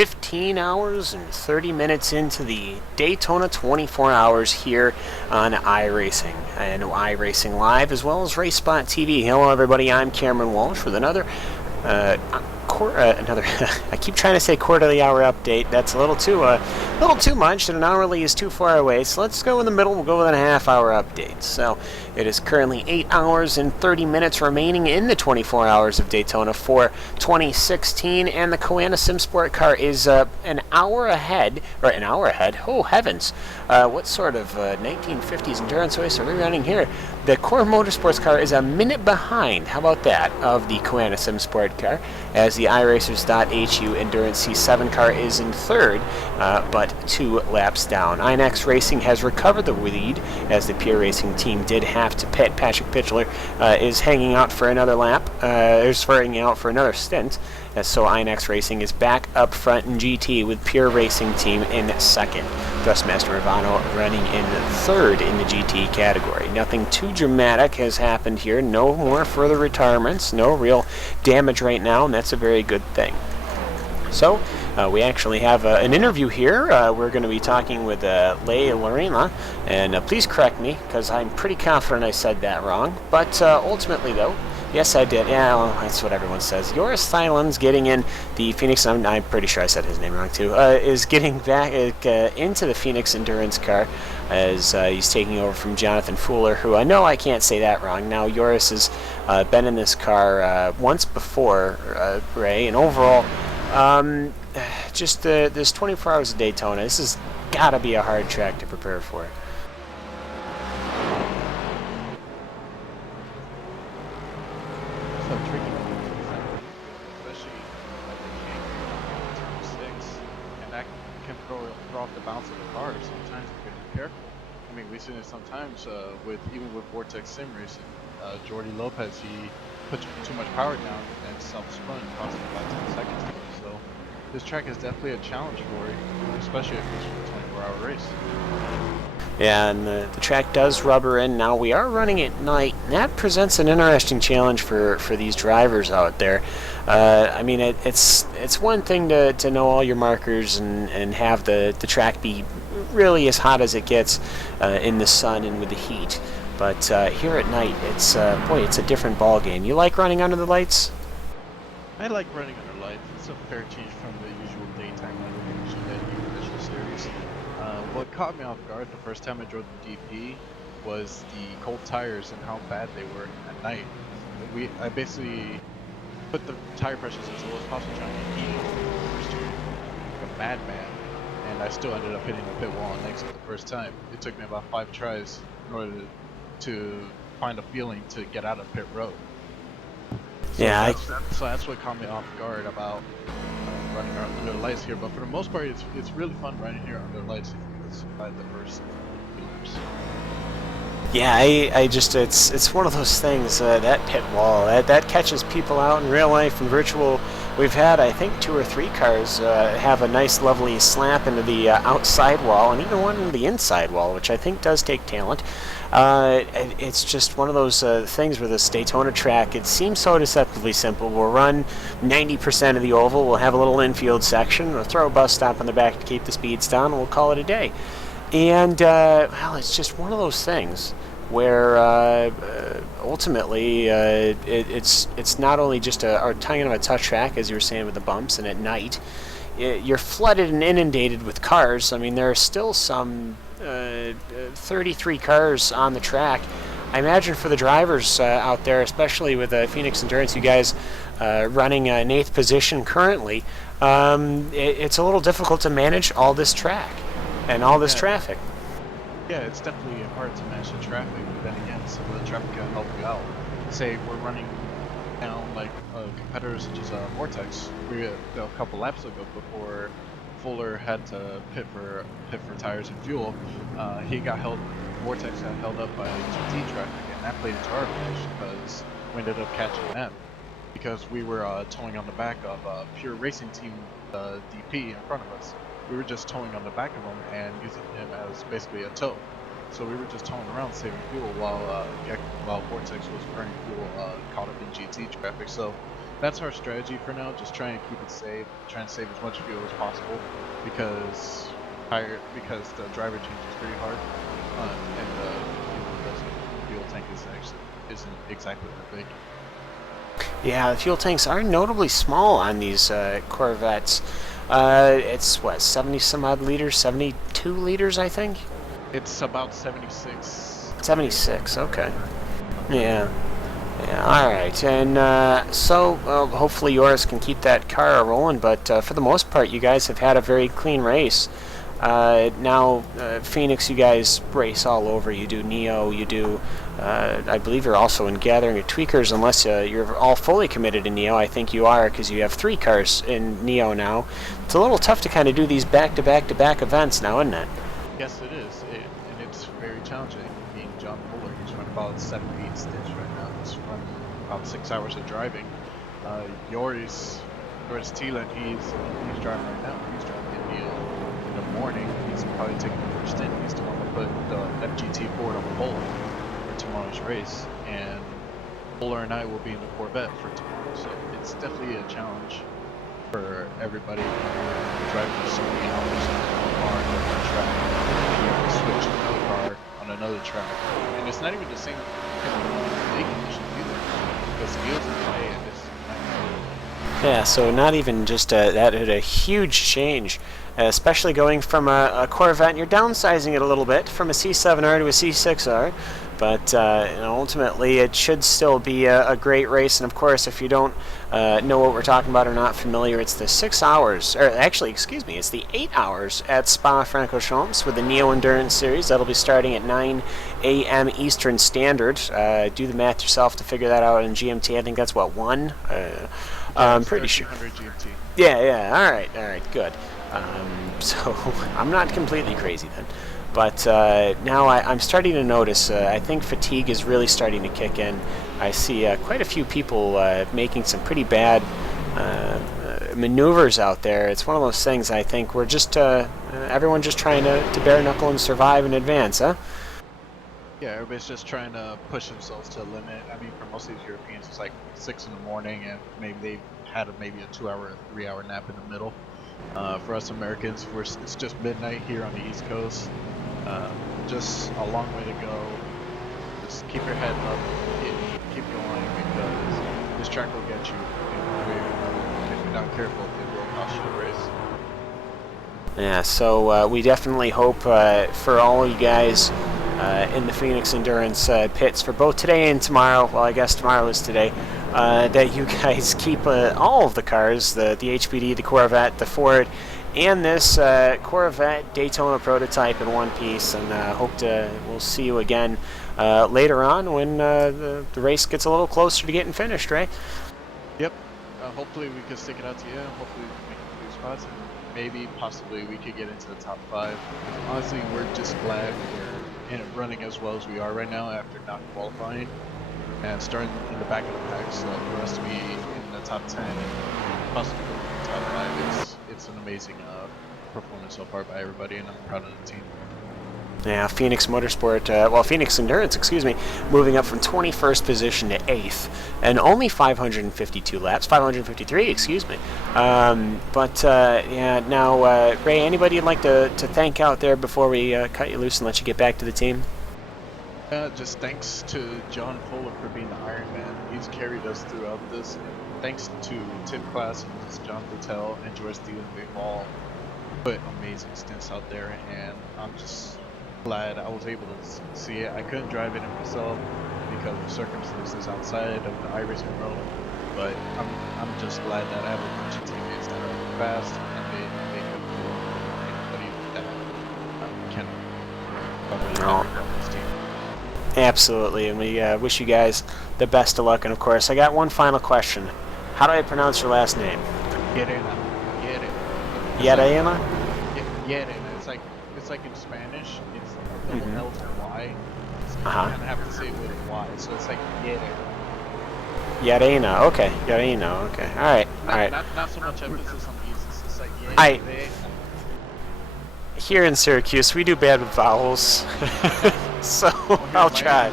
15 hours and 30 minutes into the Daytona 24 hours here on iRacing and iRacing Live, as well as Race Spot TV. Hello, everybody. I'm Cameron Walsh with another I keep trying to say quarterly hour update. That's a little too much, and an hourly is too far away. So let's go in the middle. We'll go with a half-hour update. So it is currently 8 hours and 30 minutes remaining in the 24 hours of Daytona for 2016, and the Koana SimSport car is an hour ahead. Oh heavens! What sort of 1950s endurance race are we running here? The Core Motorsports car is a minute behind. How about that? Of the Koana SimSport car, as the iRacers.HU Endurance C7 car is in third, but 2 laps down. iNext Racing has recovered the lead, as the Pure Racing team did have to pit. Patrick Pitchler is hanging out for another lap, hanging out for another stint, so iNext Racing is back up front in GT with Pure Racing team in second. Thrustmaster Ivano running in third in the GT category. Nothing too dramatic has happened here. No more further retirements. No real damage right now, and that's a very good thing. So, we actually have an interview here. We're going to be talking with Leigh Lorena, and please correct me, because I'm pretty confident I said that wrong. But ultimately, though, yes, I did. Yeah, well, that's what everyone says. Joris Thailand's getting in the Phoenix, I'm pretty sure I said his name wrong too, is getting back into the Phoenix Endurance car, as he's taking over from Jonathan Fuller, who I know I can't say that wrong. Now, Joris has been in this car once before, Ray, and overall, just this 24 hours of Daytona, this has got to be a hard track to prepare for. So tricky, especially like the 6, and that can throw off the balance of the car. Sometimes you can be careful. I mean, we've seen it sometimes even with Vortex Sim Racing. Jordi Lopez, he put too much power down and self-spun, costing about 10 seconds. So this track is definitely a challenge for you, especially if it's a 24-hour race. Yeah, and the track does rubber in. Now, we are running at night, and that presents an interesting challenge for these drivers out there. I mean, it's one thing to know all your markers and have the track be really as hot as it gets in the sun and with the heat. But here at night, it's a different ball game. You like running under the lights? I like running under lights. It's a fair change from the usual daytime navigation that you initial series. What caught me off guard the first time I drove the DP was the cold tires and how bad they were at night. I basically put the tire pressures as low as possible, trying to get heat over the first turn like a madman, and I still ended up hitting the pit wall on exit the first time. It took me about 5 tries in order to find a feeling to get out of pit road. So yeah, that's what caught me off guard about running under the lights here. But for the most part, it's really fun running here under the lights if you can survive the first few laps. Yeah, I just it's one of those things. That pit wall that catches people out in real life and virtual. We've had, I think, 2 or 3 cars have a nice, lovely slap into the outside wall, and even one into the inside wall, which I think does take talent. It's just one of those things where this Daytona track, it seems so deceptively simple. We'll run 90% of the oval, we'll have a little infield section, we'll throw a bus stop on the back to keep the speeds down, and we'll call it a day. And, well, it's just one of those things where ultimately it's not only just a kind of a tough track, as you were saying, with the bumps, and at night you're flooded and inundated with cars. I mean, there are still some 33 cars on the track. I imagine for the drivers out there, especially with Phoenix Endurance, you guys running in 8th position currently, it's a little difficult to manage all this track and all this traffic. Yeah, it's definitely hard to manage the traffic, but then again, some of the traffic can help you out. Say we're running down like competitors such as Vortex. A couple laps ago, before Fuller had to pit for tires and fuel, Vortex got held up by GT traffic, and that played into our advantage because we ended up catching them because we were towing on the back of Pure Racing Team DP in front of us. We were just towing on the back of him and using him as basically a tow. So we were just towing around saving fuel while Vortex was burning fuel caught up in GT traffic. So that's our strategy for now. Just trying to keep it safe, trying to save as much fuel as possible, because the driver change is pretty hard, and the fuel tank isn't exactly that big. Yeah, the fuel tanks are notably small on these Corvettes. It's what, 70 some odd liters, 72 liters, I think. It's about 76. 76. Okay. Yeah. Yeah, all right, and so hopefully yours can keep that car rolling, but for the most part, you guys have had a very clean race. Now, Phoenix, you guys race all over. You do Neo, you do, I believe you're also in Gathering of Tweakers, unless you're all fully committed to Neo. I think you are, because you have 3 cars in Neo now. It's a little tough to kind of do these back-to-back-to-back events now, isn't it? Yes, it is, and it's very challenging. Being John Fuller, he's running about 7-8 stints right now. He's running about 6 hours of driving. Yours Thielen, he's driving right now. He's driving in the morning. He's probably taking the first stint. He's the one to put the FGT Ford on the pole for tomorrow's race, and Fuller and I will be in the Corvette for tomorrow. So it's definitely a challenge for everybody. We're driving so many hours on one track, and you have to switch to another car on another track, and it's not even the same day conditions either, because the fields are clay and it's nice. Yeah, so not even just that, a huge change, especially going from a Corvette, and you're downsizing it a little bit from a C7R to a C6R, but ultimately it should still be a great race. And of course, if you don't know what we're talking about or not familiar, it's the 6 hours, or actually, excuse me, it's the 8 hours at Spa-Francorchamps with the Neo Endurance Series. That'll be starting at 9 a.m. Eastern Standard. Do the math yourself to figure that out in GMT. I think that's what, 1? I'm pretty sure. GMT. Yeah, all right, good. So I'm not completely crazy then. But now I'm starting to notice, I think fatigue is really starting to kick in. I see quite a few people making some pretty bad maneuvers out there. It's one of those things, I think, we're just, everyone just trying to bare knuckle and survive in advance, huh? Yeah, everybody's just trying to push themselves to a limit. I mean, for most of these Europeans, it's like 6 in the morning, and maybe they've had maybe a 2-hour, 3-hour nap in the middle. For us Americans, it's just midnight here on the East Coast. Just a long way to go. Just keep your head up, keep going, because this track will get you. If you're not careful, it will cost you the race. Yeah, so we definitely hope for all you guys in the Phoenix Endurance pits for both today and tomorrow. Well, I guess tomorrow is today. That you guys keep all of the cars, the HPD, the Corvette, the Ford, and this Corvette Daytona prototype in one piece, and we'll see you again later on when the race gets a little closer to getting finished, right? Yep. Hopefully we can stick it out to you. Hopefully we can make a few spots, and maybe, possibly, we could get into the top 5. Honestly, we're just glad we're running as well as we are right now after not qualifying and starting in the back of the pack. So for us to be in the top 10 and possibly the top 5, it's an amazing performance so far by everybody, and I'm proud of the team. Yeah, Phoenix Motorsport, Phoenix Endurance, excuse me, moving up from 21st position to 8th, and only 552 laps, 553, excuse me. Yeah, now, Ray, anybody you'd like to thank out there before we cut you loose and let you get back to the team? Just thanks to John Fuller for being the Iron Man. He's carried us throughout this. And thanks to Tim Class and John Patel and George Thielen. They've all put amazing stints out there, and I'm just glad I was able to see it. I couldn't drive it in myself because of circumstances outside of the iRacing world, but I'm just glad that I have a bunch of teammates that are fast, and they can do anybody that can cover this team. Absolutely, and we wish you guys the best of luck. And of course, I got one final question. How do I pronounce your last name? Yerena. Yerena? Yerena. It's like in Spanish, it's double L to Y. So you Uh-huh. kind of have to say it with a Y, so it's like Yerena. Yerena, okay. Yerena, okay. All right. Not so much emphasis on the E's, it's just like Yerena. Here in Syracuse, we do bad with vowels, so I'll try.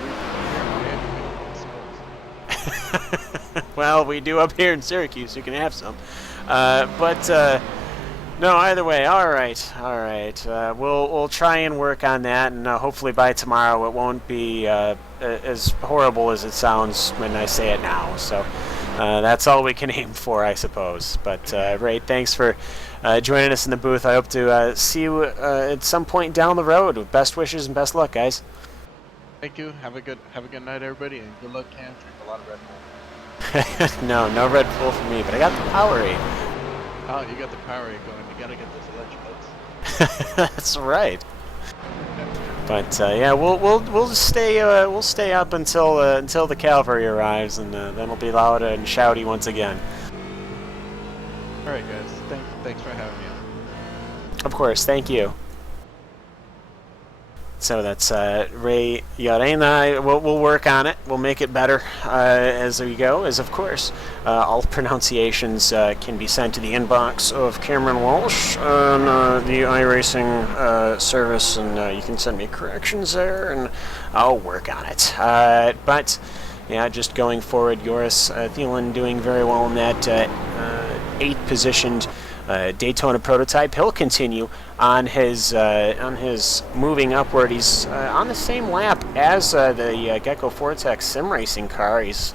Well, we do up here in Syracuse. You can have some. No, either way, all right. We'll try and work on that, and hopefully by tomorrow it won't be as horrible as it sounds when I say it now. So that's all we can aim for, I suppose. But Ray, thanks for joining us in the booth. I hope to see you at some point down the road. Best wishes and best luck, guys. Thank you. Have a good night, everybody, and good luck, Cam. Drink a lot of Red Bull. No Red Bull for me, but I got the Powerade. Oh, you got the Powerade going. You gotta get those electrolytes. That's right. But yeah, we'll stay up until the cavalry arrives, and then we'll be loud and shouty once again. All right, guys. Thanks for having me on. Of course, thank you. So that's Ray Yarena. We'll work on it. We'll make it better as we go. As of course, all pronunciations can be sent to the inbox of Cameron Walsh on the iRacing service, and you can send me corrections there, and I'll work on it. But yeah, just going forward, Joris Thielen doing very well in that 8th positioned Daytona prototype. He'll continue on his moving upward. He's on the same lap as the Gecko Vortex sim racing car. He's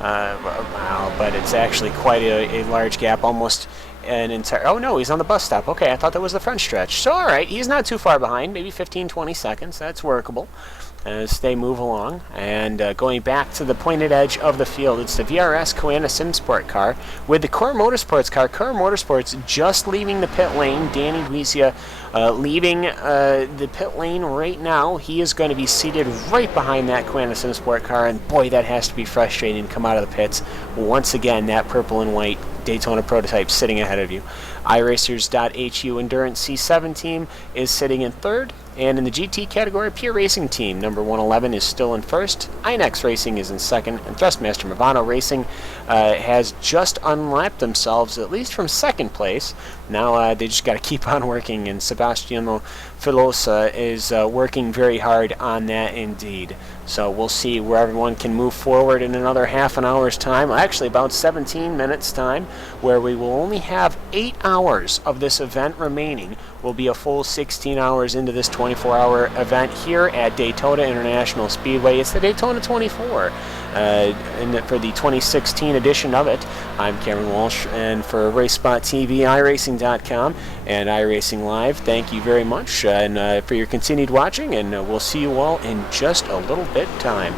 wow, but it's actually quite a large gap, almost an entire. Oh no, he's on the bus stop. Okay, I thought that was the front stretch. So all right, he's not too far behind. Maybe 15-20 seconds. That's workable. As they move along, and going back to the pointed edge of the field, it's the VRS Koana SimSport car with the Core Motorsports car. Core Motorsports just leaving the pit lane. Danny Guizia leaving the pit lane right now. He is going to be seated right behind that Koana SimSport car, and boy, that has to be frustrating to come out of the pits. Once again, that purple and white Daytona prototype sitting ahead of you. iRacers.hu Endurance C7 team is sitting in 3rd. And in the GT category, Pure Racing Team, number 111, is still in 1st. Inex Racing is in 2nd. And Thrustmaster Movano Racing has just unlapped themselves, at least from 2nd place. Now they just got to keep on working, and Sebastiano Filosa is working very hard on that indeed. So we'll see where everyone can move forward in another half an hour's time. Actually, about 17 minutes' time, where we will only have 8 hours of this event remaining. Will be a full 16 hours into this 24-hour event here at Daytona International Speedway. It's the Daytona 24, for the 2016 edition of it. I'm Cameron Walsh, and for RaceSpot TV, iRacing.com, and iRacing Live, thank you very much and for your continued watching, and we'll see you all in just a little bit time.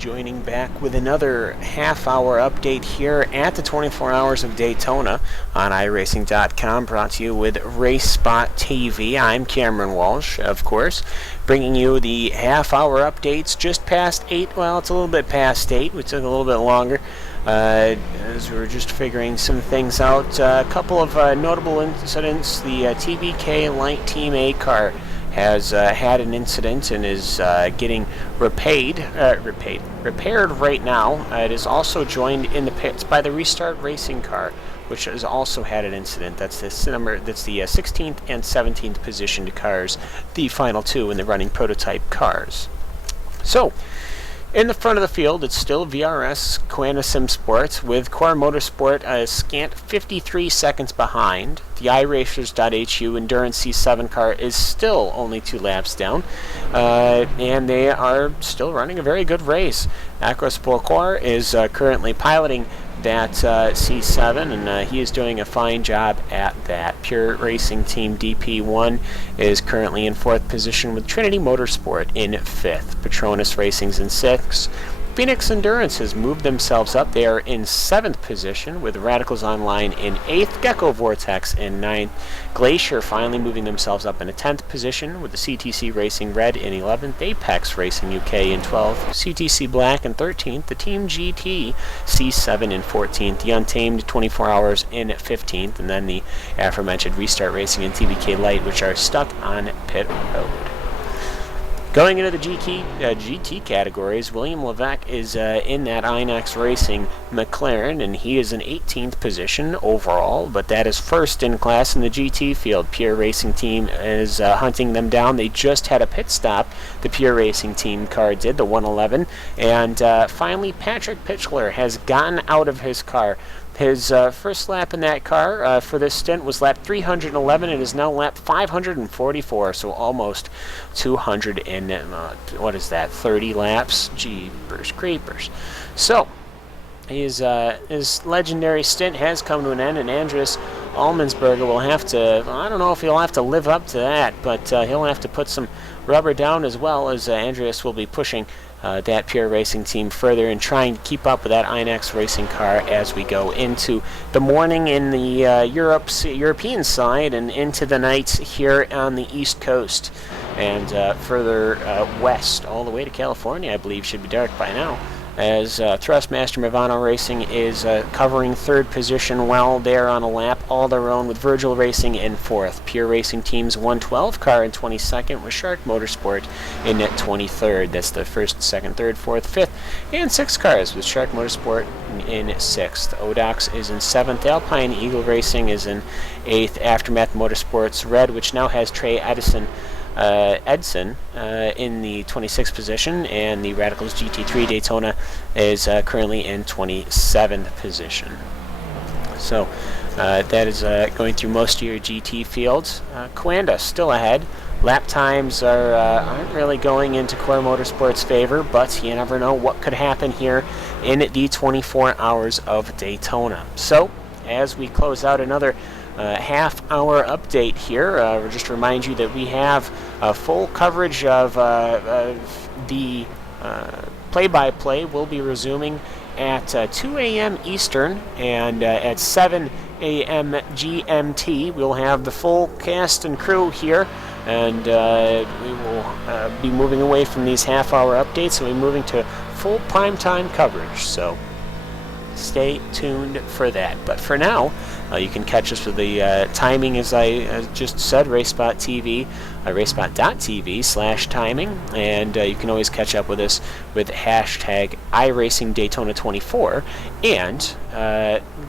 joining back with another half-hour update here at the 24 Hours of Daytona on iRacing.com, brought to you with RaceSpot TV. I'm Cameron Walsh, of course, bringing you the half-hour updates just past 8. Well, it's a little bit past 8. We took a little bit longer as we were just figuring some things out. A couple of notable incidents. The TBK Light Team A car has had an incident and is getting repaired right now. It is also joined in the pits by the Restart Racing car, which has also had an incident. That's the 16th and 17th positioned cars, the final two in the running prototype cars. So, in the front of the field, it's still VRS Coanda Sim Sports, with Core Motorsport a scant 53 seconds behind. The iRacers.hu Endurance C7 car is still only 2 laps down, and they are still running a very good race. Acrosport is currently piloting that C7, and he is doing a fine job at that. Pure Racing Team DP1 is currently in 4th position, with Trinity Motorsport in 5th. Petronas Racing's in 6th. Phoenix Endurance has moved themselves up. They are in 7th position, with Radicals Online in 8th, Gecko Vortex in 9th. Glacier finally moving themselves up in a 10th position, with the CTC Racing Red in 11th, Apex Racing UK in 12th, CTC Black in 13th, the Team GT C7 in 14th, the Untamed 24 Hours in 15th, and then the aforementioned Restart Racing and TBK Light, which are stuck on pit road. Going into the GT categories, William Levesque is in that Inex Racing McLaren, and he is in 18th position overall, but that is first in class in the GT field. Pure Racing Team is hunting them down. They just had a pit stop, the Pure Racing Team car did, the 111, and finally Patrick Pitchler has gotten out of his car. His first lap in that car for this stint was lap 311. It is now lap 544, so almost 200 and, 30 laps? Jeepers creepers. So, his legendary stint has come to an end, and Andreas Allmansberger will have to, I don't know if he'll have to live up to that, but he'll have to put some rubber down, as well as Andreas will be pushing that Pure Racing Team further and trying to keep up with that Inex Racing car as we go into the morning in the European side and into the night here on the East Coast, and further west all the way to California. I believe should be dark by now, as Thrustmaster Movano Racing is covering 3rd position well there on a lap all their own, with Virgil Racing in 4th. Pure Racing Team's 112 car in 22nd, with Shark Motorsport in 23rd. That's the 1st, 2nd, 3rd, 4th, 5th, and 6th cars, with Shark Motorsport in 6th. Odox is in 7th. Alpine Eagle Racing is in 8th. Aftermath Motorsports Red, which now has Trey Edson in the 26th position, and the Radicals GT3 Daytona is currently in 27th position. So that is going through most of your GT fields. Coanda still ahead. Lap times aren't really going into Core Motorsport's favor, but you never know what could happen here in the 24 Hours of Daytona. So as we close out another half-hour update here, we'll just remind you that we have full coverage of the play-by-play. Will be resuming at 2 a.m. Eastern, and at 7 a.m. GMT. We'll have the full cast and crew here, and we will be moving away from these half-hour updates and we're moving to full primetime coverage. So stay tuned for that. But for now, you can catch us with the timing, as I just said, RaceSpot TV, racespot.tv/timing, and you can always catch up with us with hashtag iRacingDaytona24 and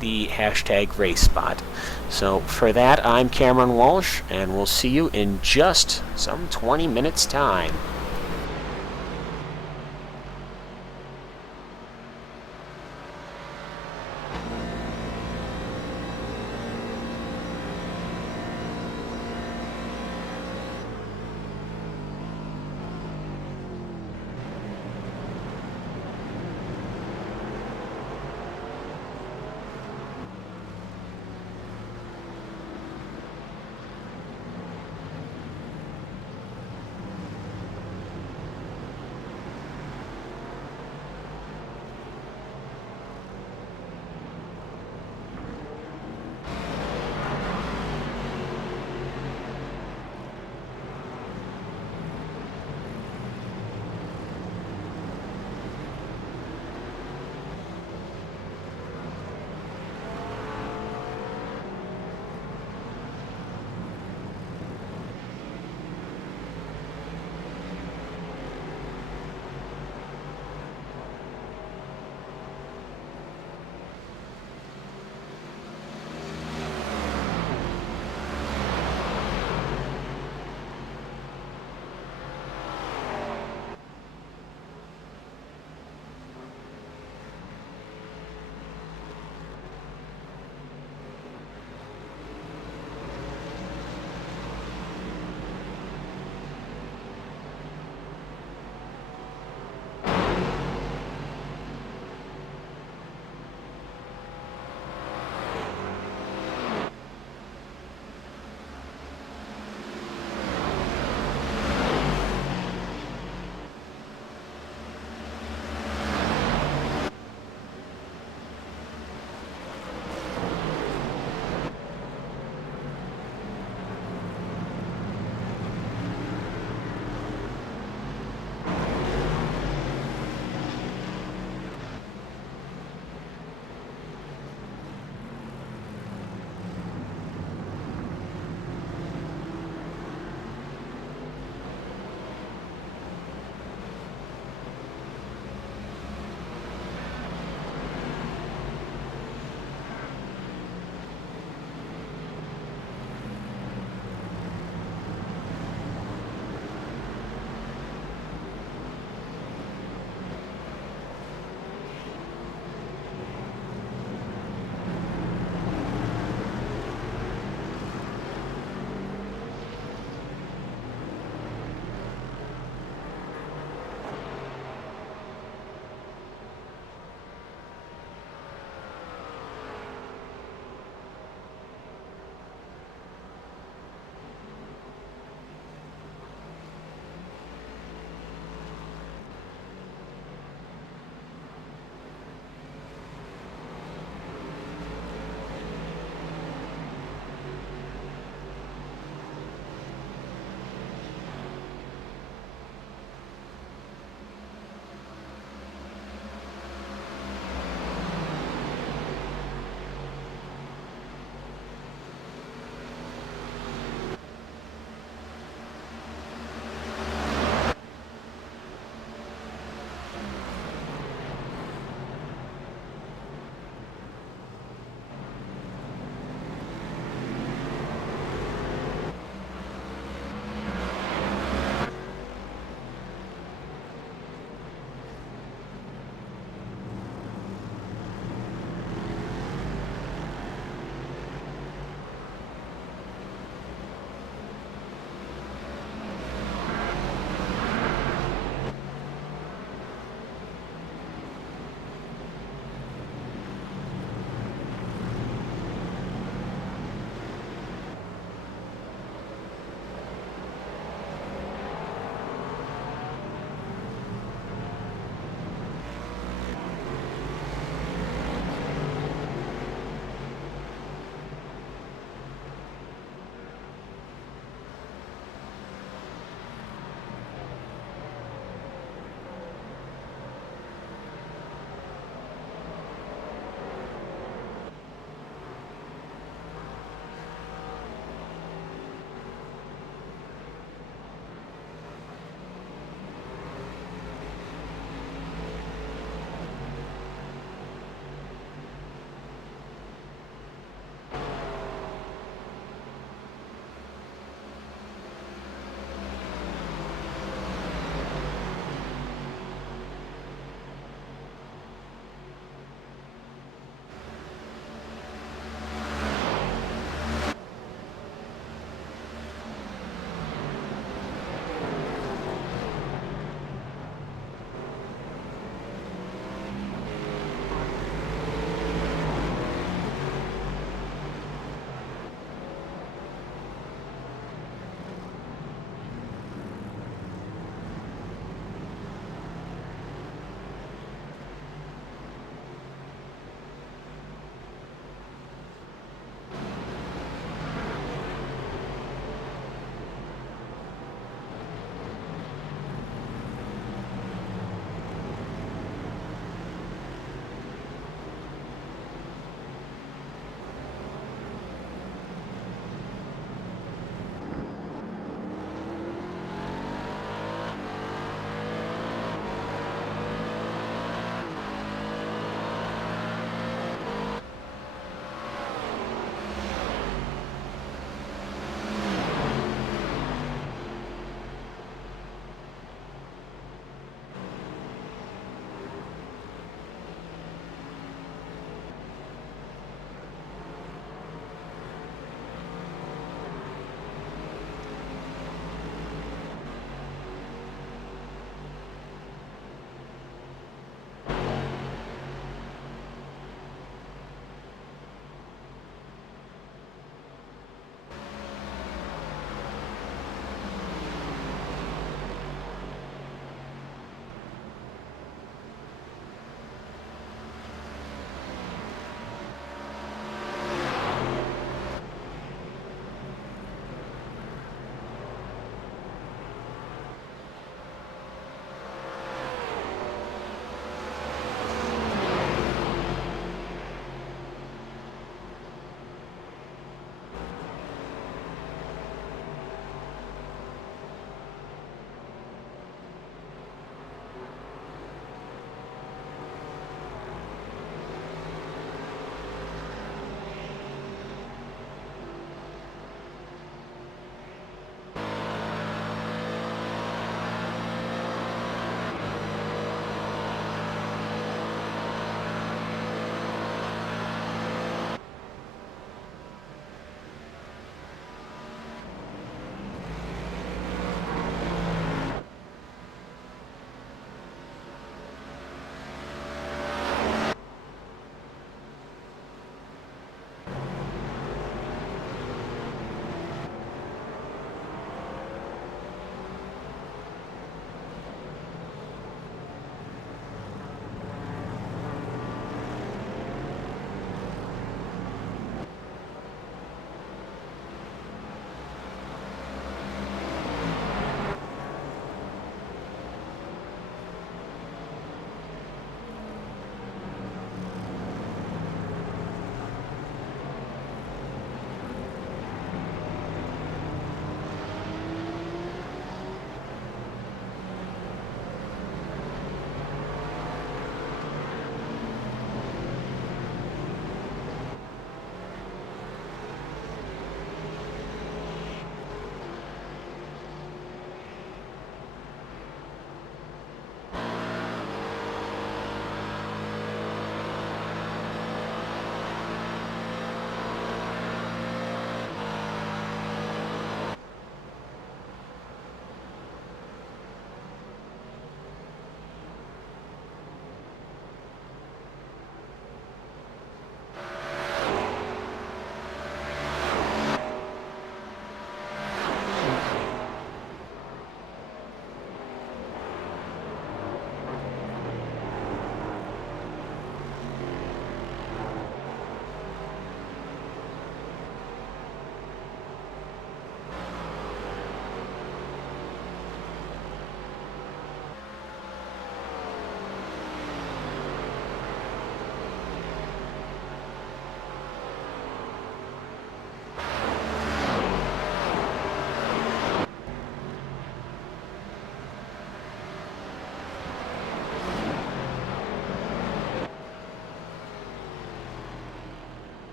the hashtag RaceSpot. So for that, I'm Cameron Walsh, and we'll see you in just some 20 minutes' time.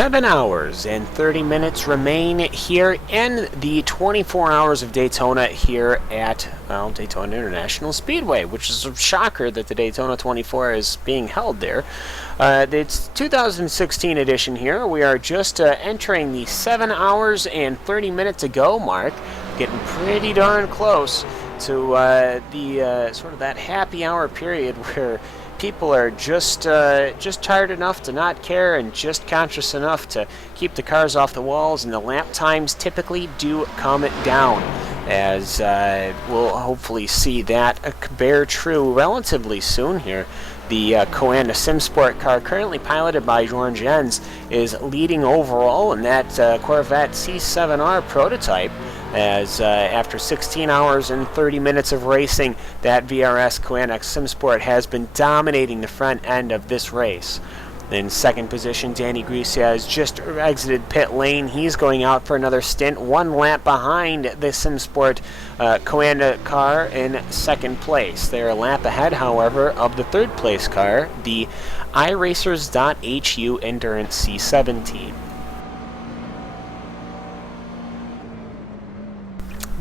7 hours and 30 minutes remain here in the 24 hours of Daytona here at, well, Daytona International Speedway, which is a shocker that the Daytona 24 is being held there. It's 2016 edition here. We are just entering the 7 hours and 30 minutes to go mark, getting pretty darn close to the sort of that happy hour period where people are just tired enough to not care and just conscious enough to keep the cars off the walls, and the lap times typically do come down, as we'll hopefully see that bear true relatively soon here. The Coanda SimSport car, currently piloted by Jorn Jens, is leading overall in that Corvette C7R prototype, as after 16 hours and 30 minutes of racing, that VRS Coanda SimSport has been dominating the front end of this race. In second position, Danny Grisia has just exited pit lane. He's going out for another stint, 1 lap behind the SimSport Coanda car in second place. They're a lap ahead, however, of the third place car, the iRacers.HU Endurance C17.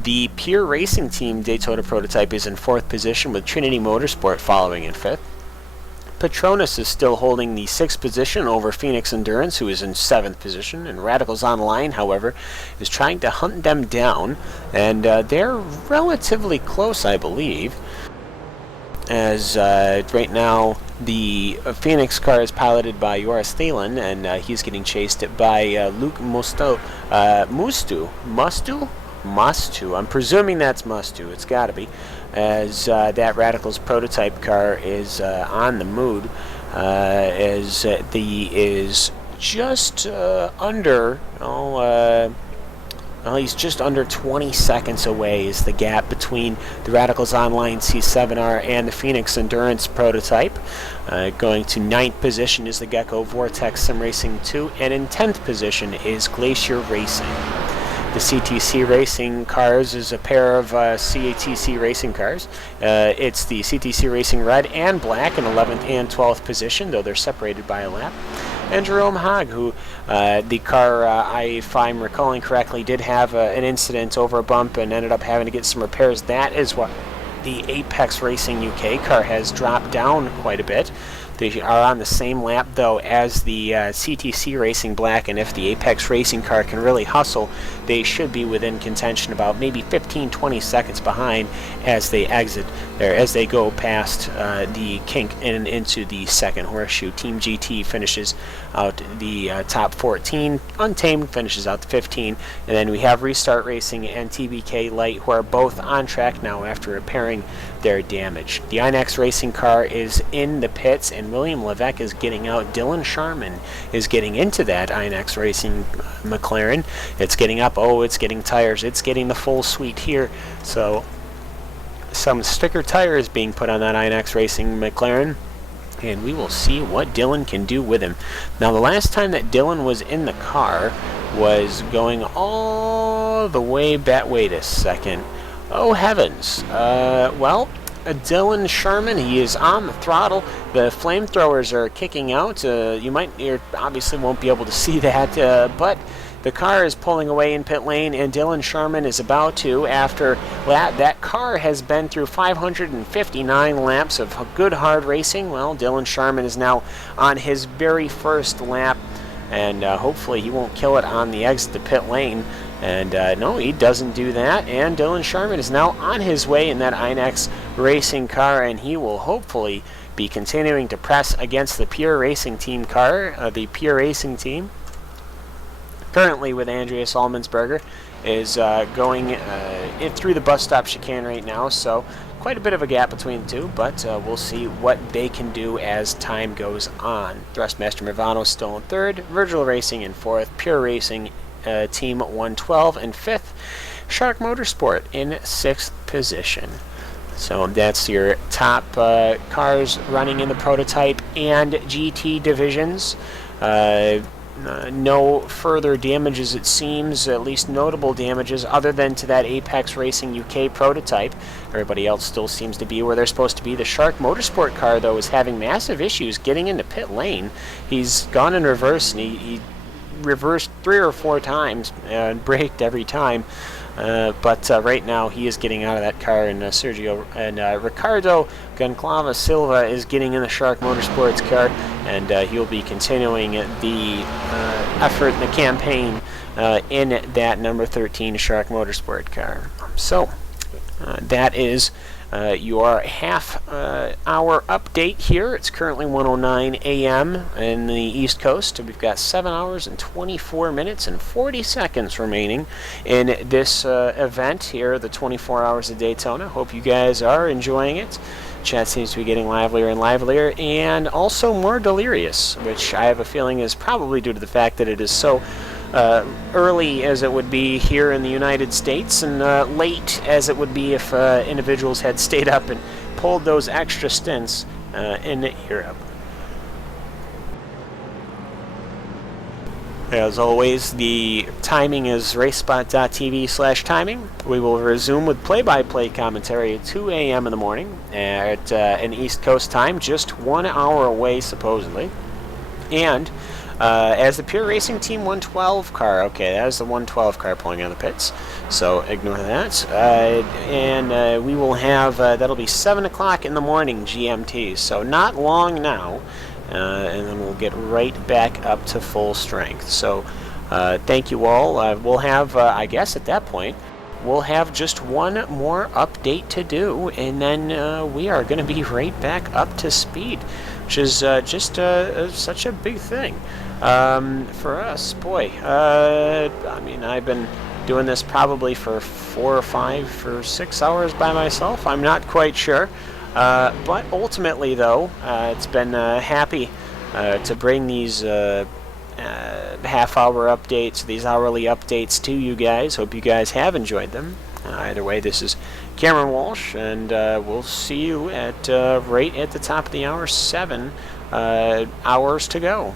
The Pure Racing Team Daytona prototype is in fourth position, with Trinity Motorsport following in fifth. Petronas is still holding the sixth position over Phoenix Endurance, who is in seventh position, and Radicals Online, however, is trying to hunt them down, and they're relatively close, I believe, as right now the Phoenix car is piloted by Joris Thelen, and he's getting chased by Luke Mustu. I'm presuming that's Mustu. It's got to be, as that Radicals prototype car is on the mood, as the is just under. He's just under 20 seconds away is the gap between the Radicals Online C7R and the Phoenix Endurance prototype. Going to 9th position is the Gecko Vortex Sim Racing 2, and in 10th position is Glacier Racing. The CTC Racing cars is a pair of CATC Racing cars. It's the CTC Racing Red and Black in 11th and 12th position, though they're separated by a lap. And Jerome Haag, who the car, if I'm recalling correctly, did have an incident over a bump and ended up having to get some repairs. That is what the Apex Racing UK car has dropped down quite a bit. They are on the same lap, though, as the CTC Racing Black, and if the Apex Racing car can really hustle, they should be within contention, about maybe 15-20 seconds behind as they exit, or as they go past the kink and into the second horseshoe. Team GT finishes out the top 14, Untamed finishes out the 15, and then we have Restart Racing and TBK Light, who are both on track now after repairing their damage. The INEX Racing car is in the pits, and William Levesque is getting out. Dylan Sharman is getting into that INEX Racing McLaren. It's getting up. Oh, it's getting tires. It's getting the full suite here. So some sticker tires being put on that INEX Racing McLaren, and we will see what Dylan can do with him. Now, the last time that Dylan was in the car was going all the way back. Wait a second. Oh, heavens. Dylan Sherman, he is on the throttle. The flamethrowers are kicking out. You obviously won't be able to see that, but the car is pulling away in pit lane, and Dylan Sherman is about to, after that car has been through 559 laps of good hard racing. Well, Dylan Sherman is now on his very first lap, and hopefully he won't kill it on the exit to pit lane. And no, he doesn't do that, and Dylan Sherman is now on his way in that INEX Racing car, and he will hopefully be continuing to press against the Pure Racing Team car. The Pure Racing Team, currently with Andreas Allmansberger, is going through the bus stop chicane right now, so quite a bit of a gap between the two, but we'll see what they can do as time goes on. Thrustmaster Movano still in third, Virgil Racing in fourth, Pure Racing Team 112 in fifth, Shark Motorsport in sixth position. So that's your top cars running in the prototype and GT divisions. No further damages, it seems, at least notable damages, other than to that Apex Racing UK prototype. Everybody else still seems to be where they're supposed to be. The Shark Motorsport car, though, is having massive issues getting into pit lane. He's gone in reverse, and he reversed 3 or 4 times and braked every time. But right now he is getting out of that car, and Ricardo Goncalves Silva is getting in the Shark Motorsports car, and he'll be continuing the effort and the campaign in that number 13 Shark Motorsport car. So that is your half-hour update here. It's currently 1:09 a.m. in the East Coast. We've got 7 hours and 24 minutes and 40 seconds remaining in this event here, the 24 Hours of Daytona. Hope you guys are enjoying it. Chat seems to be getting livelier and livelier, and also more delirious, which I have a feeling is probably due to the fact that it is so early as it would be here in the United States, and late as it would be if individuals had stayed up and pulled those extra stints in Europe. As always, the timing is racespot.tv/timing. We will resume with play-by-play commentary at 2 a.m. in the morning at an East Coast time, just 1 hour away supposedly. And as the Pure Racing Team 112 car, okay, that is the 112 car pulling out of the pits, so ignore that. And we will have, that'll be 7 o'clock in the morning GMT, so not long now, and then we'll get right back up to full strength. So thank you all. We'll have, I guess at that point, we'll have just one more update to do, and then we are going to be right back up to speed, which is just such a big thing for us. Boy, I mean, I've been doing this probably for 4 or 5 or 6 hours by myself. I'm not quite sure. But ultimately, though, it's been happy to bring these half-hour updates, these hourly updates to you guys. Hope you guys have enjoyed them. Either way, this is Cameron Walsh, and we'll see you at right at the top of the hour, 7 hours to go.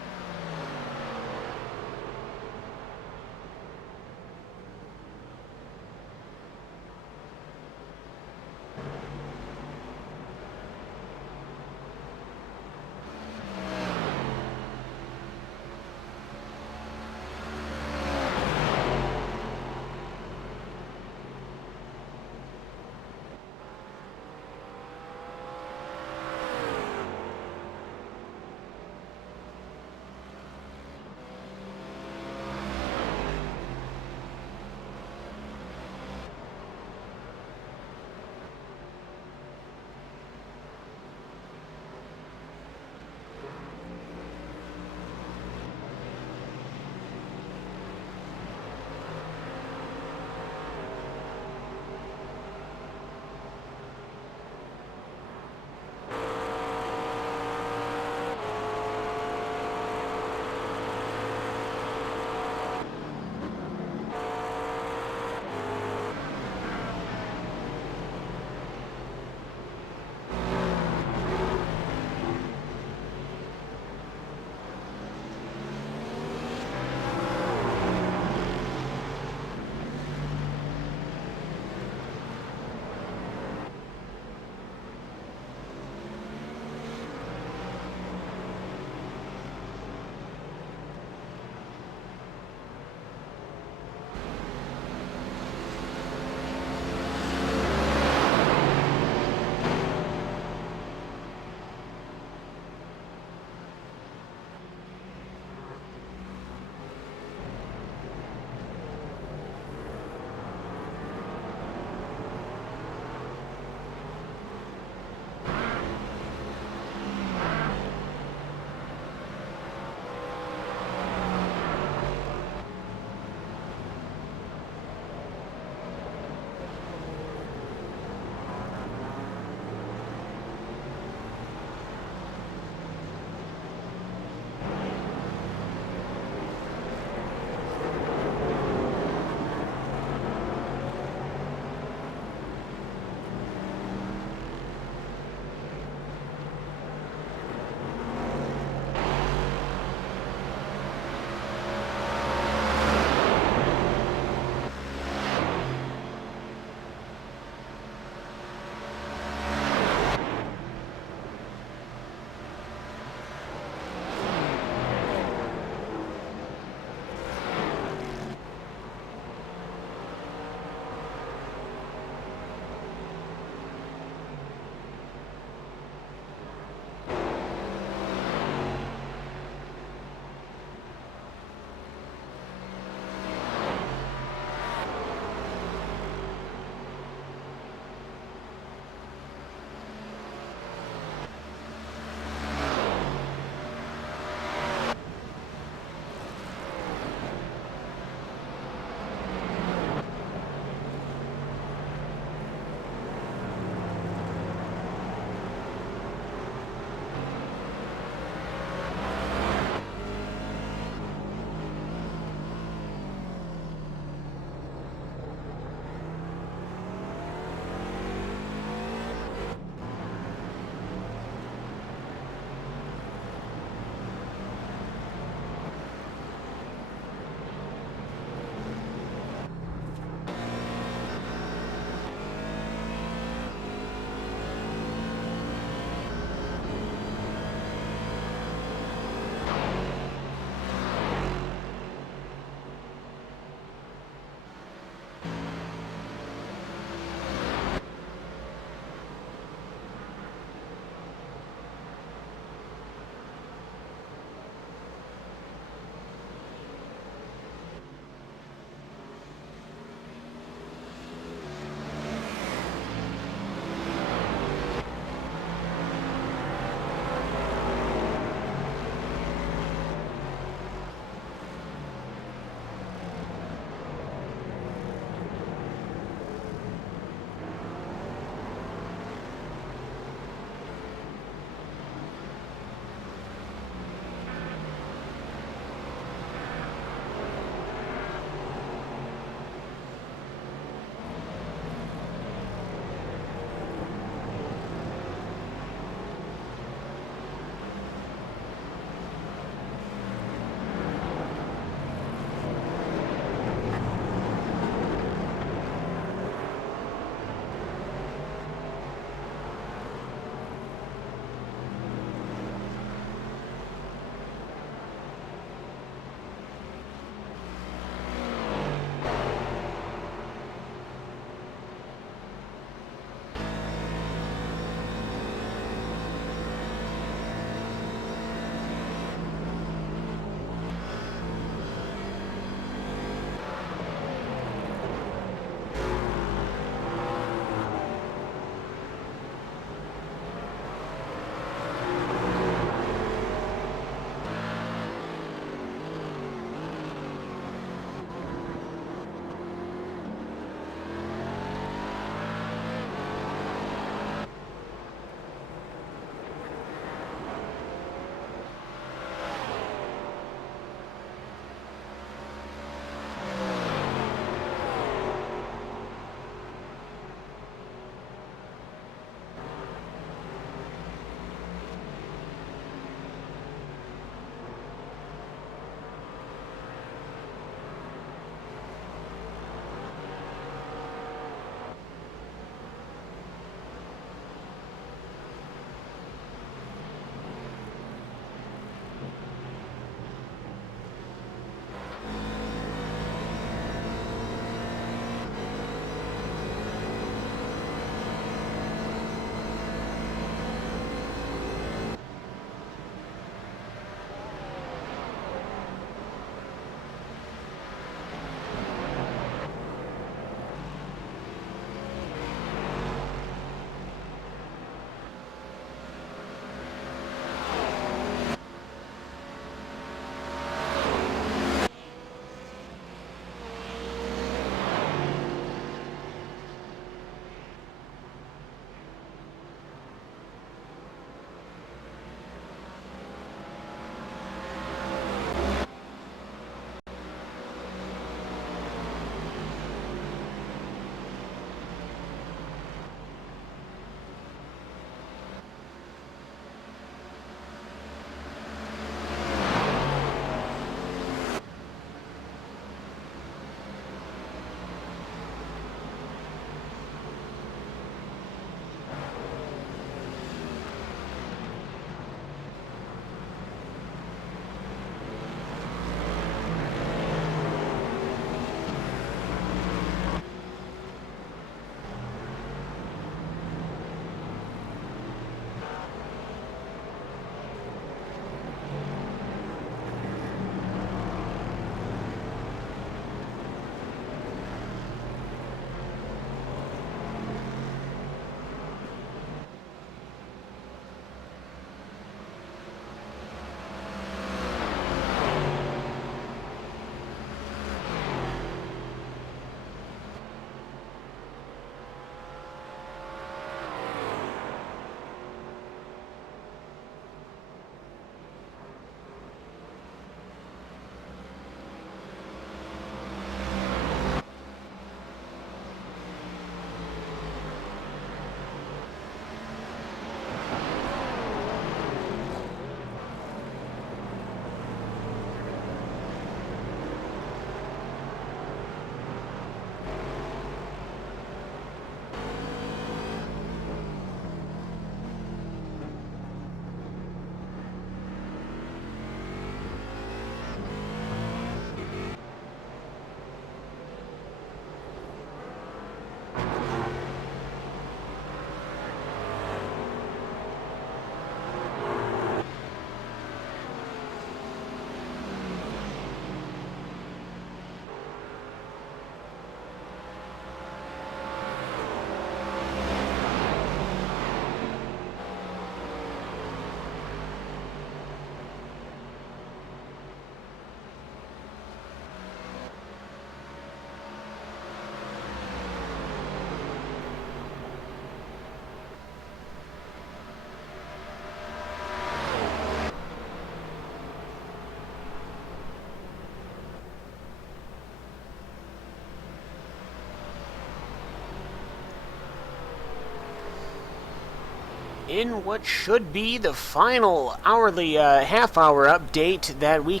in what should be the final hourly half-hour update that we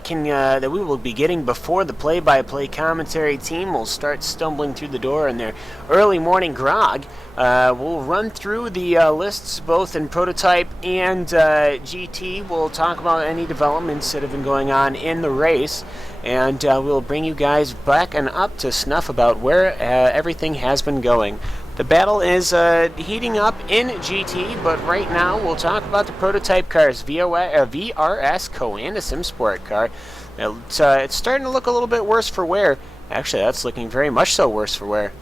will be getting before the play-by-play commentary team will start stumbling through the door in their early morning grog. We'll run through the lists both in prototype and GT. We'll talk about any developments that have been going on in the race, and we'll bring you guys back and up to snuff about where everything has been going. The battle is heating up in GT, but right now we'll talk about the prototype cars, VRS Co-and a Sim Sport car. It's starting to look a little bit worse for wear. Actually, that's looking very much so worse for wear.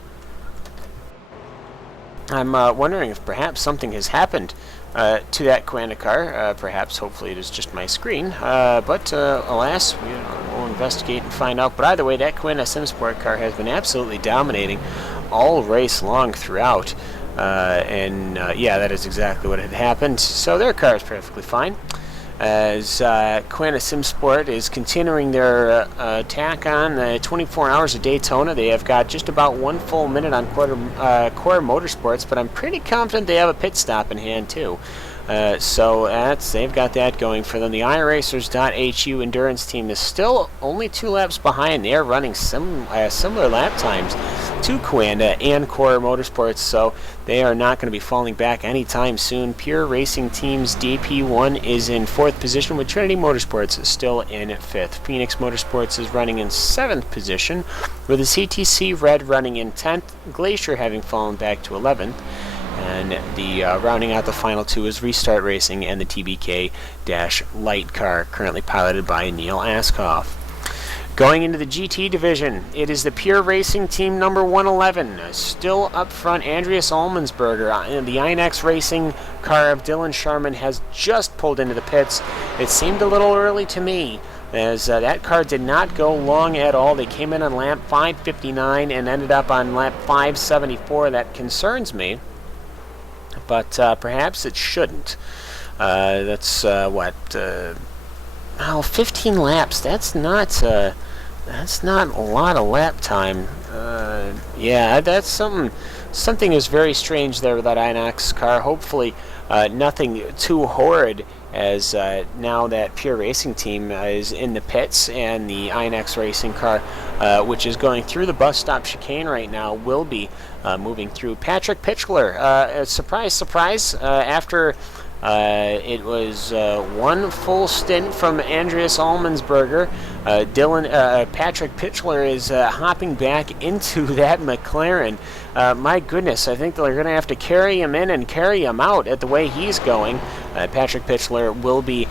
I'm wondering if perhaps something has happened to that Quanda car. Perhaps, hopefully, it is just my screen. But alas, we'll investigate and find out. But either way, that Quanda Sim Sport car has been absolutely dominating all race long throughout. Yeah, that is exactly what had happened. So their car is perfectly fine. As Quanda Sim Sport is continuing their attack on 24 hours of Daytona. They have got just about 1 full minute on Core Motorsports, but I'm pretty confident they have a pit stop in hand too. So they've got that going for them. The iRacers.hu endurance team is still only 2 laps behind. They are running similar lap times to Quanda and Core Motorsports, so they are not going to be falling back anytime soon. Pure Racing Team's DP1 is in 4th position, with Trinity Motorsports still in 5th. Phoenix Motorsports is running in 7th position, with the CTC Red running in 10th, Glacier having fallen back to 11th. And the rounding out the final 2 is Restart Racing and the TBK-Light car, currently piloted by Neil Askoff. Going into the GT division, it is the Pure Racing Team number 111. Still up front, Andreas Allmansberger. The INX Racing car of Dylan Sharman has just pulled into the pits. It seemed a little early to me, as that car did not go long at all. They came in on lap 559 and ended up on lap 574. That concerns me, but perhaps it shouldn't. That's 15 laps. That's not a lot of lap time. Yeah, that's something is very strange there with that INX car. Hopefully nothing too horrid, as now that Pure Racing Team is in the pits, and the INX Racing car, which is going through the bus stop chicane right now, will be moving through. Patrick Pitchler, surprise, surprise, after it was 1 full stint from Andreas Allmansberger, Patrick Pitchler is hopping back into that McLaren. My goodness, I think they're going to have to carry him in and carry him out at the way he's going. Patrick Pitchler will be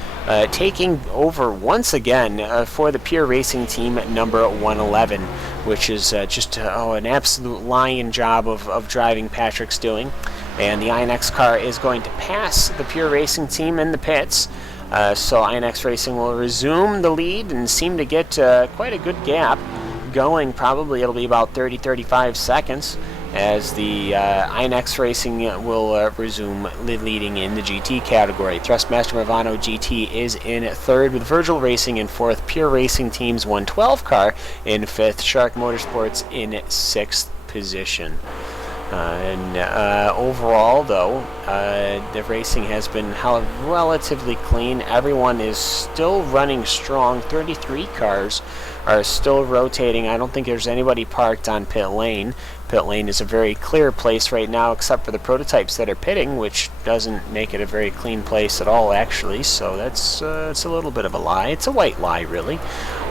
taking over once again for the Pure Racing Team number 111, which is just an absolute lion job of driving Patrick's doing. And the INX car is going to pass the Pure Racing Team in the pits. So INX Racing will resume the lead and seem to get quite a good gap going. Probably it'll be about 30-35 seconds, as the INX Racing will resume leading in the GT category. Thrustmaster Movano GT is in 3rd, with Virgil Racing in 4th, Pure Racing Team's 112 car in 5th, Shark Motorsports in 6th position. Overall, though, the racing has been relatively clean. Everyone is still running strong. 33 cars are still rotating. I don't think there's anybody parked on pit lane. Pit lane is a very clear place right now, except for the prototypes that are pitting, which doesn't make it a very clean place at all, actually. So that's it's a little bit of a lie. It's a white lie, really.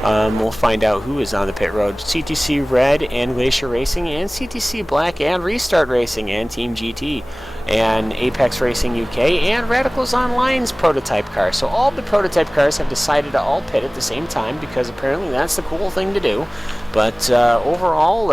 We'll find out who is on the pit road. CTC Red and Glacier Racing, and CTC Black and Restart Racing and Team GT, and Apex Racing UK and Radicals Online's prototype car. So all the prototype cars have decided to all pit at the same time, because apparently that's the cool thing to do. But overall,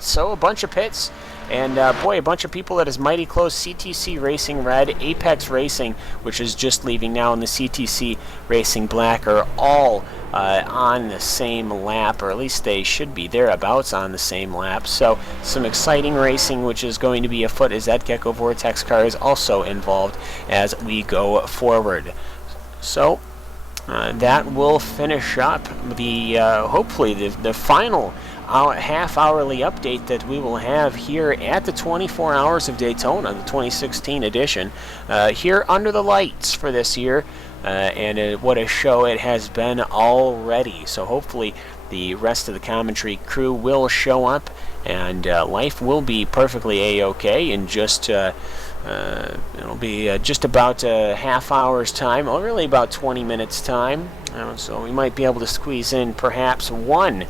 so a bunch of pits. And boy, a bunch of people that is mighty close. CTC Racing Red, Apex Racing, which is just leaving now, and the CTC Racing Black are all on the same lap, or at least they should be thereabouts on the same lap. So some exciting racing which is going to be afoot, as that Gecko Vortex car is also involved as we go forward. So that will finish up the hopefully the final half-hourly update that we will have here at the 24 Hours of Daytona, the 2016 edition, here under the lights for this year. And what a show it has been already. So hopefully the rest of the commentary crew will show up, and life will be perfectly a-okay in just it'll be just about a half hour's time, or really about 20 minutes time. So we might be able to squeeze in perhaps one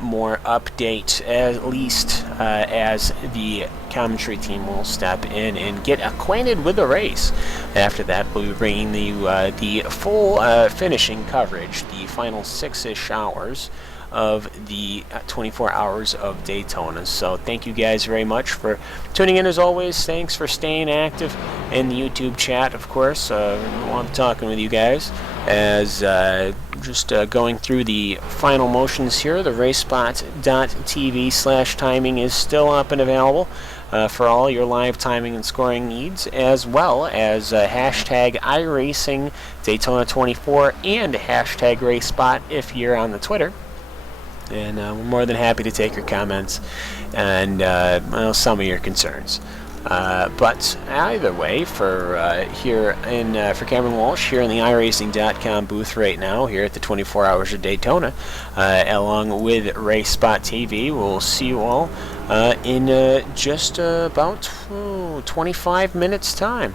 more update, at least as the commentary team will step in and get acquainted with the race. After that, we'll be bringing the full finishing coverage, the final 6-ish hours of the 24 Hours of Daytona. So thank you guys very much for tuning in as always. Thanks for staying active in the YouTube chat, of course. Love talking with you guys as just going through the final motions here. The racespot.tv/timing is still up and available for all your live timing and scoring needs, as well as hashtag iRacing Daytona 24 and hashtag RaceSpot if you're on the Twitter. And we're more than happy to take your comments and some of your concerns. But either way, for for Cameron Walsh here in the iRacing.com booth right now, here at the 24 Hours of Daytona, along with RaceSpot TV, we'll see you all in just about 25 minutes time.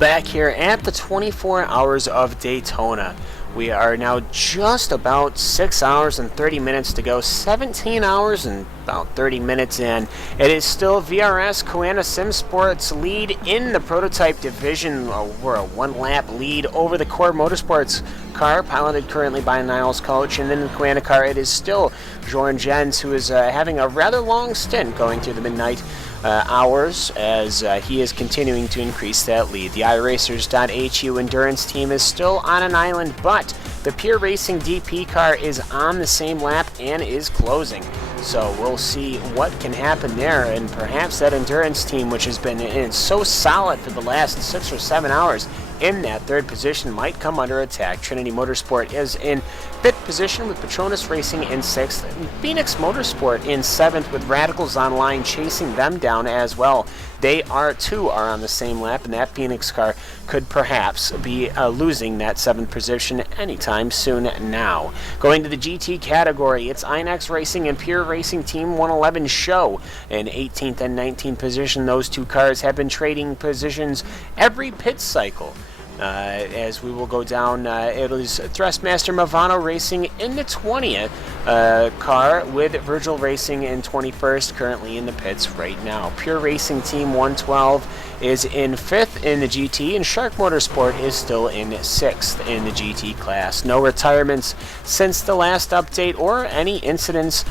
back here at the 24 Hours of Daytona. We are now just about 6 hours and 30 minutes to go, 17 hours and about 30 minutes in. It is still VRS Koana Simsports lead in the prototype division. We're a one-lap lead over the Core Motorsports car, piloted currently by Niles Coach, and then the Koana car, it is still Jorn Jens, who is having a rather long stint going through the midnight hours as he is continuing to increase that lead. The iRacers.hu endurance team is still on an island, but the Pure Racing DP car is on the same lap and is closing. So we'll see what can happen there, and perhaps that endurance team, which has been so solid for the last 6 or 7 hours in that third position, might come under attack. Trinity Motorsport is in fifth position with Petronas Racing in sixth, and Phoenix Motorsport in seventh with Radicals Online chasing them down as well. They are on the same lap, and that Phoenix car could perhaps be losing that seventh position anytime soon now. Going to the GT category, it's Inex Racing and Pure Racing Team 111 show in 18th and 19th position. Those two cars have been trading positions every pit cycle. As we will go down, it is Thrustmaster Movano Racing in the 20th car with Virgil Racing in 21st, currently in the pits right now. Pure Racing Team 112 is in 5th in the GT, and Shark Motorsport is still in 6th in the GT class. No retirements since the last update or any incidents.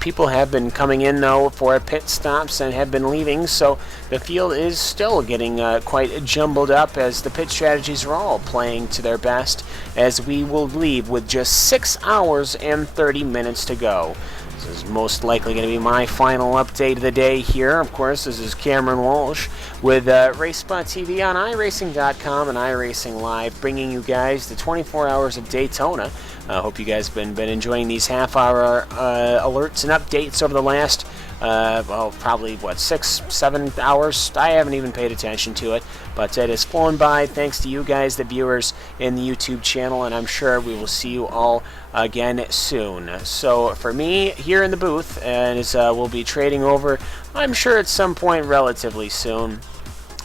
People have been coming in, though, for pit stops and have been leaving, so the field is still getting quite jumbled up as the pit strategies are all playing to their best, as we will leave with just 6 hours and 30 minutes to go. This is most likely going to be my final update of the day here. Of course, this is Cameron Walsh with RaceSpot TV on iRacing.com and iRacing Live, bringing you guys the 24 Hours of Daytona. I hope you guys have been enjoying these half-hour alerts and updates over the last probably 6-7 hours. I haven't even paid attention to it, but it has flown by thanks to you guys, the viewers in the YouTube channel, and I'm sure we will see you all again soon. So for me here in the booth, and we'll be trading over, I'm sure at some point relatively soon.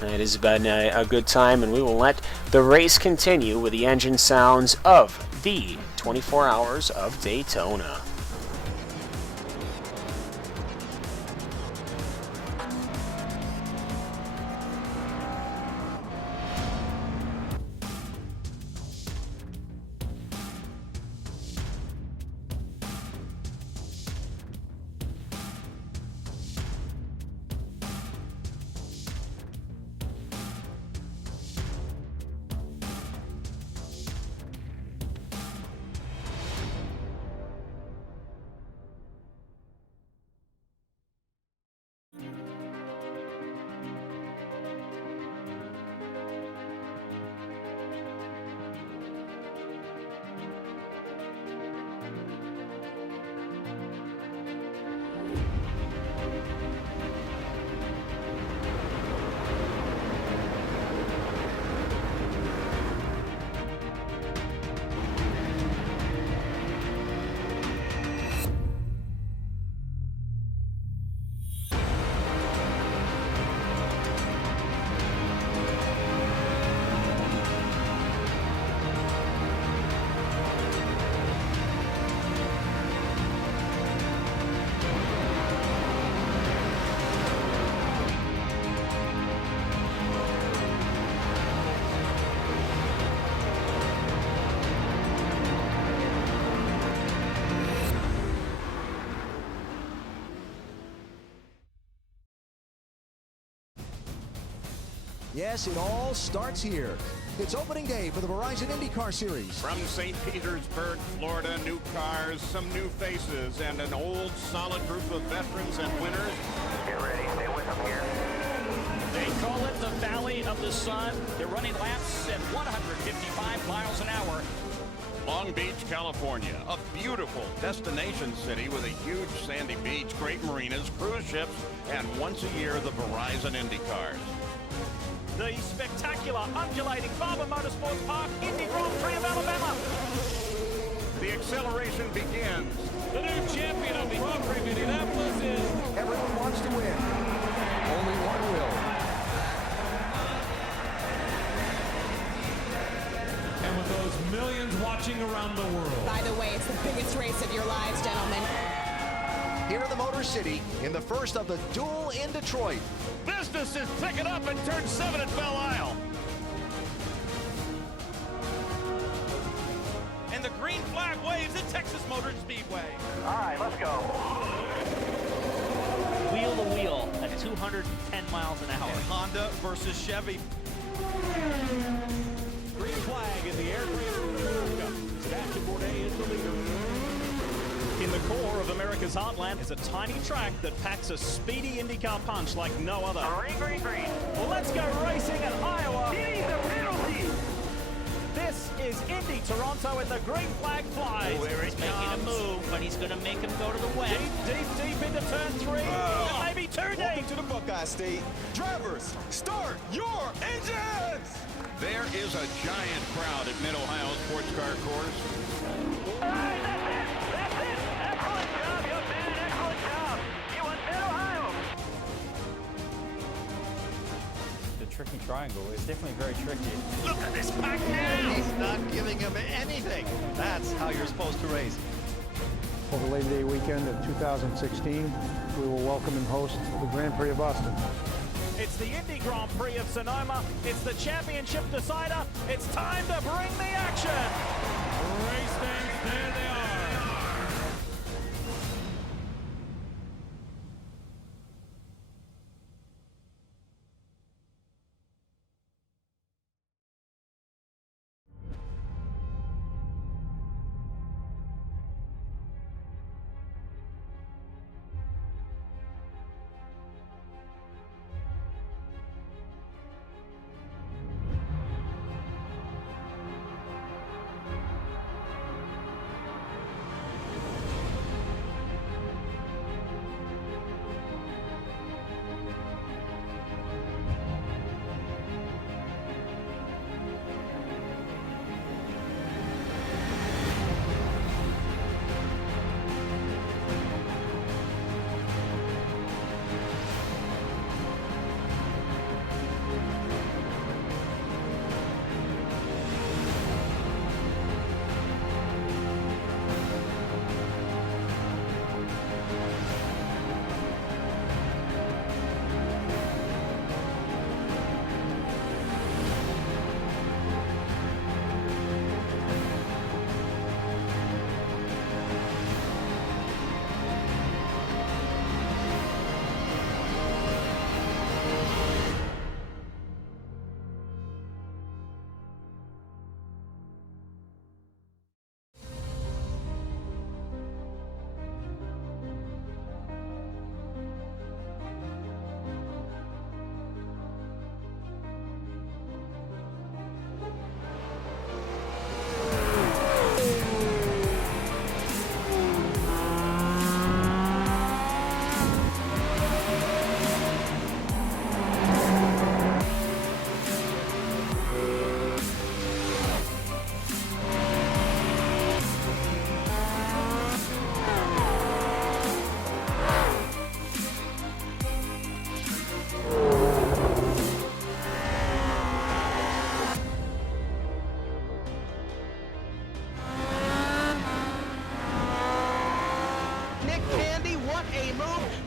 It has been a good time, and we will let the race continue with the engine sounds of the 24 Hours of Daytona. Yes, it all starts here. It's opening day for the Verizon IndyCar Series. From St. Petersburg, Florida, new cars, some new faces, and an old, solid group of veterans and winners. Get ready, stay with them here. They call it the Valley of the Sun. They're running laps at 155 miles an hour. Long Beach, California, a beautiful destination city with a huge sandy beach, great marinas, cruise ships, and once a year, the Verizon IndyCars. The spectacular, undulating Barber Motorsports Park, Indy Grand Prix of Alabama. The acceleration begins. The new champion of the Grand Prix of Indianapolis is... Everyone wants to win. Only one will. millions watching around the world. By the way, it's the biggest race of your lives, gentlemen. Here in the Motor City, in the first of the duel in Detroit. Business is picking up in turn 7 at Belle Isle. And the green flag waves at Texas Motor Speedway. All right, let's go. Wheel to wheel at 210 miles an hour. And Honda versus Chevy. Green flag in the air race. Sebastian Bourdais is the leader. In the core of America's heartland is a tiny track that packs a speedy IndyCar punch like no other. Green, green, green. Well, let's go racing in Iowa. He's a penalty. This is Indy Toronto and the green flag flies. He's making a move, but he's going to make him go to the wet. Deep into turn 3. And maybe too deep. To the Buckeye State. Drivers, start your engines! There is a giant crowd at Mid-Ohio Sports Car Course. All right, that's it. That's it. Excellent job, young man. Excellent job. You won Mid-Ohio. The tricky triangle is definitely very tricky. Look at this pack now! He's not giving him anything. That's how you're supposed to race. Over Labor Day weekend of 2016, we will welcome and host the Grand Prix of Boston. It's the Indy Grand Prix of Sonoma. It's the championship decider. It's time to bring the action. Race fans, there they are.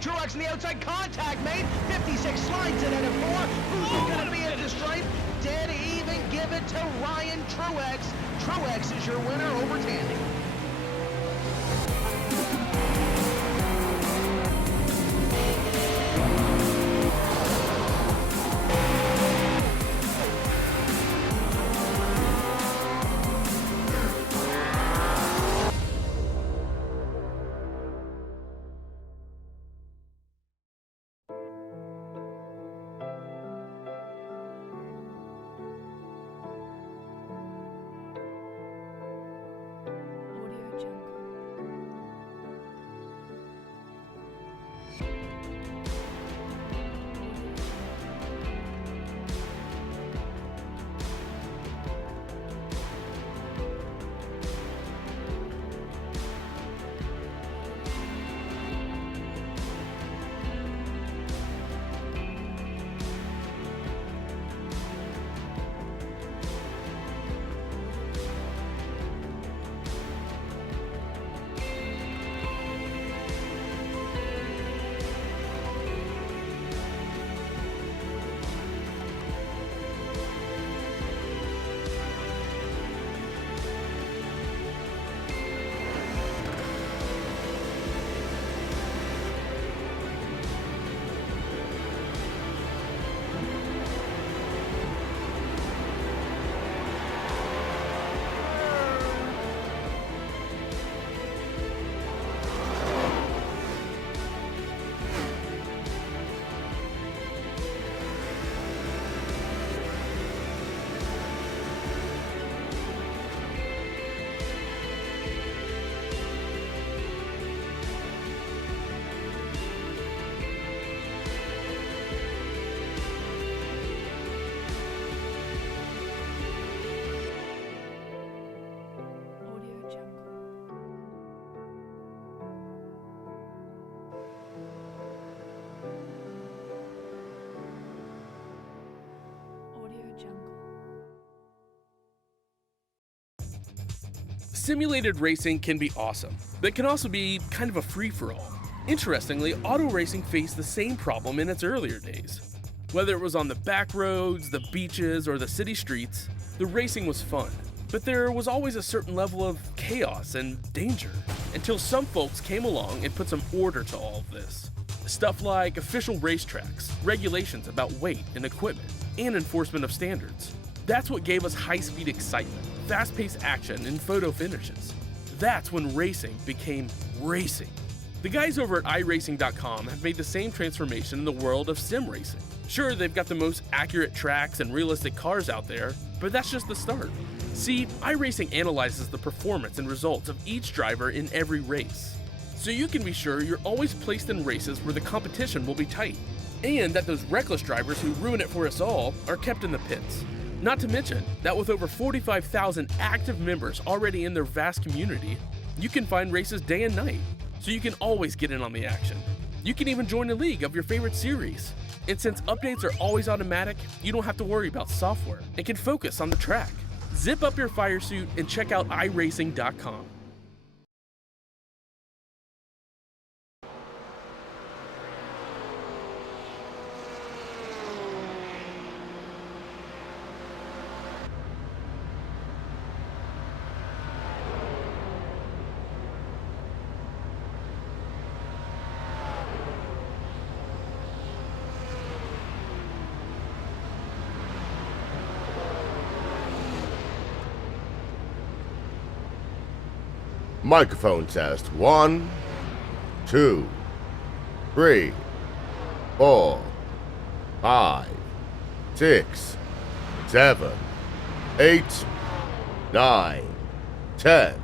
Truex in the outside, contact made. 56 slides it at a 4. Who's going to be at the stripe? Dead even, give it to Ryan Truex. Truex is your winner over Tandy. Simulated racing can be awesome, but it can also be kind of a free-for-all. Interestingly, auto racing faced the same problem in its earlier days. Whether it was on the back roads, the beaches, or the city streets, the racing was fun. But there was always a certain level of chaos and danger, until some folks came along and put some order to all of this. Stuff like official racetracks, regulations about weight and equipment, and enforcement of standards. That's what gave us high-speed excitement, fast-paced action, and photo finishes. That's when racing became racing. The guys over at iRacing.com have made the same transformation in the world of sim racing. Sure, they've got the most accurate tracks and realistic cars out there, but that's just the start. See, iRacing analyzes the performance and results of each driver in every race, so you can be sure you're always placed in races where the competition will be tight, and that those reckless drivers who ruin it for us all are kept in the pits. Not to mention that with over 45,000 active members already in their vast community, you can find races day and night, so you can always get in on the action. You can even join a league of your favorite series. And since updates are always automatic, you don't have to worry about software and can focus on the track. Zip up your fire suit and check out iRacing.com. Microphone test. 1, 2, 3, 4, 5, 6, 7, 8, 9, 10.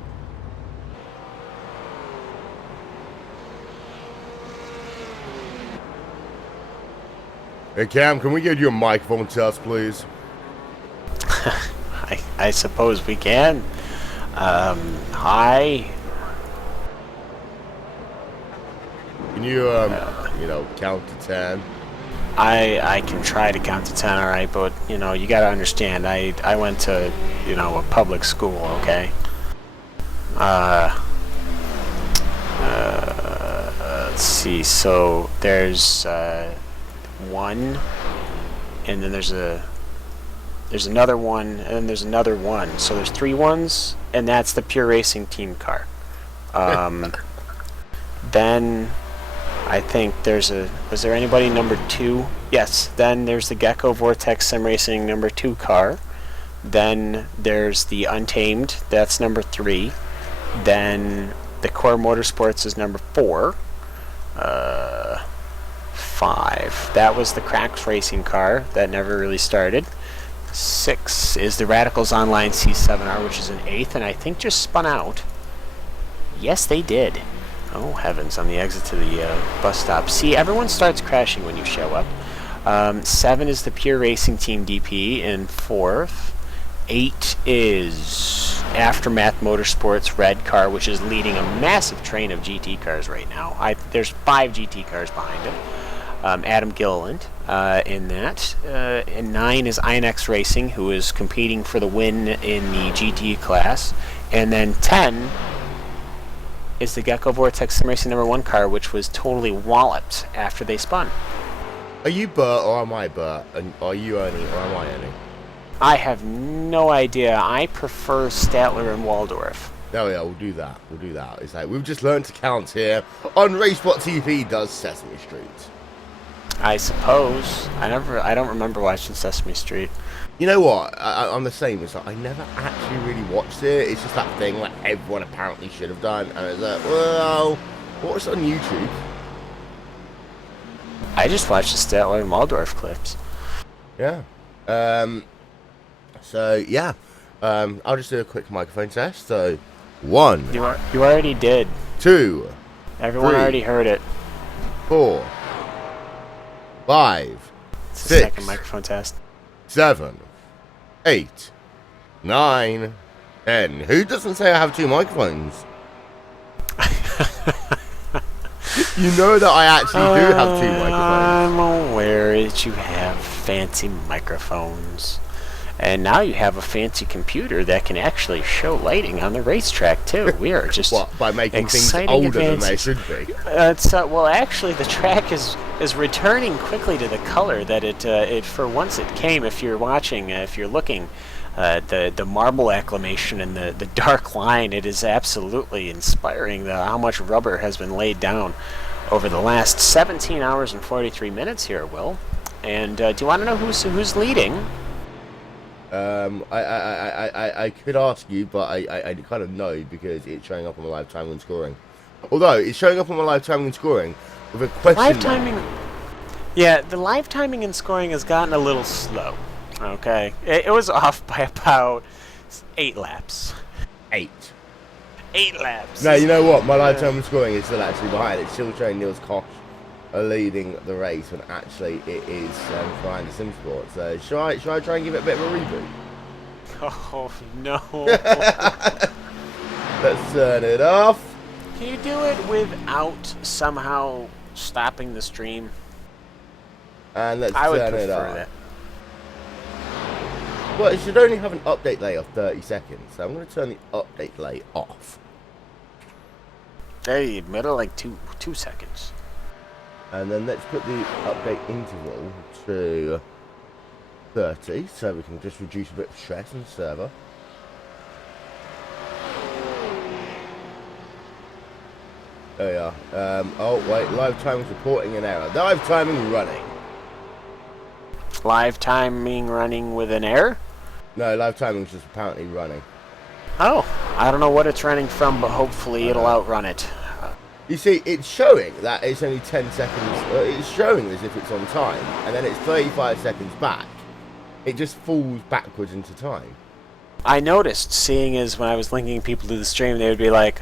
Hey Cam, can we get you a microphone test, please? I suppose we can. Hi. Can you, count to 10? I can try to count to 10, alright, but, you gotta understand, I went to, a public school, okay? Let's see, so there's, 1, and then there's another 1, and then there's another 1. So there's 3 ones, and that's the Pure Racing team car. Then I think was there anybody number 2? Yes, then there's the Gecko Vortex Sim Racing number 2 car. Then there's the Untamed, that's number 3. Then the Core Motorsports is number 4. 5. That was the Cracks Racing car that never really started. 6 is the Radicals Online C7R, which is an 8th, and I think just spun out. Yes, they did. Oh, heavens, on the exit to the bus stop. See, everyone starts crashing when you show up. 7 is the Pure Racing Team DP in 4th. 8 is Aftermath Motorsports Red car, which is leading a massive train of GT cars right now. There's 5 GT cars behind him. Adam Gilliland in that. And 9 is INX Racing, who is competing for the win in the GT class. And then 10 is the Gecko Vortex Sim Racing number 1 car, which was totally walloped after they spun. Are you Bert or am I Bert? And are you Ernie or am I Ernie? I have no idea. I prefer Statler and Waldorf. Oh yeah, we'll do that. It's like we've just learned to count here on Racebot TV does Sesame Street. I suppose. I don't remember watching Sesame Street. You know what? I'm the same. It's like I never actually really watched it. It's just that thing like everyone apparently should have done, and it's like, well, watch it on YouTube. I just watched the Statler and Waldorf clips. Yeah. So yeah. I'll just do a quick microphone test. So 1. You already did. 2. Everyone 3, already heard it. 4. 5. It's the 6. second microphone test. 7. 8. 9. 10. Who doesn't say I have 2 microphones? You know that I actually do have 2 microphones. I'm aware that you have fancy microphones. And now you have a fancy computer that can actually show lighting on the racetrack too. We are just by making things exciting older advances. than they should be. Well, actually, the track is returning quickly to the color that it for once it came. If you're watching, if you're looking, the marble acclamation and the dark line, it is absolutely inspiring. How much rubber has been laid down over the last 17 hours and 43 minutes here, Will. And do you want to know who's leading? I could ask you, but I kind of know because it's showing up on my live timing and scoring. Although it's showing up on my live timing and scoring with a question Live mark. timing. Yeah, the live timing and scoring has gotten a little slow. Okay, it was off by about 8 laps. 8 laps. No, you know what? My live timing and scoring is still actually behind. It's still showing Niels Koch leading the race when actually it is behind the Sim Sport. So should I try and give it a bit of a reboot? Oh no! Let's turn it off. Can you do it without somehow stopping the stream? And let's I would turn it prefer off. that. Well, it should only have an update delay of 30 seconds, so I'm going to turn the update delay off. There you middle like two seconds. And then let's put the update interval to 30, so we can just reduce a bit of stress on the server. There we are. Oh wait, live timing reporting an error. Live timing running. Live timing running with an error? No, live timing is just apparently running. Oh, I don't know what it's running from, but hopefully it'll outrun it. You see, it's showing that it's only 10 seconds. It's showing as if it's on time, and then it's 35 seconds back. It just falls backwards into time. I noticed, seeing as when I was linking people to the stream, they would be like,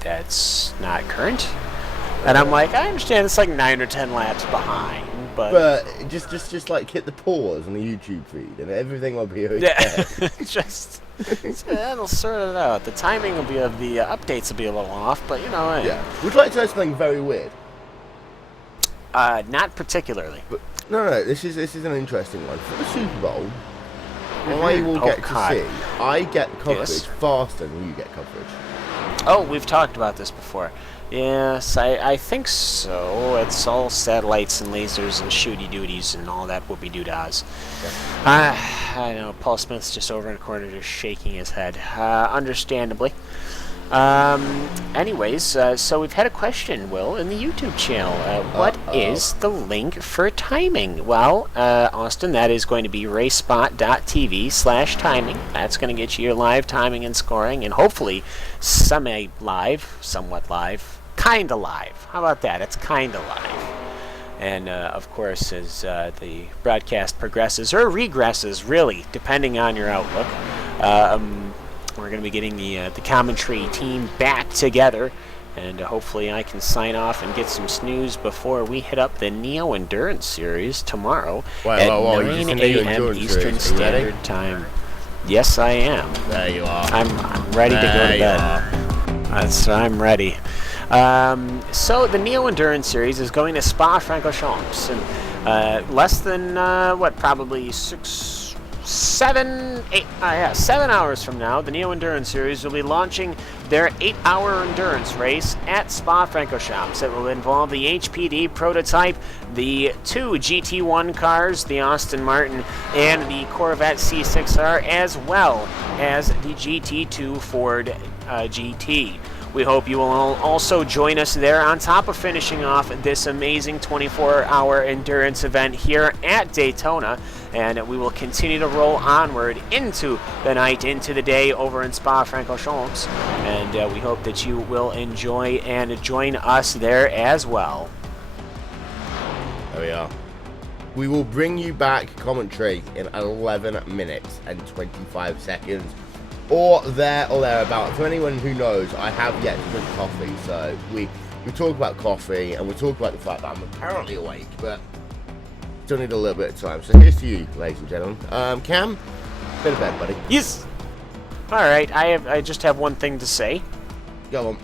that's not current. And I'm like, I understand it's like 9 or 10 laps behind, but just like hit the pause on the YouTube feed, and everything will be okay. Yeah, that'll sort it out. The timing will be the updates will be a little off, but you know. Yeah. Would you like to know something very weird? Not particularly. But no. This is an interesting one. For the Super Bowl, I will get to see. I get coverage faster than you get coverage. Oh, we've talked about this before. Yes, I think so. It's all satellites and lasers and shooty dooties and all that whoopie doo-dahs. Yeah. I know, Paul Smith's just over in the corner just shaking his head. Understandably. Anyways, so we've had a question, Will, in the YouTube channel. What is the link for timing? Well, Austin, that is going to be racespot.tv/timing. That's going to get you your live timing and scoring, and hopefully semi-live, somewhat live, kinda live. How about that? It's kinda live. And, of course, as the broadcast progresses, or regresses, really, depending on your outlook, we're going to be getting the commentary team back together, and hopefully I can sign off and get some snooze before we hit up the Neo Endurance Series tomorrow at 9 a.m. Eastern Standard Time. Yes, I am. There you are. I'm ready to go to bed. I'm ready. So the Neo Endurance Series is going to Spa-Francorchamps, and less than probably 7 hours from now, the Neo Endurance Series will be launching their 8-hour endurance race at Spa-Francorchamps. It will involve the HPD prototype, the 2 GT1 cars, the Aston Martin and the Corvette C6R, as well as the GT2 Ford GT. We hope you will also join us there on top of finishing off this amazing 24-hour endurance event here at Daytona. And we will continue to roll onward into the night, into the day over in Spa-Francorchamps. And we hope that you will enjoy and join us there as well. There we are. We will bring you back commentary in 11 minutes and 25 seconds. Or there or thereabouts. For anyone who knows, I have yet to drink coffee. So we talk about coffee, and we talk about the fact that I'm apparently awake, but still need a little bit of time. So here's to you, ladies and gentlemen. Cam, go to bed, buddy. Yes. All right. I just have one thing to say. Go on.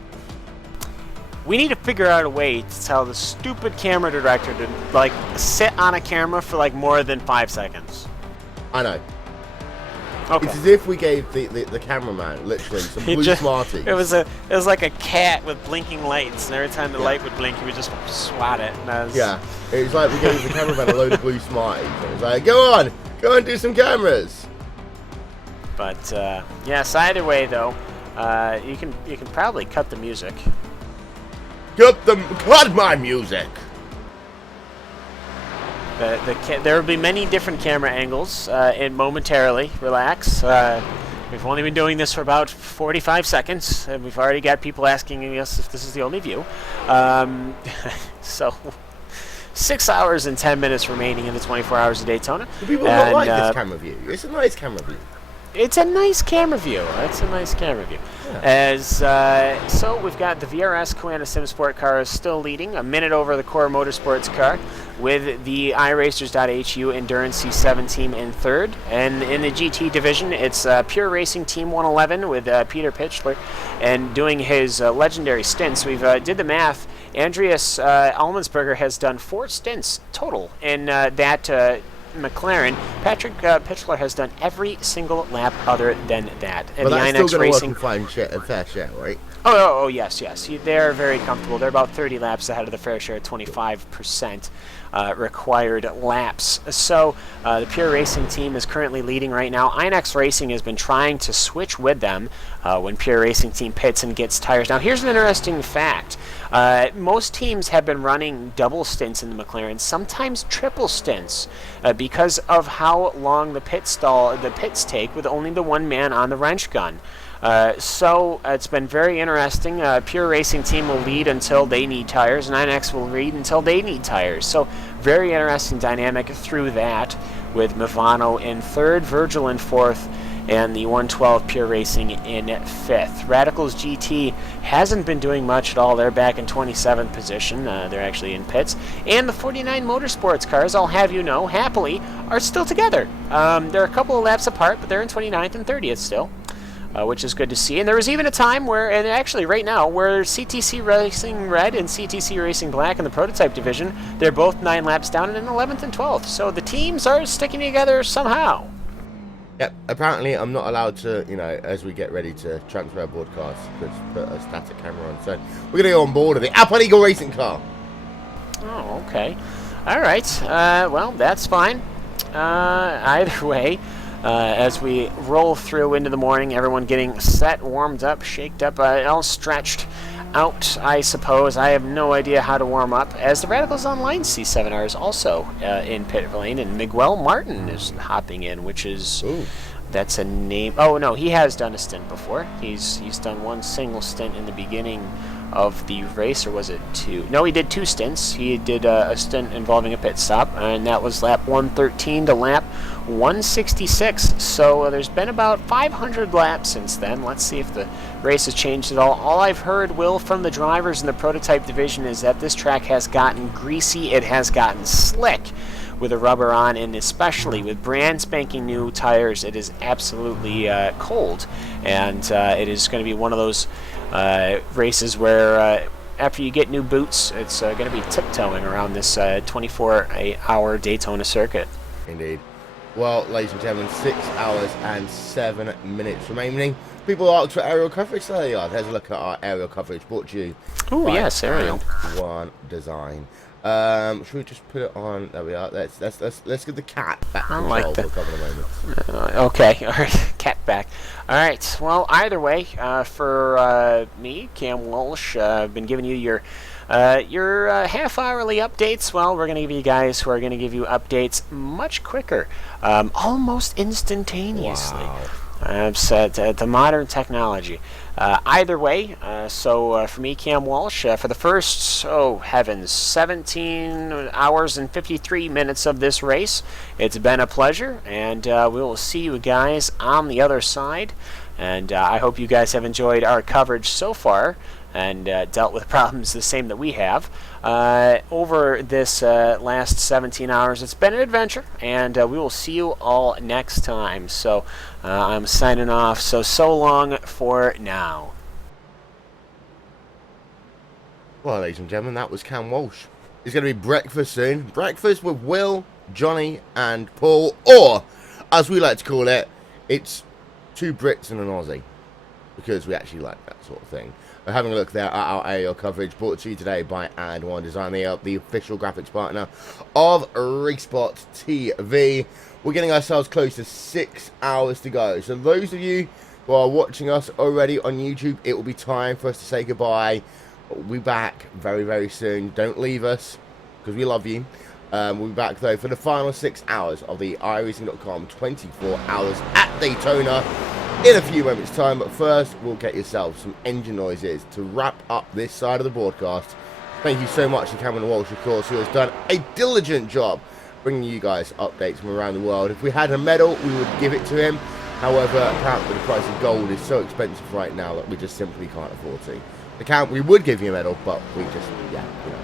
We need to figure out a way to tell the stupid camera director to, like, sit on a camera for, like, more than 5 seconds. I know. Okay. It's as if we gave the cameraman, literally, some blue Smarties. It was like a cat with blinking lights, and every time the light would blink, he would just swat it. And yeah, it was like we gave the cameraman a load of blue Smarties. It was like, go on and do some cameras. But yes, either way though, you can probably cut the music. Cut my music. There will be many different camera angles, and momentarily, relax. We've only been doing this for about 45 seconds, and we've already got people asking us if this is the only view. So, 6 hours and 10 minutes remaining in the 24 hours of Daytona. People don't like this camera view. It's a nice camera view. It's a nice camera view. It's a nice camera view. Yeah. So we've got the VRS Koana SimSport car is still leading, a minute over the Core Motorsports car, with the iRacers.HU Endurance C7 team in third. And in the GT division, it's Pure Racing Team 111 with Peter Pitchler, and doing his legendary stints. We've did the math. Andreas Almensberger has done 4 stints total in that McLaren. Patrick Pitchler has done every single lap other than that. But that's still going to work and fair share, right? Oh, yes. They're very comfortable. They're about 30 laps ahead of the fair share, 25% required laps. So the Pure Racing team is currently leading right now. iNex Racing has been trying to switch with them when Pure Racing team pits and gets tires. Now, here's an interesting fact. Most teams have been running double stints in the McLaren, sometimes triple stints, because of how long the pits take with only the one man on the wrench gun. So it's been very interesting. Pure Racing team will lead until they need tires, and iNex will lead until they need tires. So very interesting dynamic through that, with Movano in third, Virgil in fourth, and the 112 Pure Racing in fifth. Radicals GT hasn't been doing much at all. They're back in 27th position. They're actually in pits. And the 49 Motorsports cars, I'll have you know, happily, are still together. They're a couple of laps apart, but they're in 29th and 30th still. Which is good to see. And there was even a time where, and actually right now, where CTC Racing Red and CTC Racing Black in the prototype division, they're both 9 laps down and in 11th and 12th. So the teams are sticking together somehow. Yep, apparently I'm not allowed to, as we get ready to transfer our broadcast, put a static camera on. So we're going to go on board of the Alpine Eagle racing car. Oh, okay. All right. Well, that's fine. Either way, as we roll through into the morning, everyone getting set, warmed up, shaked up, all stretched out, I suppose. I have no idea how to warm up, as the Radicals Online C7R is also in pit lane, and Miguel Martin is hopping in, which is... Ooh. That's a name... Oh, no, he has done a stint before. He's done one single stint in the beginning of the race, or was it 2? No, he did 2 stints. He did a stint involving a pit stop, and that was lap 113 to lap 166. So there's been about 500 laps since then. Let's see if the race has changed at all. All I've heard, Will, from the drivers in the prototype division is that this track has gotten greasy. It has gotten slick with the rubber on, and especially with brand spanking new tires, it is absolutely cold. And it is going to be one of those races where after you get new boots, it's going to be tiptoeing around this 24-hour Daytona circuit. Indeed. Well, ladies and gentlemen, 6 hours and 7 minutes remaining. People asked for aerial coverage. There you are. There's a look at our aerial coverage brought to you. Oh yes, aerial. One Design. Should we just put it on? There we are. Let's give the cat back control for a couple of moments. Okay, all right, cat back. All right. Well, either way, for me, Cam Walsh, I've been giving you your half-hourly updates. Well, we're going to give you guys who are going to give you updates much quicker, almost instantaneously. Wow. The modern technology. Either way, so for me, Cam Walsh, for the first, 17 hours and 53 minutes of this race, it's been a pleasure, and we will see you guys on the other side. And I hope you guys have enjoyed our coverage so far and dealt with problems the same that we have. Over this last 17 hours, it's been an adventure, and we will see you all next time. So I'm signing off, so long for now. Well, ladies and gentlemen, that was Cam Walsh. It's going to be breakfast soon. Breakfast with Will, Johnny, and Paul. Or, as we like to call it, it's 2 Brits and an Aussie. Because we actually like that sort of thing. We're having a look there at our aerial coverage, brought to you today by Ad One Design, the official graphics partner of RaceSpot TV. We're getting ourselves close to 6 hours to go. So those of you who are watching us already on YouTube, it will be time for us to say goodbye. We'll be back very, very soon. Don't leave us, because we love you. We'll be back, though, for the final 6 hours of the iRacing.com 24 hours at Daytona in a few moments' time. But first, we'll get yourself some engine noises to wrap up this side of the broadcast. Thank you so much to Cameron Walsh, of course, who has done a diligent job bringing you guys updates from around the world. If we had a medal, we would give it to him. However, apparently the price of gold is so expensive right now that we just simply can't afford to. We would give you a medal, but we just, yeah, you know.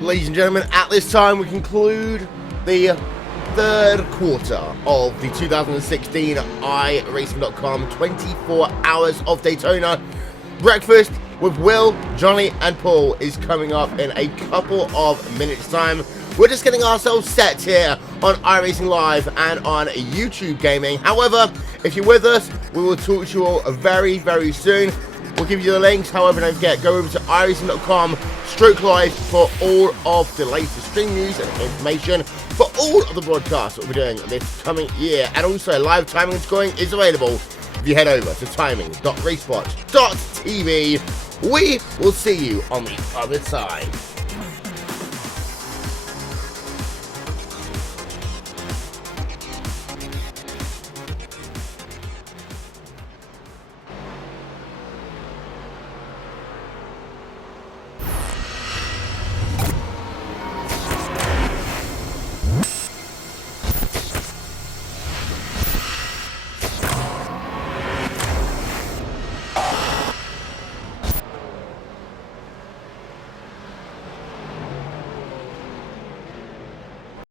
Ladies and gentlemen, at this time we conclude the third quarter of the 2016 iRacing.com 24 Hours of Daytona. Breakfast with Will, Johnny, and Paul is coming up in a couple of minutes' time. We're just getting ourselves set here on iRacing Live and on YouTube Gaming. However, if you're with us, we will talk to you all very, very soon. We'll give you the links. However, don't forget, go over to iRacing.com/live for all of the latest stream news and information for all of the broadcasts that we'll be doing this coming year. And also, live timing and scoring is available if you head over to timing.racebot.tv. We will see you on the other side.